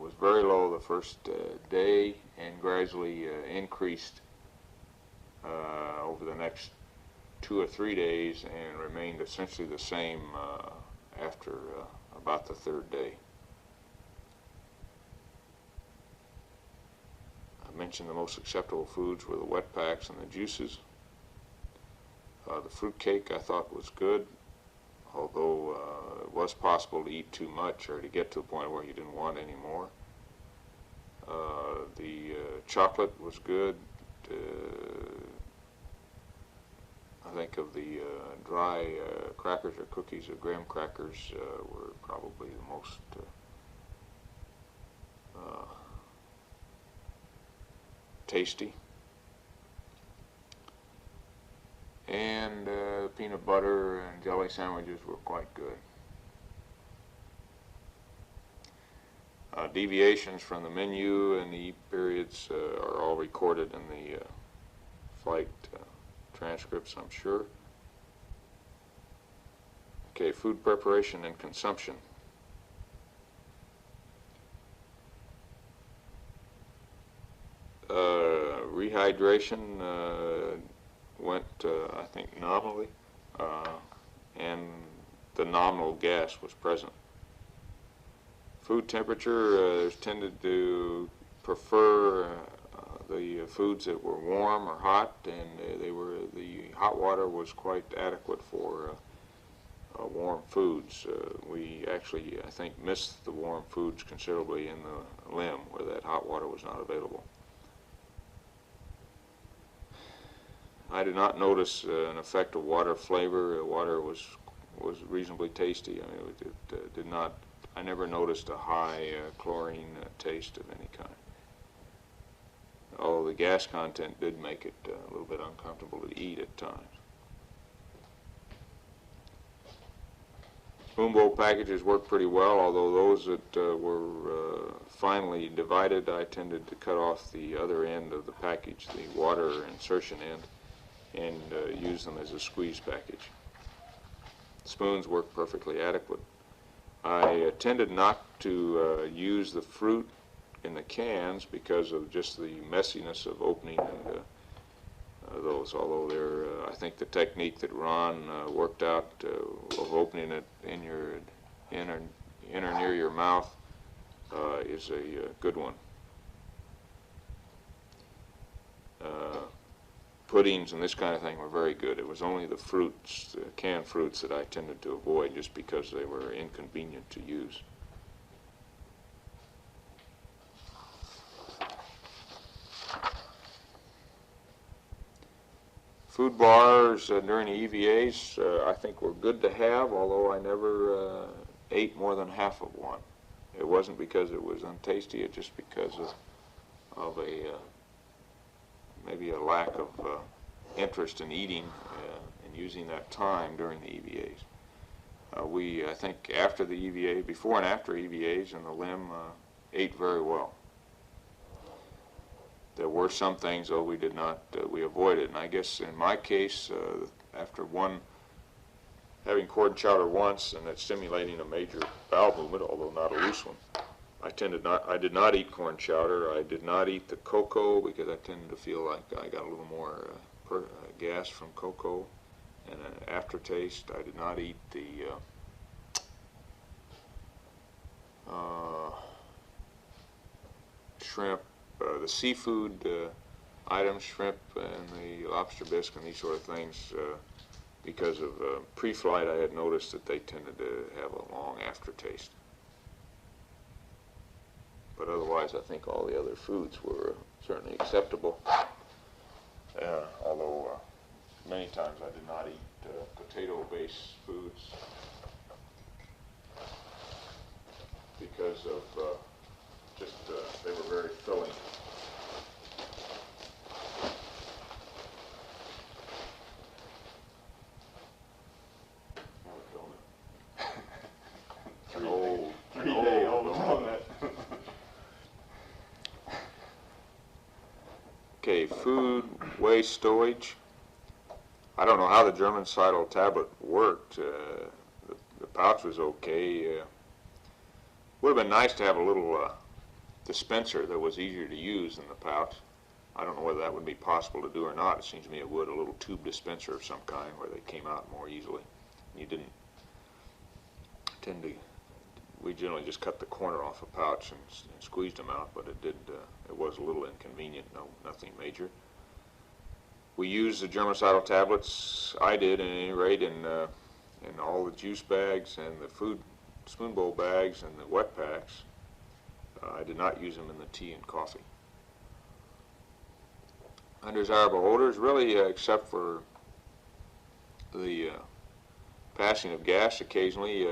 was very low the first day and gradually increased over the next 2 or 3 days and remained essentially the same after about the third day. I mentioned the most acceptable foods were the wet packs and the juices. The fruit cake I thought was good, although it was possible to eat too much or to get to the point where you didn't want any more. The chocolate was good. I think of the dry crackers or cookies or graham crackers were probably the most tasty. And peanut butter and jelly sandwiches were quite good. Deviations from the menu and the eat periods are all recorded in the flight transcripts, I'm sure. Okay, food preparation and consumption. Rehydration went, I think, nominally, and the nominal gas was present. Food temperature, tended to prefer the foods that were warm or hot, and the hot water was quite adequate for warm foods. We actually, I think, missed the warm foods considerably in the limb where that hot water was not available. I did not notice an effect of water flavor. Water was reasonably tasty. I mean, it did not. I never noticed a high chlorine taste of any kind. Although the gas content did make it a little bit uncomfortable to eat at times. Spoon bowl packages worked pretty well, although those that were finely divided, I tended to cut off the other end of the package, the water insertion end, and use them as a squeeze package. Spoons work perfectly adequate. I tended not to use the fruit in the cans because of just the messiness of opening those, although I think the technique that Ron worked out of opening it in your inner near your mouth is a good one. Puddings and this kind of thing were very good. It was only the fruits, the canned fruits, that I tended to avoid just because they were inconvenient to use. Food bars during the EVAs I think were good to have, although I never ate more than half of one. It wasn't because it was untasty, it's just because of maybe a lack of interest in eating and using that time during the EVAs. I think after the EVA, before and after EVAs in the limb, ate very well. There were some things, though, we did not, we avoided. And I guess in my case, after having cord chowder once and it stimulating a major bowel movement, although not a loose one, I did not eat corn chowder. I did not eat the cocoa because I tended to feel like I got a little more gas from cocoa and an aftertaste. I did not eat the shrimp, the seafood items, shrimp and the lobster bisque and these sort of things, because of pre-flight, I had noticed that they tended to have a long aftertaste. But otherwise, I think all the other foods were certainly acceptable. Although many times I did not eat potato-based foods because of they were very filling. Okay, food waste storage. I don't know how the germicidal tablet worked. The pouch was okay. Would have been nice to have a little dispenser that was easier to use than the pouch. I don't know whether that would be possible to do or not. It seems to me it would, a little tube dispenser of some kind where they came out more easily. You didn't tend to, we generally just cut the corner off a pouch and squeezed them out, but it was a little inconvenient, nothing major. We used the germicidal tablets, I did at any rate, in all the juice bags and the food spoon bowl bags and the wet packs. I did not use them in the tea and coffee. Undesirable odors, really, except for the passing of gas occasionally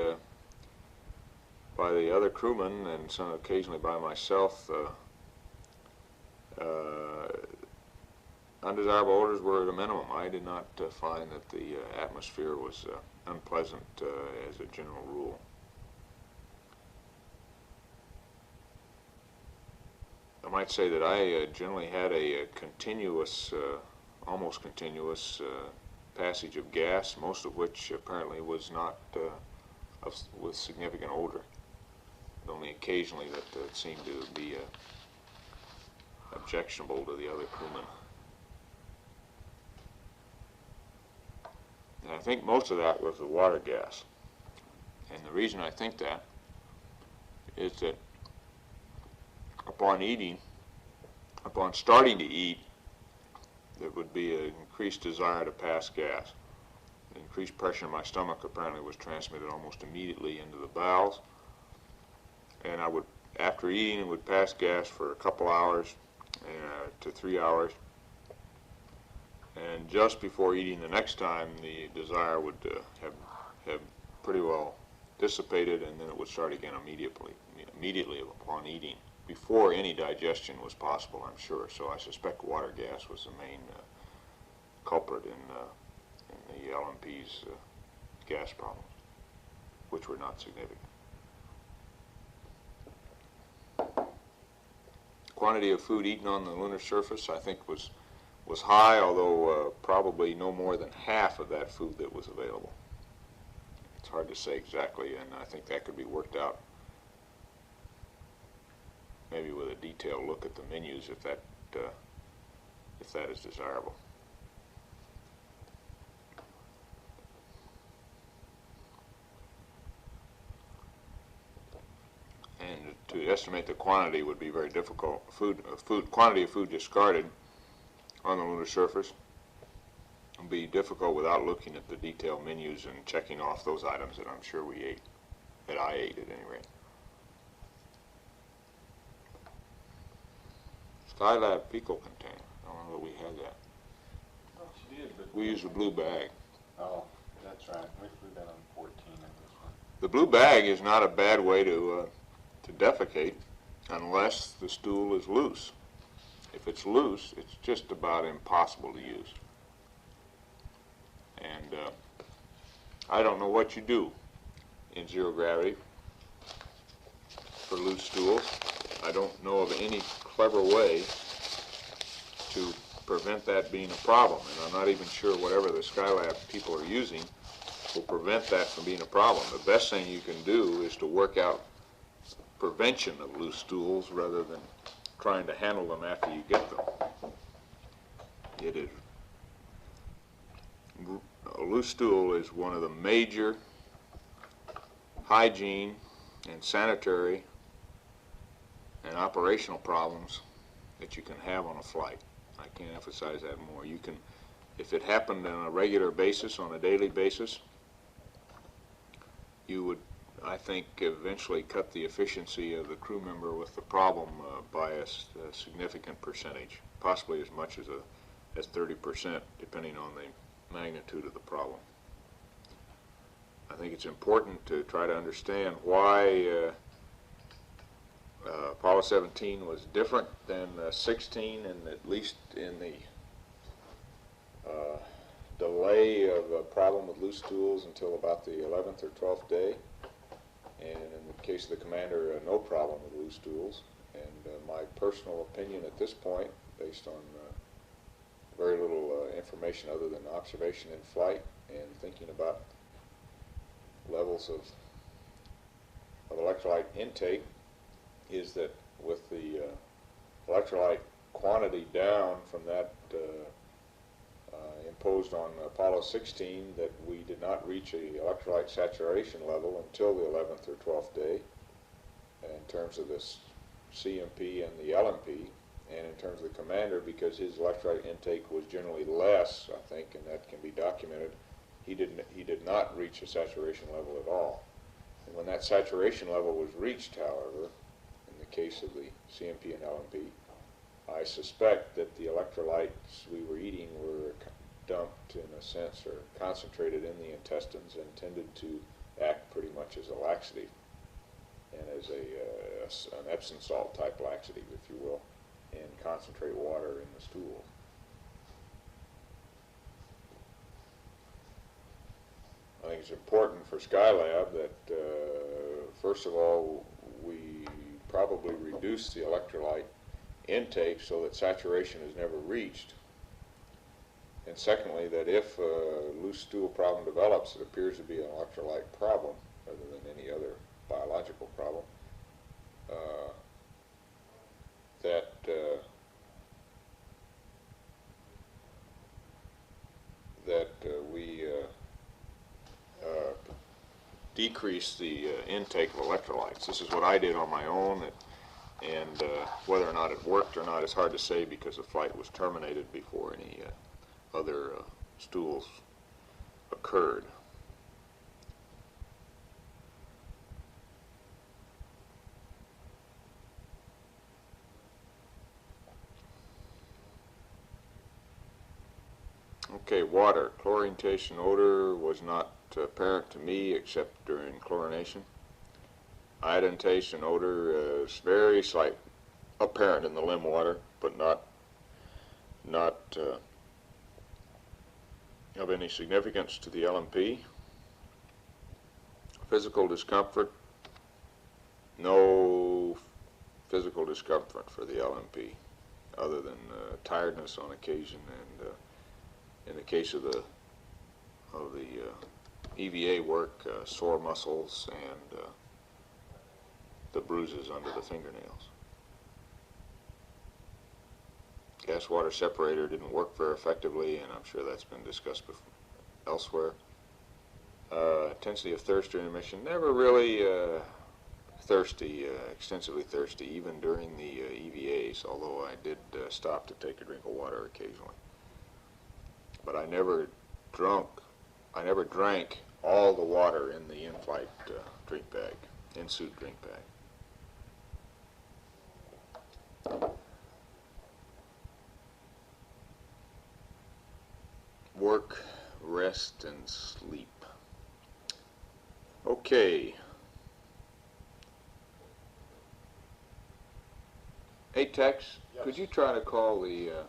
by the other crewmen and some occasionally by myself. Undesirable odors were at a minimum. I did not find that the atmosphere was unpleasant as a general rule. I might say that I generally had a continuous, almost continuous passage of gas, most of which apparently was not with significant odor. Only occasionally that it seemed to be objectionable to the other crewmen. And I think most of that was the water gas. And the reason I think that is that upon eating, upon starting to eat, there would be an increased desire to pass gas. The increased pressure in my stomach apparently was transmitted almost immediately into the bowels. And I would, after eating, would pass gas for a couple hours to 3 hours. And just before eating the next time, the desire would have pretty well dissipated, and then it would start again immediately upon eating, before any digestion was possible, I'm sure. So I suspect water gas was the main culprit in the LMP's gas problems, which were not significant. Quantity of food eaten on the lunar surface, I think, was high, although probably no more than half of that food that was available. It's hard to say exactly, and I think that could be worked out maybe with a detailed look at the menus if that is desirable. And to estimate the quantity would be very difficult. Quantity of food discarded on the lunar surface would be difficult without looking at the detailed menus and checking off those items that I'm sure we ate, that I ate at any rate. Skylab fecal container. I don't know that we had that. Oh, she did, but We used a blue bag. Oh, that's right. We flew that on 14 in this one. The blue bag is not a bad way to defecate unless the stool is loose. If it's loose, it's just about impossible to use. And I don't know what you do in zero gravity for loose stools. I don't know of any clever way to prevent that being a problem, and I'm not even sure whatever the Skylab people are using will prevent that from being a problem. The best thing you can do is to work out prevention of loose stools rather than trying to handle them after you get them. It is, a loose stool is one of the major hygiene and sanitary and operational problems that you can have on a flight. I can't emphasize that more. You can, if it happened on a regular basis, on a daily basis, you would, I think, eventually cut the efficiency of the crew member with the problem by a significant percentage, possibly as much as 30%, depending on the magnitude of the problem. I think it's important to try to understand why Apollo 17 was different than 16, and at least in the delay of a problem with loose stools until about the 11th or 12th day, and in the case of the commander, no problem with loose stools. And my personal opinion at this point, based on very little information other than observation in flight and thinking about levels of electrolyte intake, is that with the electrolyte quantity down from that imposed on Apollo 16, that we did not reach a electrolyte saturation level until the 11th or 12th day in terms of this CMP and the LMP, and in terms of the commander, because his electrolyte intake was generally less, I think, and that can be documented, he did not reach a saturation level at all. And when that saturation level was reached, however, in the case of the CMP and LMP, I suspect that the electrolytes we were eating were dumped, in a sense, or concentrated in the intestines and tended to act pretty much as a laxative, and as an Epsom salt type laxative, if you will, and concentrate water in the stool. I think it's important for Skylab that, first of all, we probably reduce the electrolyte intake so that saturation is never reached. And secondly, that if a loose stool problem develops, it appears to be an electrolyte problem rather than any other biological problem, we decrease the intake of electrolytes. This is what I did on my own, and whether or not it worked or not is hard to say because the flight was terminated before any other stools occurred. Okay, water. Chlorination odor was not apparent to me except during chlorination. Iodination odor is very slight, apparent in the limb water, but not of any significance to the LMP. Physical discomfort, no physical discomfort for the LMP, other than tiredness on occasion, and in the case of the EVA work, sore muscles and the bruises under the fingernails. Gas water separator didn't work very effectively, and I'm sure that's been discussed elsewhere. Intensity of thirst during emission, never really thirsty, extensively thirsty, even during the EVAs, although I did stop to take a drink of water occasionally. But I never drank all the water in the in-flight drink bag, in-suit drink bag. Work, rest, and sleep. Okay. Hey, Tex, yes. Could you try to call the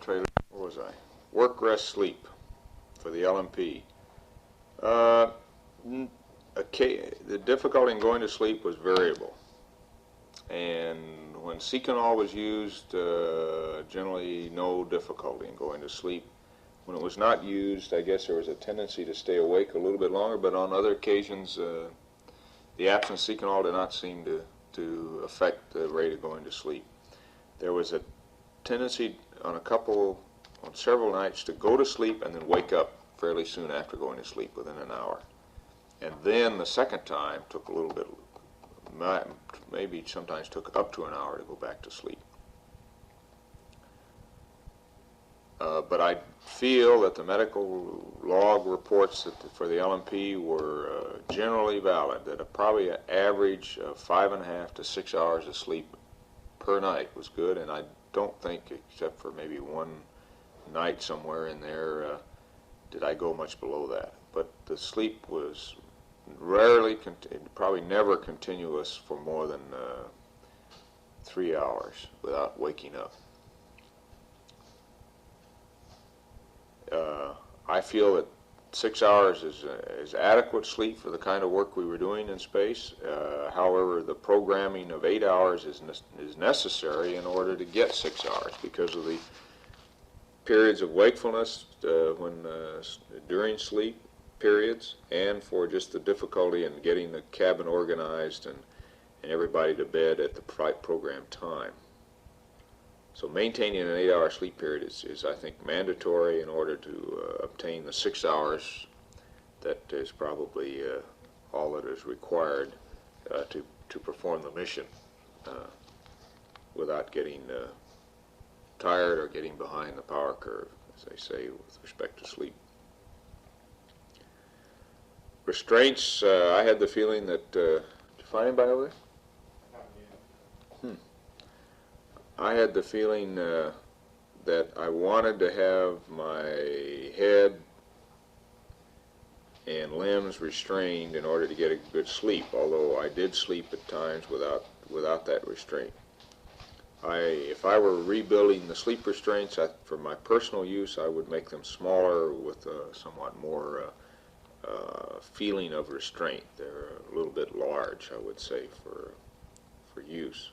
trailer? Where was I? Work, rest, sleep for the LMP. The difficulty in going to sleep was variable. And when Seconal was used, generally no difficulty in going to sleep. When it was not used, I guess there was a tendency to stay awake a little bit longer, but on other occasions, the absence of Seconal did not seem to affect the rate of going to sleep. There was a tendency on several nights to go to sleep and then wake up fairly soon after going to sleep, within an hour. And then the second time took a little bit, maybe sometimes took up to an hour to go back to sleep. But I feel that the medical log reports that for the LMP were generally valid, that probably an average of 5.5 to 6 hours of sleep per night was good, and I don't think, except for maybe one night somewhere in there, did I go much below that. But the sleep was rarely, probably never continuous for more than 3 hours without waking up. I feel that 6 hours is adequate sleep for the kind of work we were doing in space. However, the programming of 8 hours is necessary in order to get 6 hours because of the periods of wakefulness during sleep periods, and for just the difficulty in getting the cabin organized and everybody to bed at the programmed time. So maintaining an 8-hour sleep period is, I think, mandatory in order to obtain the 6 hours that is probably all that is required to perform the mission without getting tired or getting behind the power curve, as they say, with respect to sleep. Restraints, I had the feeling that, did you find anybody over there? I had the feeling that I wanted to have my head and limbs restrained in order to get a good sleep, although I did sleep at times without that restraint. If I were rebuilding the sleep restraints for my personal use, I would make them smaller with a somewhat more feeling of restraint. They're a little bit large, I would say, for use.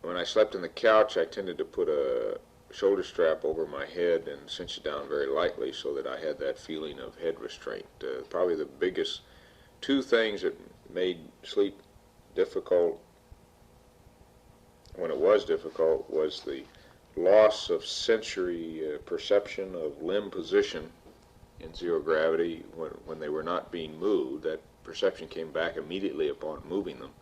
When I slept in the couch, I tended to put a shoulder strap over my head and cinch it down very lightly so that I had that feeling of head restraint. Probably the biggest two things that made sleep difficult, when it was difficult, was the loss of sensory perception of limb position in zero gravity when they were not being moved. That perception came back immediately upon moving them.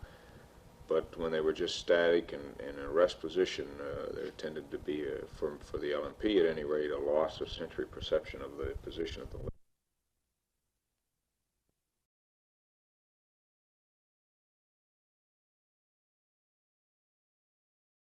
But when they were just static and in a rest position, there tended to be, for the LMP at any rate, a loss of sensory perception of the position of the